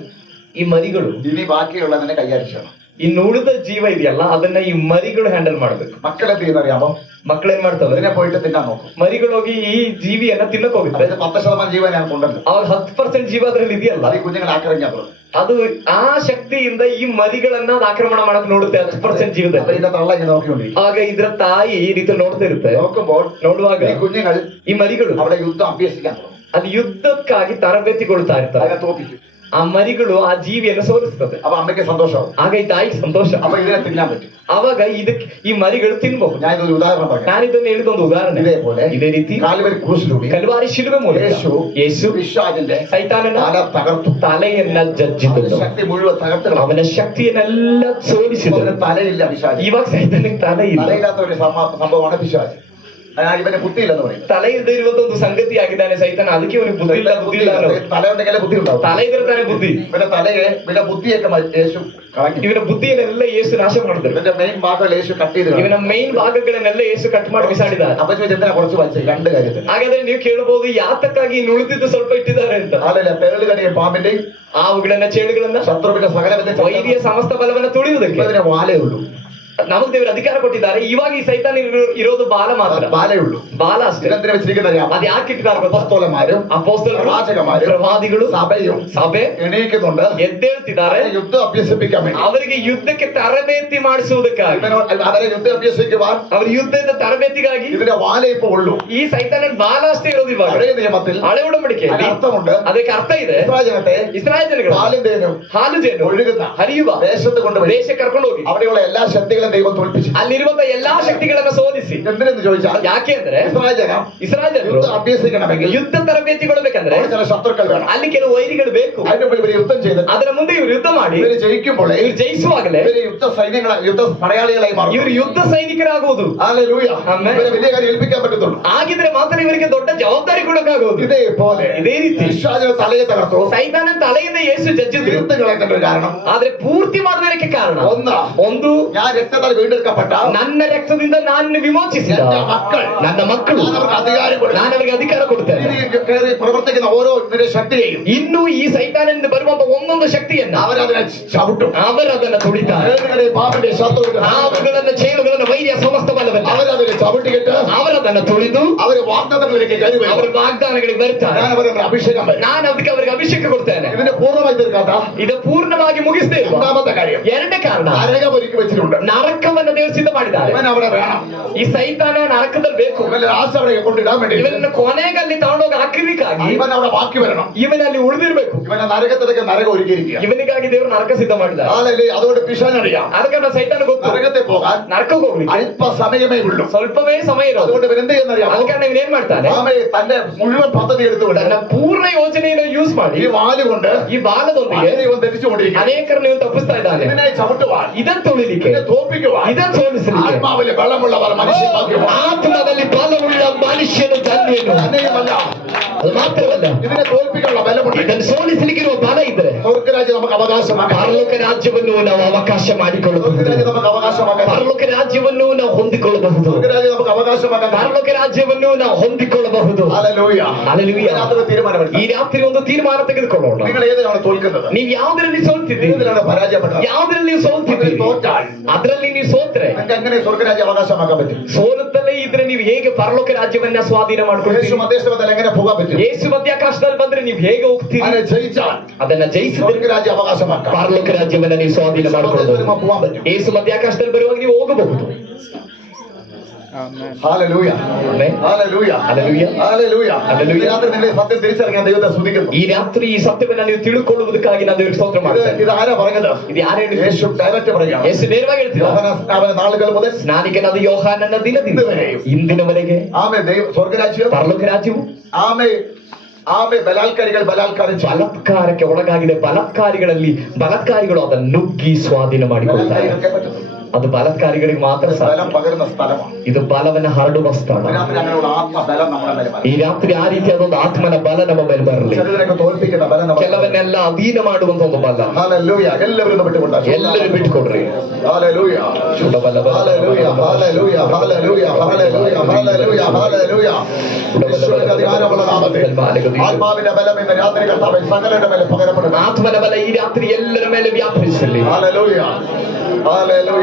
ಈ ಮರಿಗಳು ഇനി ബാക്കിയുള്ളതിനെ കൈകാര്യം ചെയ്യണം. ಇನ್ನು ಉಳಿದ ಜೀವ ಇದೆಯಲ್ಲ ಅದನ್ನ ಈ ಮರಿಗಳು ಹ್ಯಾಂಡಲ್ ಮಾಡ್ಬೇಕು. മക്കളെന്ത് ചെയ്യുന്നറിയാമോ? ಮಕ್ಕಳೇನ್ ಮಾಡ್ತವೆ? അതിനെ പോയിട്ട് തിന്നാൻ നോക്കും. ಮರಿಗಳು ಹೋಗಿ ಈ ಜೀವಿಯನ್ನ ತಿನ್ನಕ್ ಹೋಗುತ್ತೆ. അതിന് 10% ജീവൻ ഞാൻ കൊണ്ടല്ലോ. ಅವಾಗ 10% ಜೀವ ಅದ್ರಲ್ಲಿ ಇದೆಯಲ್ಲ, അത് ഈ കുഞ്ഞുങ്ങളെ ആക്രമിക്കാൻ തുടങ്ങും. ಅದು ಆ ಶಕ್ತಿಯಿಂದ ಈ ಮರಿಗಳನ್ನ ಅದು ಆಕ್ರಮಣ ಮಾಡಕ್ ನೋಡುತ್ತೆ 10% അപ്പൊ ಜೀವದಲ್ಲಿ. ഇതിന്റെ തള്ള ഇങ്ങനെ നോക്കിക്കൊണ്ടിരിക്കും. ಆಗ ಇದ್ರ ತಾಯಿ ಈ ರೀತಿ ನೋಡ್ತಾ ಇರುತ್ತೆ. നോക്കുമ്പോൾ ನೋಡುವಾಗ ഈ കുഞ്ഞുങ്ങൾ ಈ ಮರಿಗಳು അവിടെ യുദ്ധം അഭ്യസിക്കാൻ തുടങ്ങും. ಅದು ಯುದ್ಧಕ್ಕಾಗಿ ತರಬೇತಿಗೊಳ್ತಾ ಇರ್ತಾರೆ. അതിനെ തോപ്പിക്കും. ಆ ಮರಿಗಳು ಆ ಜೀವಿಯನ್ನು ಸೋಲಿಸ್ತದೆ. അപ്പൊ അമ്മയ്ക്ക് സന്തോഷമാവും. ಆಗ ಈ ತಾಯಿಗೆ ಸಂತೋಷ. അപ്പൊ ഇതിനെ തിന്നാൻ പറ്റും. ಅವಾಗ ಇದಕ್ಕೆ ಈ ಮರಿಗಳು ತಿನ್ಬಹುದು. ഞാൻ ഇതൊരു ഉദാഹരണം പറയാം. ನಾನಿದನ್ನು ಹೇಳಿದೊಂದು ಉದಾಹರಣೆ. ഇതേപോലെ ಇದೇ ರೀತಿ കാൽവരി ക്രൂശിലൂടെ ಕಲ್ವಾರಿ ಶಿಲುಬೆ ಮೂಲಕ ಯೇಸು പിശാചിന്റെ ಸೈತಾನನ തല തകർത്തു. ತಲೆಯನ್ನ ಜಜ್ಜಿದನು. ശക്തി മുഴുവൻ തകർത്ത് കളഞ്ഞു. ಅವನ ಶಕ್ತಿಯನ್ನೆಲ್ಲ ಸೋಲಿಸಿದನು. അവന് തലയില്ല പിശാചി. ಇವಾಗ ಸೈತಾನಿಗೆ ತಲೆ ಇಲ್ಲ. തലയില്ലാത്ത ഒരു സംഭവമാണ് പിശാചി. ഇവന് ബുദ്ധിയില്ലെന്ന് പറയും. ತಲೆ ಇಲ್ಲದೆ ಇರುವಂತ ಒಂದು ಸಂಗತಿ ಆಗಿದ್ದಾನೆ ಸೈತಾನ. ಅದಕ್ಕೆ ಅವನಿಗೆ ಬುದ್ಧಿ ಇಲ್ಲ, ಬುದ್ಧಿ ಇಲ್ಲ ಅನ್ನೋದು. തല ഉണ്ടെങ്കിലേ ബുദ്ധി ഉണ്ടാവും. ತಲೆ ಇದ್ರೆ ತಾನೇ ಬುದ್ಧಿ. ഇവന്റെ തലയെ ഇവന്റെ ബുദ്ധിയൊക്കെ യേശു കളഞ്ഞു. ಇವನ ಬುದ್ಧಿಯನ್ನೆಲ್ಲ ಯೇಸು ನಾಶ ಮಾಡಿದ್ರು. ഇവന്റെ മെയിൻ ഭാഗങ്ങൾ യേശു കട്ട് ചെയ്ത് ಇವನ ಮೈನ್ ಭಾಗಗಳನ್ನೆಲ್ಲ ಯೇಸು ಕಟ್ ಮಾಡಿ ಬಿಸಾಡಿದ್ದಾರೆ. അപ്പൊ എന്തിനാ കുറച്ച് വായിച്ചത്? രണ്ട് കാര്യത്തിൽ. ಹಾಗಾದ್ರೆ ನೀವು ಕೇಳಬಹುದು, ಯಾತಕ್ಕಾಗಿ ಇನ್ನು ಉಳಿದಿದ್ದು ಸ್ವಲ್ಪ ಇಟ್ಟಿದ್ದಾರೆ ಅಂತ. അതല്ല, പെരള് കണിയ പാമ്പിന്റെയും ಆವುಗಳನ್ನ ಚೇಳುಗಳನ್ನ ശത്രുവിന്റെ സകലവിധ ವೈರಿಯ ಸಮಸ್ತ ಬಲವನ್ನ ತುಳಿಯುವುದಕ್ಕೆ ഇതിനെ വാലേ ഉള്ളൂ. ನಮಗೆ ದೇವರು ಅಧಿಕಾರ ಕೊಟ್ಟಿದ್ದಾರೆ. ಇವಾಗ ಈ ಸೈತಾನ ಇರೋದು ಬಾಲ ಮಾತ್ರ, വാലേ ഉള്ളൂ. ಬಾಲ ಅಷ್ಟೇ. ഇതിനെന്തിനാ വെച്ചിരിക്കുന്നത്? ಅದು ಯಾಕೆ ಇಟ್ಟಿದ್ದಾರೆ ಗೊತ್ತಾ? അപ്പോസ്തലന്മാരും ಅಪೊಸ್ತಲರು, പ്രവാചകന്മാരും ಪ್ರವಾದಿಗಳು, സഭയും ಸಭೆ എണീക്കുന്നുണ്ട്. ಎದ್ದೇಳ್ತಿದ್ದಾರೆ. യുദ്ധം അഭ്യസിപ്പിക്കാൻ വേണ്ടി. ಅವರಿಗೆ ಯುದ್ಧಕ್ಕೆ ತರಬೇತಿ ಮಾಡಿಸುವುದಕ್ಕಾಗಿ, അവരെ യുദ്ധം ಅಭ್യസിക്കുവാൻ ಅವರ ಯುದ್ಧದ ತರಬೇತಿಗಾಗಿ ഇതിന്റെ വാലേ ഇപ്പൊ ഉള്ളൂ. ಈ ಸೈತಾನ ಬಾಲ ಅಷ್ಟೇ ಇರೋದು ಇವಾಗ. പഴയ നിയമത്തിൽ ಹಳೆ ಉಡಂಬಡಿಕೆಯಲ್ಲಿ അതിന് അർത്ഥമുണ്ട്. ಅದಕ್ಕೆ ಅರ್ಥ ಇದೆ. ഇസ്രായേലിനെ ಇಸ್ರಾಯೇಲ್ ಜನಗಳು പാലിന്റെയും ಹಾಲು ಜೇನು ഒഴുകുന്ന ಹರಿಯುವ ദേശത്ത് കൊണ്ടുപോയി ದೇಶ ಕರ್ಕೊಂಡು ಹೋಗಿ അവിടെയുള്ള എല്ലാ ശക്തികളും ദൈവം തോൽപ്പിച്ചു. ಅಲ್ಲಿರುವಂತ ಎಲ್ಲಾ ಶಕ್ತಿಗಳನ್ನ ಸೋಲಿಸಿ. എന്തിനെന്ന് ചോദിച്ചാൽ, ಯಾಕೆ ಅಂದ್ರೆ ഇസ്രായേൽ ജനം ಇಸ್ರಾಯೇಲ್ ಜನರು യുദ്ധം അഭ്യസിക്കണമെങ്കിൽ ಯುದ್ಧ ತರಬೇತಿಗೊಳ್ಬೇಕಂದ್ರೆ അവിടെ ചില ശത്രുക്കൾ വേണം. ಅಲ್ಲಿ ಕೆಲವು ವೈರಿಗಳು ಬೇಕು. അതിന്റെ മുമ്പിൽ ഇവർ യുദ്ധം ചെയ്ത് ಅದರ ಮುಂದೆ ಇವರು ಯುದ್ಧ ಮಾಡಿ ഇവര് ജയിക്കുമ്പോൾ ಇವ್ರು ಜಯಿಸುವಾಗಲೇ ഇവര് യുദ്ധ സൈന്യങ്ങളെ യുദ്ധ പടയാളികളായി മാറും. ಇವರು ಯುದ್ಧ ಸೈನಿಕರಾಗುವುದು. ഹല്ലേലൂയ. ആമേൻ. ഇവരെ വലിയ കാര്യം ഏൽപ്പിക്കാൻ പറ്റത്തുള്ളൂ. ಆಗಿದ್ರೆ ಮಾತ್ರ ಇವರಿಗೆ ದೊಡ್ಡ ಜವಾಬ್ದಾರಿ ಕೊಡಕ್ಕಾಗುವುದು. ഇതേപോലെ ಇದೇ ರೀತಿ പിശാചിന്റെ തലയെ തകർത്തു ಸೈತಾನ ತಲೆಯಿಂದ ಯೇಸು ಜಜ್ಜಿದ್ರು. തീർത്ത് കളഞ്ഞതിന്റെ ഒരു കാരണം ಆದ್ರೆ ಪೂರ್ತಿ ಮಾಡುವುದಕ್ಕೆ ಕಾರಣ ಒಂದು, ഞാൻ രക്തത്താൽ വീണ്ടെടുക്കപ്പെട്ട ನನ್ನ ರಕ್ತದಿಂದ ನಾನು ವಿಮೋಚಿಸಿದ എന്റെ മക്കൾ, ನನ್ನ ಮಕ್ಕಳು, ഞാൻ അവർക്ക് അധികാരം കൊടുത്തു. ನಾನು ಅವರಿಗೆ ಅಧಿಕಾರ ಕೊಡ್ತೇನೆ. ഇതിൽ കയറി പ്രവർത്തിക്കുന്ന ഓരോ ഇതിന്റെ ശക്തിയെയും ಇನ್ನು ಈ ಸೈತಾನದಿಂದ ಬರುವಂತ ಒಂದೊಂದು ಶಕ್ತಿಯನ್ನ അവരതിനെ ചവിട്ടും. ಅವರದನ್ನ ತುಳಿತಾರೆ. ഏതുകളെ പാപിന്റെ ശത്രുവിന്റെ ಹಾವುಗಳನ್ನ, ಚೇಳುಗಳನ್ನ, ವೈರ್ಯ ಸಮಸ್ತ ಬಲವನ್ನ അവരതിനെ ചവിട്ടിയിട്ട് ಅವರದನ್ನ ತುಳಿದು അവര് വാഗ്ദത്തങ്ങളിലേക്ക് കയറി വരും. ಅವರ ವಾಗ್ದಾನಗಳಿಗೆ ಬರ್ತಾರೆ. ഞാൻ അവരുടെ അഭിഷേകം വരും. ನಾನು ಅದಕ್ಕೆ ಅವರಿಗೆ ಅಭಿಷೇಕ ಕೊಡ್ತೇನೆ. ഇതിന്റെ പൂർണ്ണമായി തീർക്കാത്ത ಇದು ಪೂರ್ಣವಾಗಿ ಮುಗಿಸದೇ ಇರುವ രണ്ടാമത്തെ കാര്യം, ಎರಡನೇ ಕಾರಣ, നരകം ഒരുക്കി വെച്ചിട്ടുണ്ട്. ನರಕವನ್ನ ದೇವರು ಸಿದ್ಧ ಮಾಡಿದ್ದಾರೆ. ഇവൻ അവിടെ വേണം. ಈ ಸೈತಾನ ನರಕದಲ್ಲಿ ಬೇಕು. ഇവന്റെ ആശ അവിടെ കൊണ്ടിടാൻ വേണ്ടി ಇವನನ್ನು ಕೊನೆಗಲ್ಲಿ ತಗೊಂಡೋಗಿ ಹಾಕಿರ್ಲಿಕ್ಕಾಗಿ ഇവൻ അവിടെ ബാക്കി വരണം. ಇವನಲ್ಲಿ ಉಳಿದಿರ್ಬೇಕು. ഇവനെ നരകത്തിലേക്ക് നരകം ഒരുക്കിയിരിക്കുക. ಇವನಿಗಾಗಿ ದೇವರು ನರಕ ಸಿದ್ಧ ಮಾಡಿದ್ದಾರೆ. അതുകൊണ്ട് പിശാചറിയാം ಅದಕ್ಕೆ ಸೈತಾನ ಗೊತ್ತು നരകത്തിൽ പോകാൻ ನರಕಕ್ಕೆ ಹೋಗ್ಲಿಕ್ಕೆ അല്പസമയമേ ഉള്ളൂ. ಸ್ವಲ್ಪವೇ ಸಮಯ ಇರೋದು. അതുകൊണ്ട് ഇവൻ എന്ത് ചെയ്യുന്നറിയാം? ಅದಕ್ಕೆ ಇವನ್ ಏನ್ ಮಾಡ್ತಾನೆ? തന്റെ മുഴുവൻ പദ്ധതി എടുത്തുകൊണ്ട് ತನ್ನ ಪೂರ್ಣ ಯೋಜನೆಯನ್ನು ಯೂಸ್ ಮಾಡಿ ഈ വാലുകൊണ്ട് ಈ ಬಾಲದೊಂದಿಗೆ ഇവൻ ധരിച്ചുകൊണ്ടിരിക്കുക. ಅನೇಕರನ್ನು ಇವನು ತಪ್ಪಿಸ್ತಾ ಇದ್ದಾನೆ. ഇതിനെ ചവിട്ടുവാൻ, ಇದನ್ನು ತುಳಿಲಿಕ್ಕೆ, ഇതിനെ തോപ്പിക്കുവാൻ ಇದನ್ನು ಸೋಲಿಸಲಿಕ್ಕೆ. ആത്മാവിലെ ബലമുള്ളവർ മനുഷ്യ ಆತ್ಮದಲ್ಲಿ ಬಲವುಳ್ಳ ಮನುಷ್ಯನು ಧನ್ಯನು. തന്നെയുമല്ല, ಅದು ಮಾತ್ರವಲ್ಲ, ഇതിനെ തോൽപ്പിക്കാനുള്ള ബലമുണ്ട്. ಇದನ್ನು ಸೋಲಿಸಲಿಕ್ಕಿರುವ ಬಲ ಇದ್ರೆ സ്വർഗ്ഗരാജ്യം നമുക്ക് അവകാശമാക്കാം. ಪರಲೋಕ ರಾಜ್ಯವನ್ನು ನಾವು ಅವಕಾಶ ಮಾಡಿಕೊಳ್ಳಬಹುದು. സ്വർഗ്ഗരാജ്യം നമുക്ക് അവകാശമാക്കാം. ಪರಲೋಕ ರಾಜ್ಯವನ್ನು ನಾವು ಹೊಂದಿಕೊಳ್ಳಬಹುದು. സ്വർഗ്ഗരാജ്യം നമുക്ക് അവകാശമാക്കാം. ಪರಲೋಕ ರಾಜ್ಯವನ್ನು ನಾವು ಹೊಂದಿಕೊಳ್ಳಬಹುದು. ഹല്ലേലൂയ. ഹല്ലേലൂയ. ഇതിനകത്തൊരു തീരുമാനമെടുക്കാം. ಈ ರಾತ್ರಿ ಒಂದು ತೀರ್ಮಾನ ತೆಗೆದುಕೊಳ್ಳೋಣ. നിങ്ങൾ ഏതിനാണ് തോൽക്കുന്നത്? ನೀವು ಯಾವುದರಲ್ಲಿ ಸೋಲ್ತಿದ್ದೀರಿ? ഏതിനാണ് പരാജയപ്പെട്ടത്? ಯಾವುದರಲ್ಲಿ ನೀವು ಸೋಲ್ತಿದ್ದೀರಿ? തോറ്റാൽ ಅದರಲ್ಲಿ ನೀವು ಸೋತ್ರೆ നിങ്ങൾക്ക് എങ്ങനെ സ്വർഗരാജ്യം അവകാശമാക്കാൻ പറ്റും? ಸೋಲುತ್ತಲೇ ಇದ್ರೆ ನೀವು ಹೇಗೆ ಪರಲೋಕ ರಾಜ್ಯವನ್ನ ಸ್ವಾಧೀನ യേശു ಮಾಡ್ಕೊಳ್ತೀರಿ? മധ്യസ്ഥ എങ്ങനെ പോകാൻ പറ്റും? ಯೇಸು ಮಧ್ಯಾಕಾಶದಲ್ಲಿ ಬಂದ್ರೆ ನೀವು ಹೇಗೆ ಹೋಗ್ತೀರಿ? അതിനെ ജയിച്ചാൽ ಅದನ್ನ ಜಯಿಸಿದ್ರೆ സ്വർഗരാജ്യം അവകാശമാക്കാം. ಪರಲೋಕ ರಾಜ್ಯವನ್ನ ನೀವು ಸ್ವಾಧೀನ ಮಾಡ್ಕೊಳ್ಬಹುದು. പോകാൻ പറ്റും. ಯೇಸು ಮಧ್ಯಾಕಾಶದಲ್ಲಿ ಬರುವಾಗ ನೀವು ಹೋಗಬಹುದು. Hallelujah. Amen. Hallelujah. Hallelujah. Hallelujah. Hallelujah. ഈ രാത്രി നിങ്ങൾ ഈ സത്യം തിരിച്ചറിയാൻ ദൈവത്തെ സ്തുതിക്കുന്നു. ಈ ರಾತ್ರಿ ಈ ಸತ್ಯವನ್ನ ನೀವು ತಿಳ್ಕೊಳ್ಳುವುದಕ್ಕಾಗಿ ನಾನು ದೇವರಿಗೆ ಸ್ತೋತ್ರ ಮಾಡ್ತೇನೆ. ഇത് ആരാ പറഞ്ഞത്? ಇದು ಯಾರು ಹೇಳಿದ್ರು? യേശു ഡയറക്റ്റ് പറയുകയാണ്. ಯೇಸು ನೇರವಾಗಿ ಹೇಳ್ತಿಲ್ಲ. യോഹന്നാൻ നാളുകൾ മുതൽ ಸ್ನಾನಿಕನಾದ ಯೋಹಾನನ ದಿನದಿಂದ ಇಂದಿನವರೆಗೆ ആമേ സ്വർഗരാജ്യം ಪರಲೋಕ ರಾಜ್ಯವು ಆಮೆ ಬಲಾತ್ಕಾರಿಗಳು ಬಲಾತ್ಕಾರಿ ಬಲಾತ್ಕಾರಕ್ಕೆ ಒಳಗಾಗಿದೆ. ಬಲಾತ್ಕಾರಿಗಳು ಅದನ್ನು ನುಗ್ಗಿ ಸ್ವಾಧೀನ ಮಾಡಿಕೊಳ್ತಾರೆ. ಅದು ಬಲಾತ್ಕಾರಿಗಳಿಗೆ ಮಾತ್ರ ಸಾಧ್ಯ. ബലം പകരുന്ന സ്ഥലമാണ്. ಇದು ಬಲವನ್ನ ಹರಡುವ ಸ್ಥಳ. രാത്രി അങ്ങനെയുള്ള ആത്മബലം നമ്മുടെ മേലെ വരും. ಈ ರಾತ್ರಿ ಆ ರೀತಿಯಾದ ಒಂದು ಆತ್ಮನ ಬಲ ನಮ್ಮ ಮೇಲೆ ಬರಲಿ. ചിലതിനൊക്കെ തോൽപ്പിക്കുന്ന ബലം നമ്മുടെ ಕೆಲವನ್ನೆಲ್ಲ ಅಧೀನ ಮಾಡುವಂತ ಒಂದು ಬಲ. ഹല്ലേലൂയ. എല്ലാവരും ഒന്ന് വിട്ടുകൊണ്ടാ. ಎಲ್ಲರೂ ಬಿಟ್ಟುಕೊಡ್ರಿ. ഹല്ലേലൂയ. ಶುದ್ಧ ಬಲ ಬಲ. Hallelujah. Hallelujah. Hallelujah. Hallelujah. Hallelujah. Hallelujah. യേശുവിന്റെ അധികാരമുള്ള നാമത്തിൽ ആത്മാവിന്റെ ബലം ഇന്ന് രാത്രി കർത്താവേ സകലരുടെ മേലെ പകരപ്പെടുന്നു. ಆತ್ಮನ ಬಲ ಈ ರಾತ್ರಿ ಎಲ್ಲರ ಮೇಲೆ ವ್ಯಾಪರಿಸಲಿ. ഹല്ലേലൂയ. ഹല്ലേലൂയ.